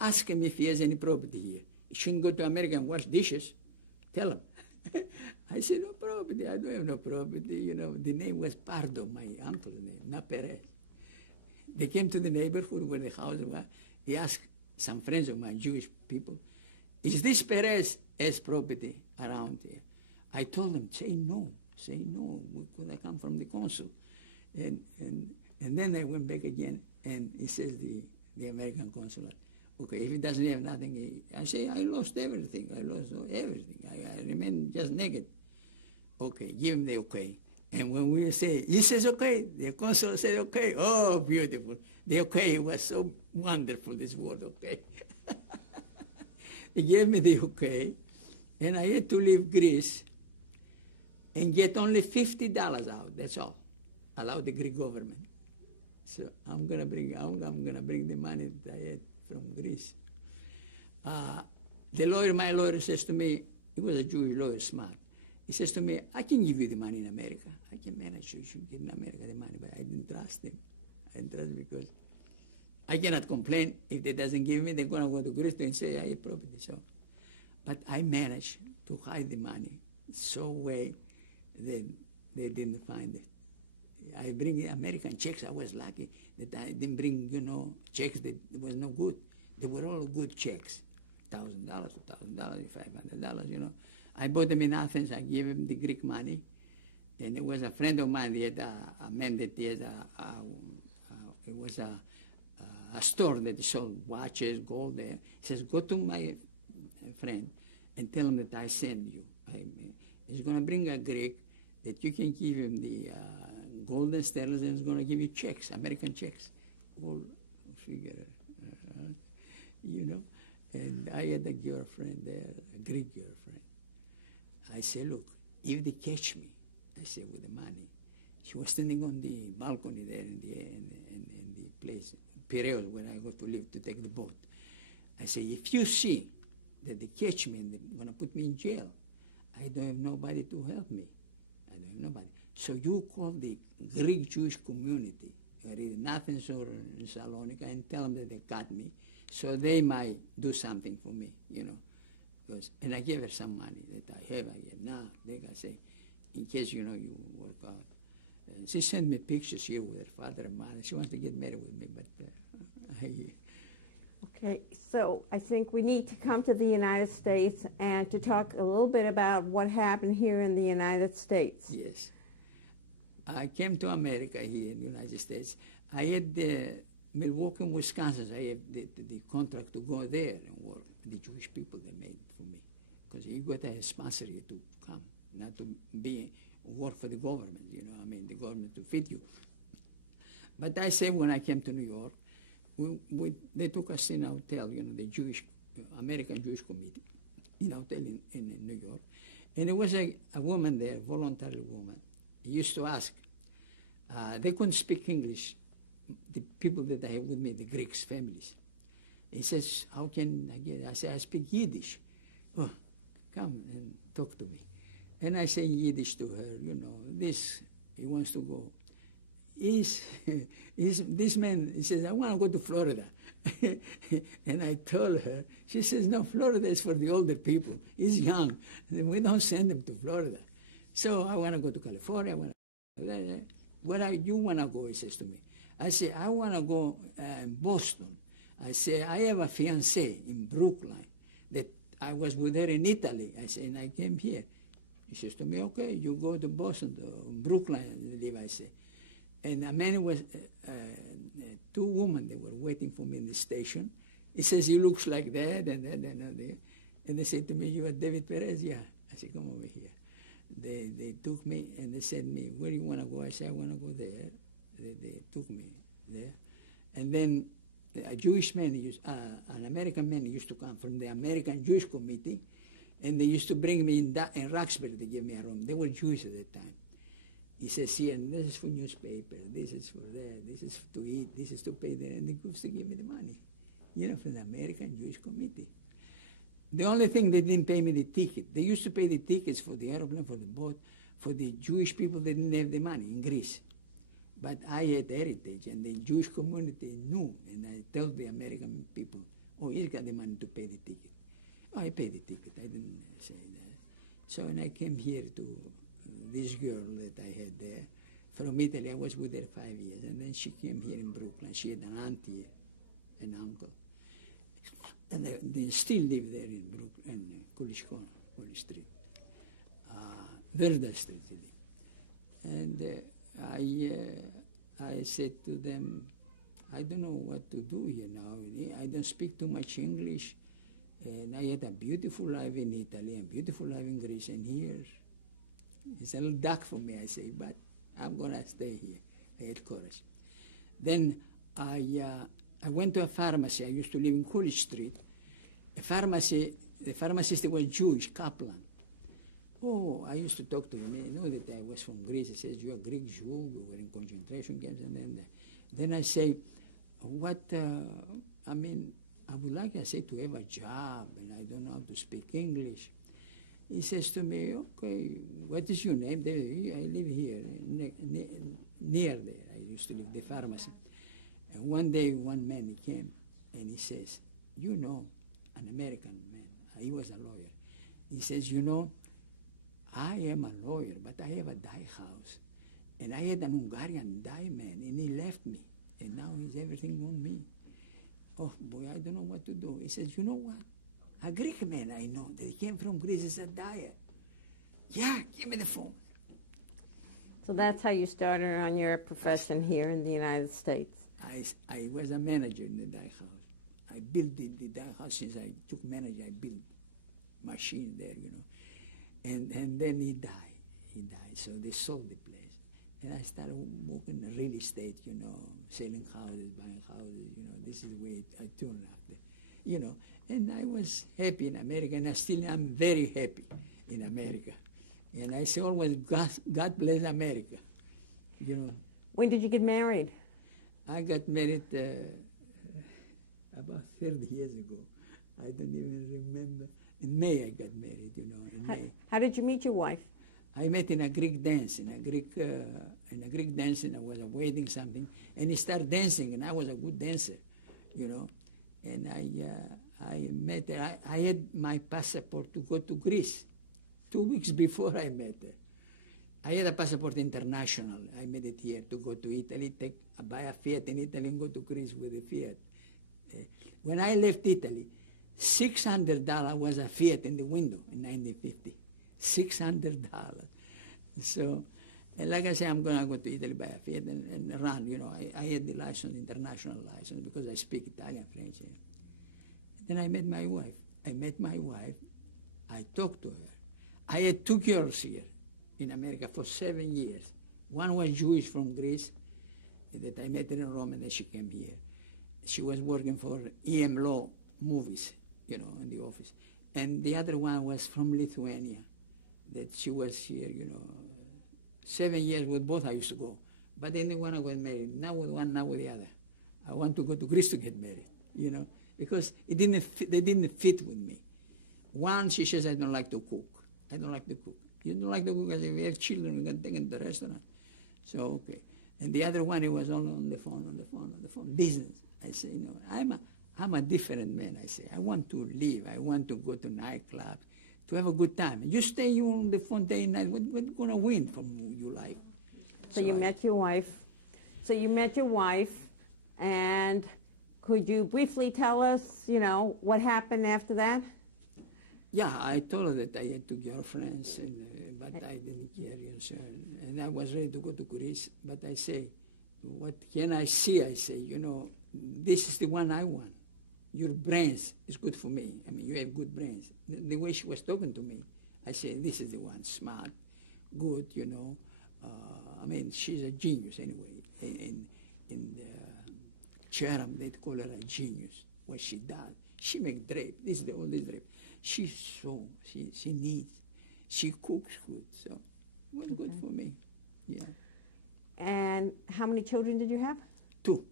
ask him if he has any property here. He shouldn't go to America and wash dishes. Tell him. I said, no property. I don't have no property. The name was Pardo, my uncle's name, not Perez. They came to the neighborhood where the house was. He asked some friends of mine, Jewish people, is this Perez has property around here? I told them, say no. We could have come from the consul. And then I went back again, and he says, the American consulate, okay, if he doesn't have nothing, I say, I lost everything. I remain just naked. Okay, give him the okay. And when we say, he says okay, the consul said okay. Oh, beautiful. The okay was so wonderful, this word okay. He gave me the okay, and I had to leave Greece and get only $50 out, that's all, allowed the Greek government. So I'm gonna bring the money that I had from Greece. My lawyer says to me, he was a Jewish lawyer, smart. He says to me, I can give you the money in America. I can manage you should get in America the money, but I didn't trust him. I didn't trust him because I cannot complain. If they doesn't give me, they're going to go to Greece and say, I have property. So, but I managed to hide the money so way that they didn't find it. I bring American checks. I was lucky that I didn't bring, checks that was no good. They were all good checks, $1,000, $2,000, $500, I bought them in Athens. I gave him the Greek money. And it was a friend of mine. He had a man that he had it was a store that sold watches, gold there. He says, go to my friend and tell him that I send you. He's going to bring a Greek that you can give him the gold and sterling, and he's going to give you checks, American checks. All figure, And I had a girlfriend there, a Greek girlfriend. I say, look, if they catch me, I say, with the money. She was standing on the balcony there in the place, Perez, where I go to live to take the boat. I say, if you see that they catch me and they're going to put me in jail, I don't have nobody to help me. I don't have nobody. So you call the Greek Jewish community, either in Athens or in Saloniki, and tell them that they got me, so they might do something for me, And I gave her some money that I have. Now they can say, in case you work out. She sent me pictures here with her father and mother. She wants to get married with me, but Okay, so I think we need to come to the United States and to talk a little bit about what happened here in the United States. Yes. I came to America here in the United States. I had Milwaukee, Wisconsin. I had the contract to go there and work. The Jewish people, they made for me. Because you got to sponsor you to come, not to work for the government, the government to feed you. But I say when I came to New York, they took us in a hotel, the American Jewish Committee, in a hotel in New York. And there was a woman there, voluntary woman. He used to ask. They couldn't speak English, the people that I have with me, the Greeks, families. He says, how can I get it? I say, I speak Yiddish. Oh, come and talk to me. And I say in Yiddish to her, he wants to go. is this man, he says, I want to go to Florida. And I told her, she says, no, Florida is for the older people. He's young. We don't send him to Florida. So I want to go to California. Where you want to go, he says to me. I say, I want to go in Boston. I say, I have a fiancée in Brooklyn that I was with her in Italy. I say, and I came here. He says to me, okay, you go to Boston, to Brooklyn, live, I say. And a man was, two women, they were waiting for me in the station. He says, he looks like that, and they said to me, you are David Perez? Yeah. I said, come over here. They took me, and they said to me, where do you want to go? I said, I want to go there. They took me there. And then a Jewish man, an American man used to come from the American Jewish Committee, and they used to bring me in Roxbury to give me a room. They were Jewish at that time. He says, here, and this is for newspaper, this is for that, this is to eat, this is to pay there, and they used to give me the money, from the American Jewish Committee. The only thing they didn't pay me the ticket. They used to pay the tickets for the airplane, for the boat, for the Jewish people that didn't have the money in Greece. But I had heritage, and the Jewish community knew, and I told the American people, oh, he's got the money to pay the ticket. Oh, I paid the ticket. I didn't say that. So, and I came here to this girl that I had there. From Italy, I was with her 5 years, and then she came here in Brooklyn. She had an auntie, an uncle. And they still live there in Brooklyn, College Street, Verda Street. And I said to them, I don't know what to do here now. I don't speak too much English. And I had a beautiful life in Italy and beautiful life in Greece. And here, it's a little dark for me, I say, but I'm going to stay here. I had courage. Then I went to a pharmacy. I used to live in College Street. The pharmacist was Jewish, Kaplan. Oh, I used to talk to him. He knew that I was from Greece. He says, you're a Greek Jew. We were in concentration camps. And then I say, I would like, I say, to have a job, and I don't know how to speak English. He says to me, okay, what is your name? I live here, near there. I used to live the pharmacy. And one day, one man, he came, and he says, an American man, he was a lawyer. He says, I am a lawyer, but I have a dye house. And I had an Hungarian dye man, and he left me. And now he's everything on me. Oh, boy, I don't know what to do. He says, you know what? A Greek man I know that came from Greece is a dyer. Yeah, give me the phone. So that's how you started on your profession here in the United States. I was a manager in the dye house. I built the dye house since I took manager. I built machine there, And then he died. So they sold the place. And I started working in real estate, selling houses, buying houses, This is the way I turned out. And I was happy in America, and I still am very happy in America. And I say always, God bless America, When did you get married? I got married about 30 years ago. I don't even remember. In May I got married, in May. How did you meet your wife? I met in a Greek dance, in a Greek dance, and I was awaiting something, and he started dancing, and I was a good dancer, And I met her. I had my passport to go to Greece 2 weeks before I met her. I had a passport international. I made it here to go to Italy, buy a Fiat in Italy, and go to Greece with a Fiat. When I left Italy, $600 was a Fiat in the window in 1950. $600. So, and like I say, I'm going to go to Italy, buy a Fiat, and run. I had the license, international license, because I speak Italian, French. Then I met my wife. I talked to her. I had 2 girls here in America for 7 years. One was Jewish from Greece, that I met her in Rome, and then she came here. She was working for EM Law movies, in the office. And the other one was from Lithuania, that she was here, 7 years with both I used to go. But then when I was married, now with one, now with the other. I want to go to Greece to get married, because they didn't fit with me. One, she says, I don't like to cook. I don't like to cook. You don't like to cook? I say, we have children, we can take them to the restaurant. So, okay. And the other one, he was only on the phone, business. I say, I'm a different man, I say. I want to live. I want to go to nightclubs, to have a good time. You stay on the phone day and night, what's going to win from your life? So you met your wife. So you met your wife, and could you briefly tell us, what happened after that? Yeah, I told her that I had two girlfriends, but I didn't care, and I was ready to go to Greece. But I say, what can I see? I say, this is the one I want. Your brains is good for me. I mean, you have good brains. The way she was talking to me, I say, this is the one, smart, good, I mean, she's a genius anyway. In Chatham, they call her a genius. What she does, she makes drape. This is the oldest drape. She needs, she cooks good. So it was good for me. Yeah. And how many children did you have? 2.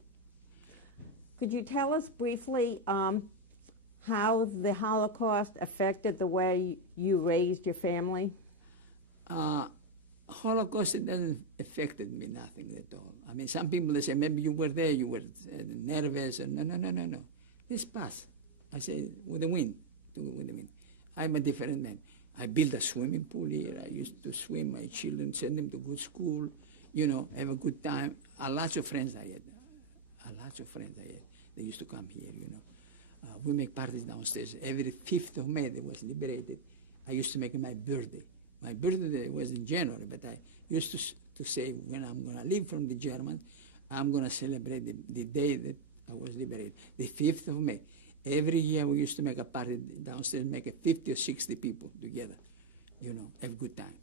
Could you tell us briefly how the Holocaust affected the way you raised your family? Holocaust, it doesn't affected me nothing at all. I mean, some people, they say, maybe you were there, you were nervous. And no. This passed. I say, with the wind. I'm a different man. I built a swimming pool here. I used to swim my children, send them to good school, have a good time. A lot of friends I had. They used to come here, we make parties downstairs. Every 5th of May, they was liberated. I used to make my birthday. My birthday was in January, but I used to say, when I'm going to leave from the Germans, I'm going to celebrate the day that I was liberated, the 5th of May. Every year we used to make a party downstairs, make 50 or 60 people together, have a good time.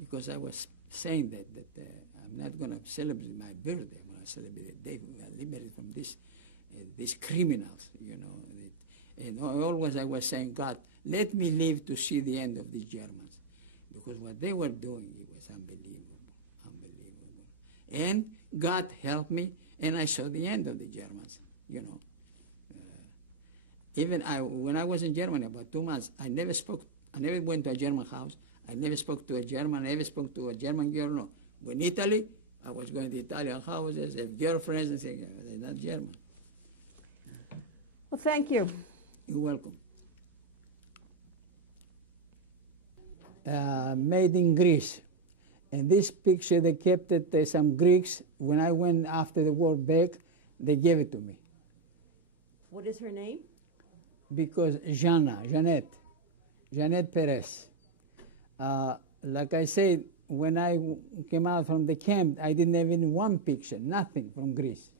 Because I was saying that I'm not going to celebrate my birthday. I'm going to celebrate the day we are liberated from these criminals, And always I was saying, God, let me live to see the end of these Germans. Because what they were doing, it was unbelievable. And God helped me, and I saw the end of the Germans, Even when I was in Germany about 2 months, I never went to a German house. I never spoke to a German. I never spoke to a German girl. No. When Italy, I was going to Italian houses, have girlfriends, and saying, they're not German. Well, thank you. You're welcome. Made in Greece. And this picture, they kept it, some Greeks, when I went after the war back, they gave it to me. What is her name? Because Jeanette Perez. Like I said, when I came out from the camp, I didn't have even one picture, nothing from Greece.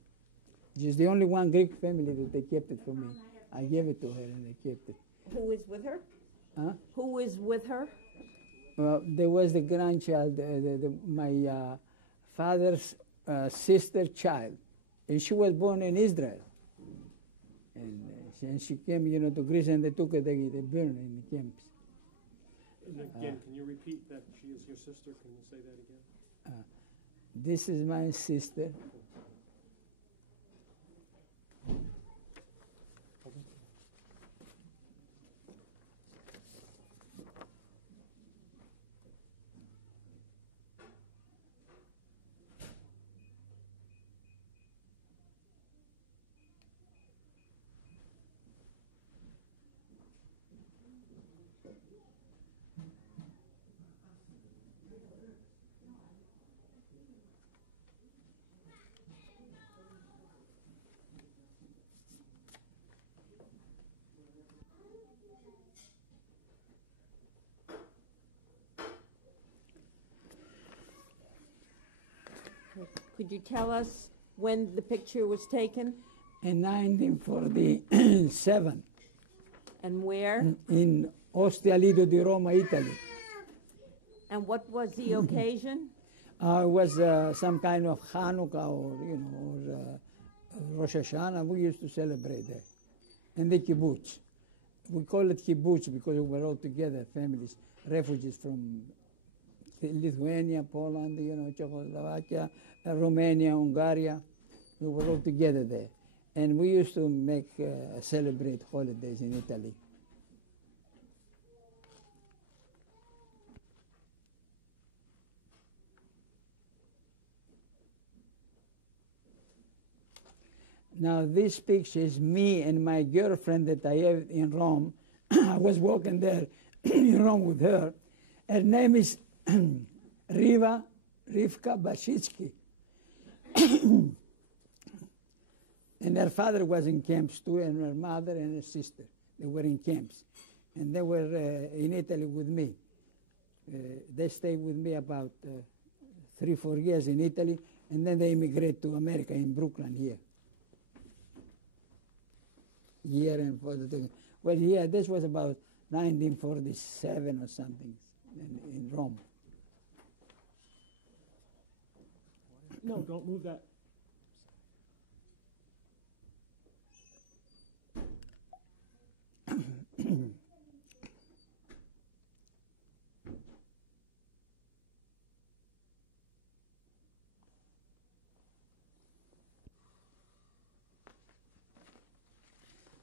Just the only one Greek family that they kept it for me. I gave it to her and they kept it. Who is with her? Huh? Who is with her? Well, there was the grandchild, my father's sister child. And she was born in Israel. And she came, to Greece, and they took her, they burned her in the camps. And again, can you repeat that she is your sister? Can you say that again? This is my sister. Could you tell us when the picture was taken In 1947, and where? in Ostia Lido di Roma, Italy. And what was the occasion? It was some kind of Hanukkah or Rosh Hashanah. We used to celebrate that. And the kibbutz. We call it kibbutz because we were all together, families, refugees from Lithuania, Poland, Czechoslovakia, Romania, Hungary. We were all together there. And we used to celebrate holidays in Italy. Now this picture is me and my girlfriend that I have in Rome. I was walking there in Rome with her. Her name is Rivka Bashitsky. And her father was in camps too, and her mother and her sister. They were in camps. And they were in Italy with me. They stayed with me about 3-4 years in Italy, and then they immigrated to America in Brooklyn here. Well, yeah, this was about 1947 or something in Rome. No, don't move that.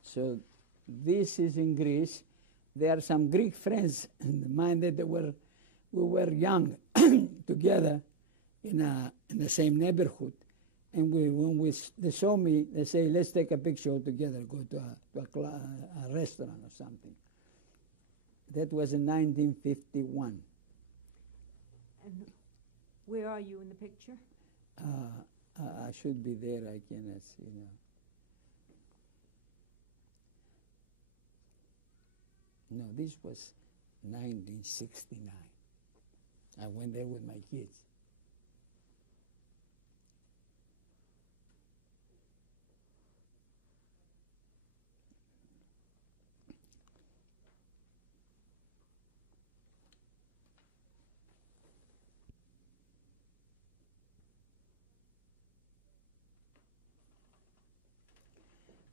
So this is in Greece. There are some Greek friends of mine that we were young together in the same neighborhood. And when they saw me, they say, let's take a picture together, go to a restaurant or something. That was in 1951. And where are you in the picture? I should be there, I cannot see now. No, this was 1969. I went there with my kids.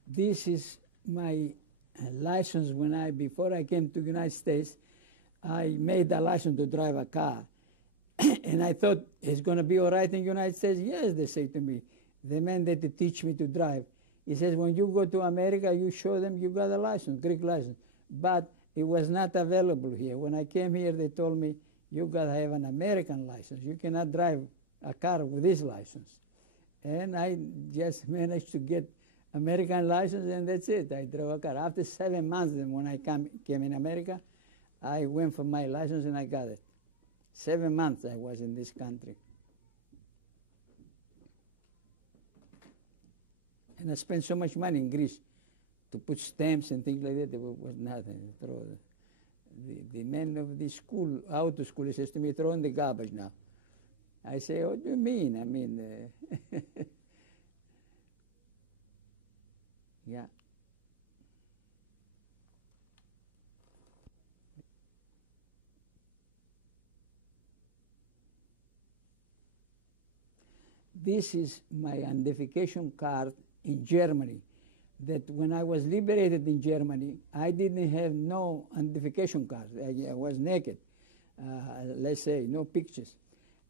This is my license before I came to the United States. I made a license to drive a car. And I thought, it's going to be all right in the United States? Yes, they say to me. The man that teach me to drive. He says, when you go to America, you show them you got a license, Greek license. But it was not available here. When I came here, they told me, you got to have an American license. You cannot drive a car with this license. And I just managed to get American license, and that's it. I drove a car. After 7 months, then when I came in America, I went for my license and I got it. 7 months I was in this country. And I spent so much money in Greece to put stamps and things like that. There was nothing. The man of the school, auto school, says to me, throw in the garbage now. I say, what do you mean? I mean, yeah. This is my identification card in Germany. That when I was liberated in Germany, I didn't have no identification card. I was naked, let's say, no pictures.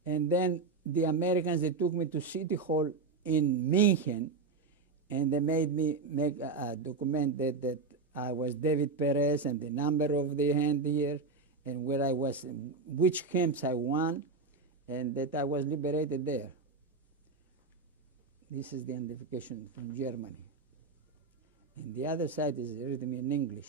And then the Americans, they took me to City Hall in München, and they made me make a document that I was David Perez and the number of the hand here, and where I was, which camps I won, and that I was liberated there. This is the identification from Germany. And the other side is written in English.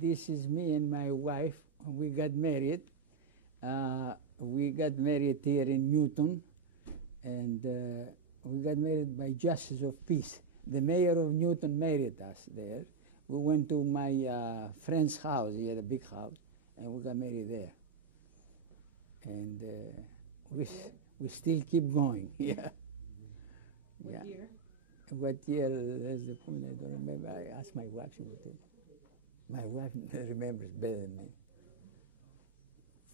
This is me and my wife when we got married. We got married here in Newton, and we got married by justice of peace. The mayor of Newton married us there. We went to my friend's house. He had a big house, and we got married there. and we still keep going. Yeah. What year? What year? That's the point. I don't remember. I asked my wife. She would tell me. My wife remembers better than me.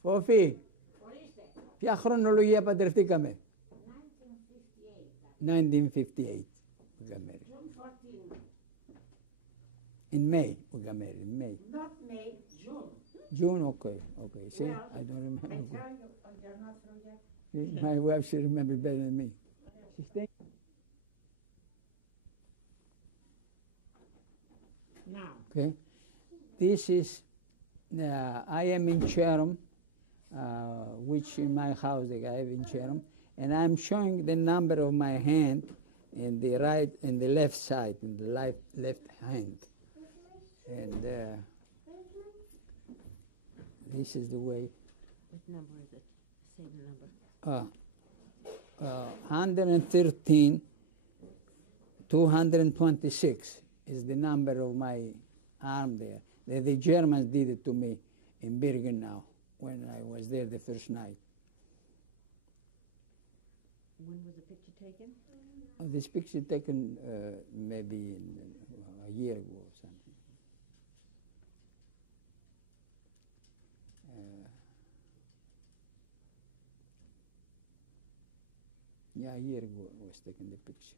Φόφη, ποια χρονολογία παντρευτήκαμε? 1958. 1958. We got married. June 14. In May, we got married. In May. Not May, June. June, okay. See, Well, I don't remember. I tell you, you're not through yet. See, my wife, she remembers better than me. She's staying. Now, Okay. This is, I am in Chatham, which in my house I have in Chatham, and I'm showing the number of my hand in the right and the left side, in the left hand. And this is the way. What number is it? Say the number. 113, 226 is the number of my arm there. The Germans did it to me in Birkenau when I was there the first night. When was the picture taken? This picture taken maybe a year ago or something. Yeah, a year ago I was taking the picture.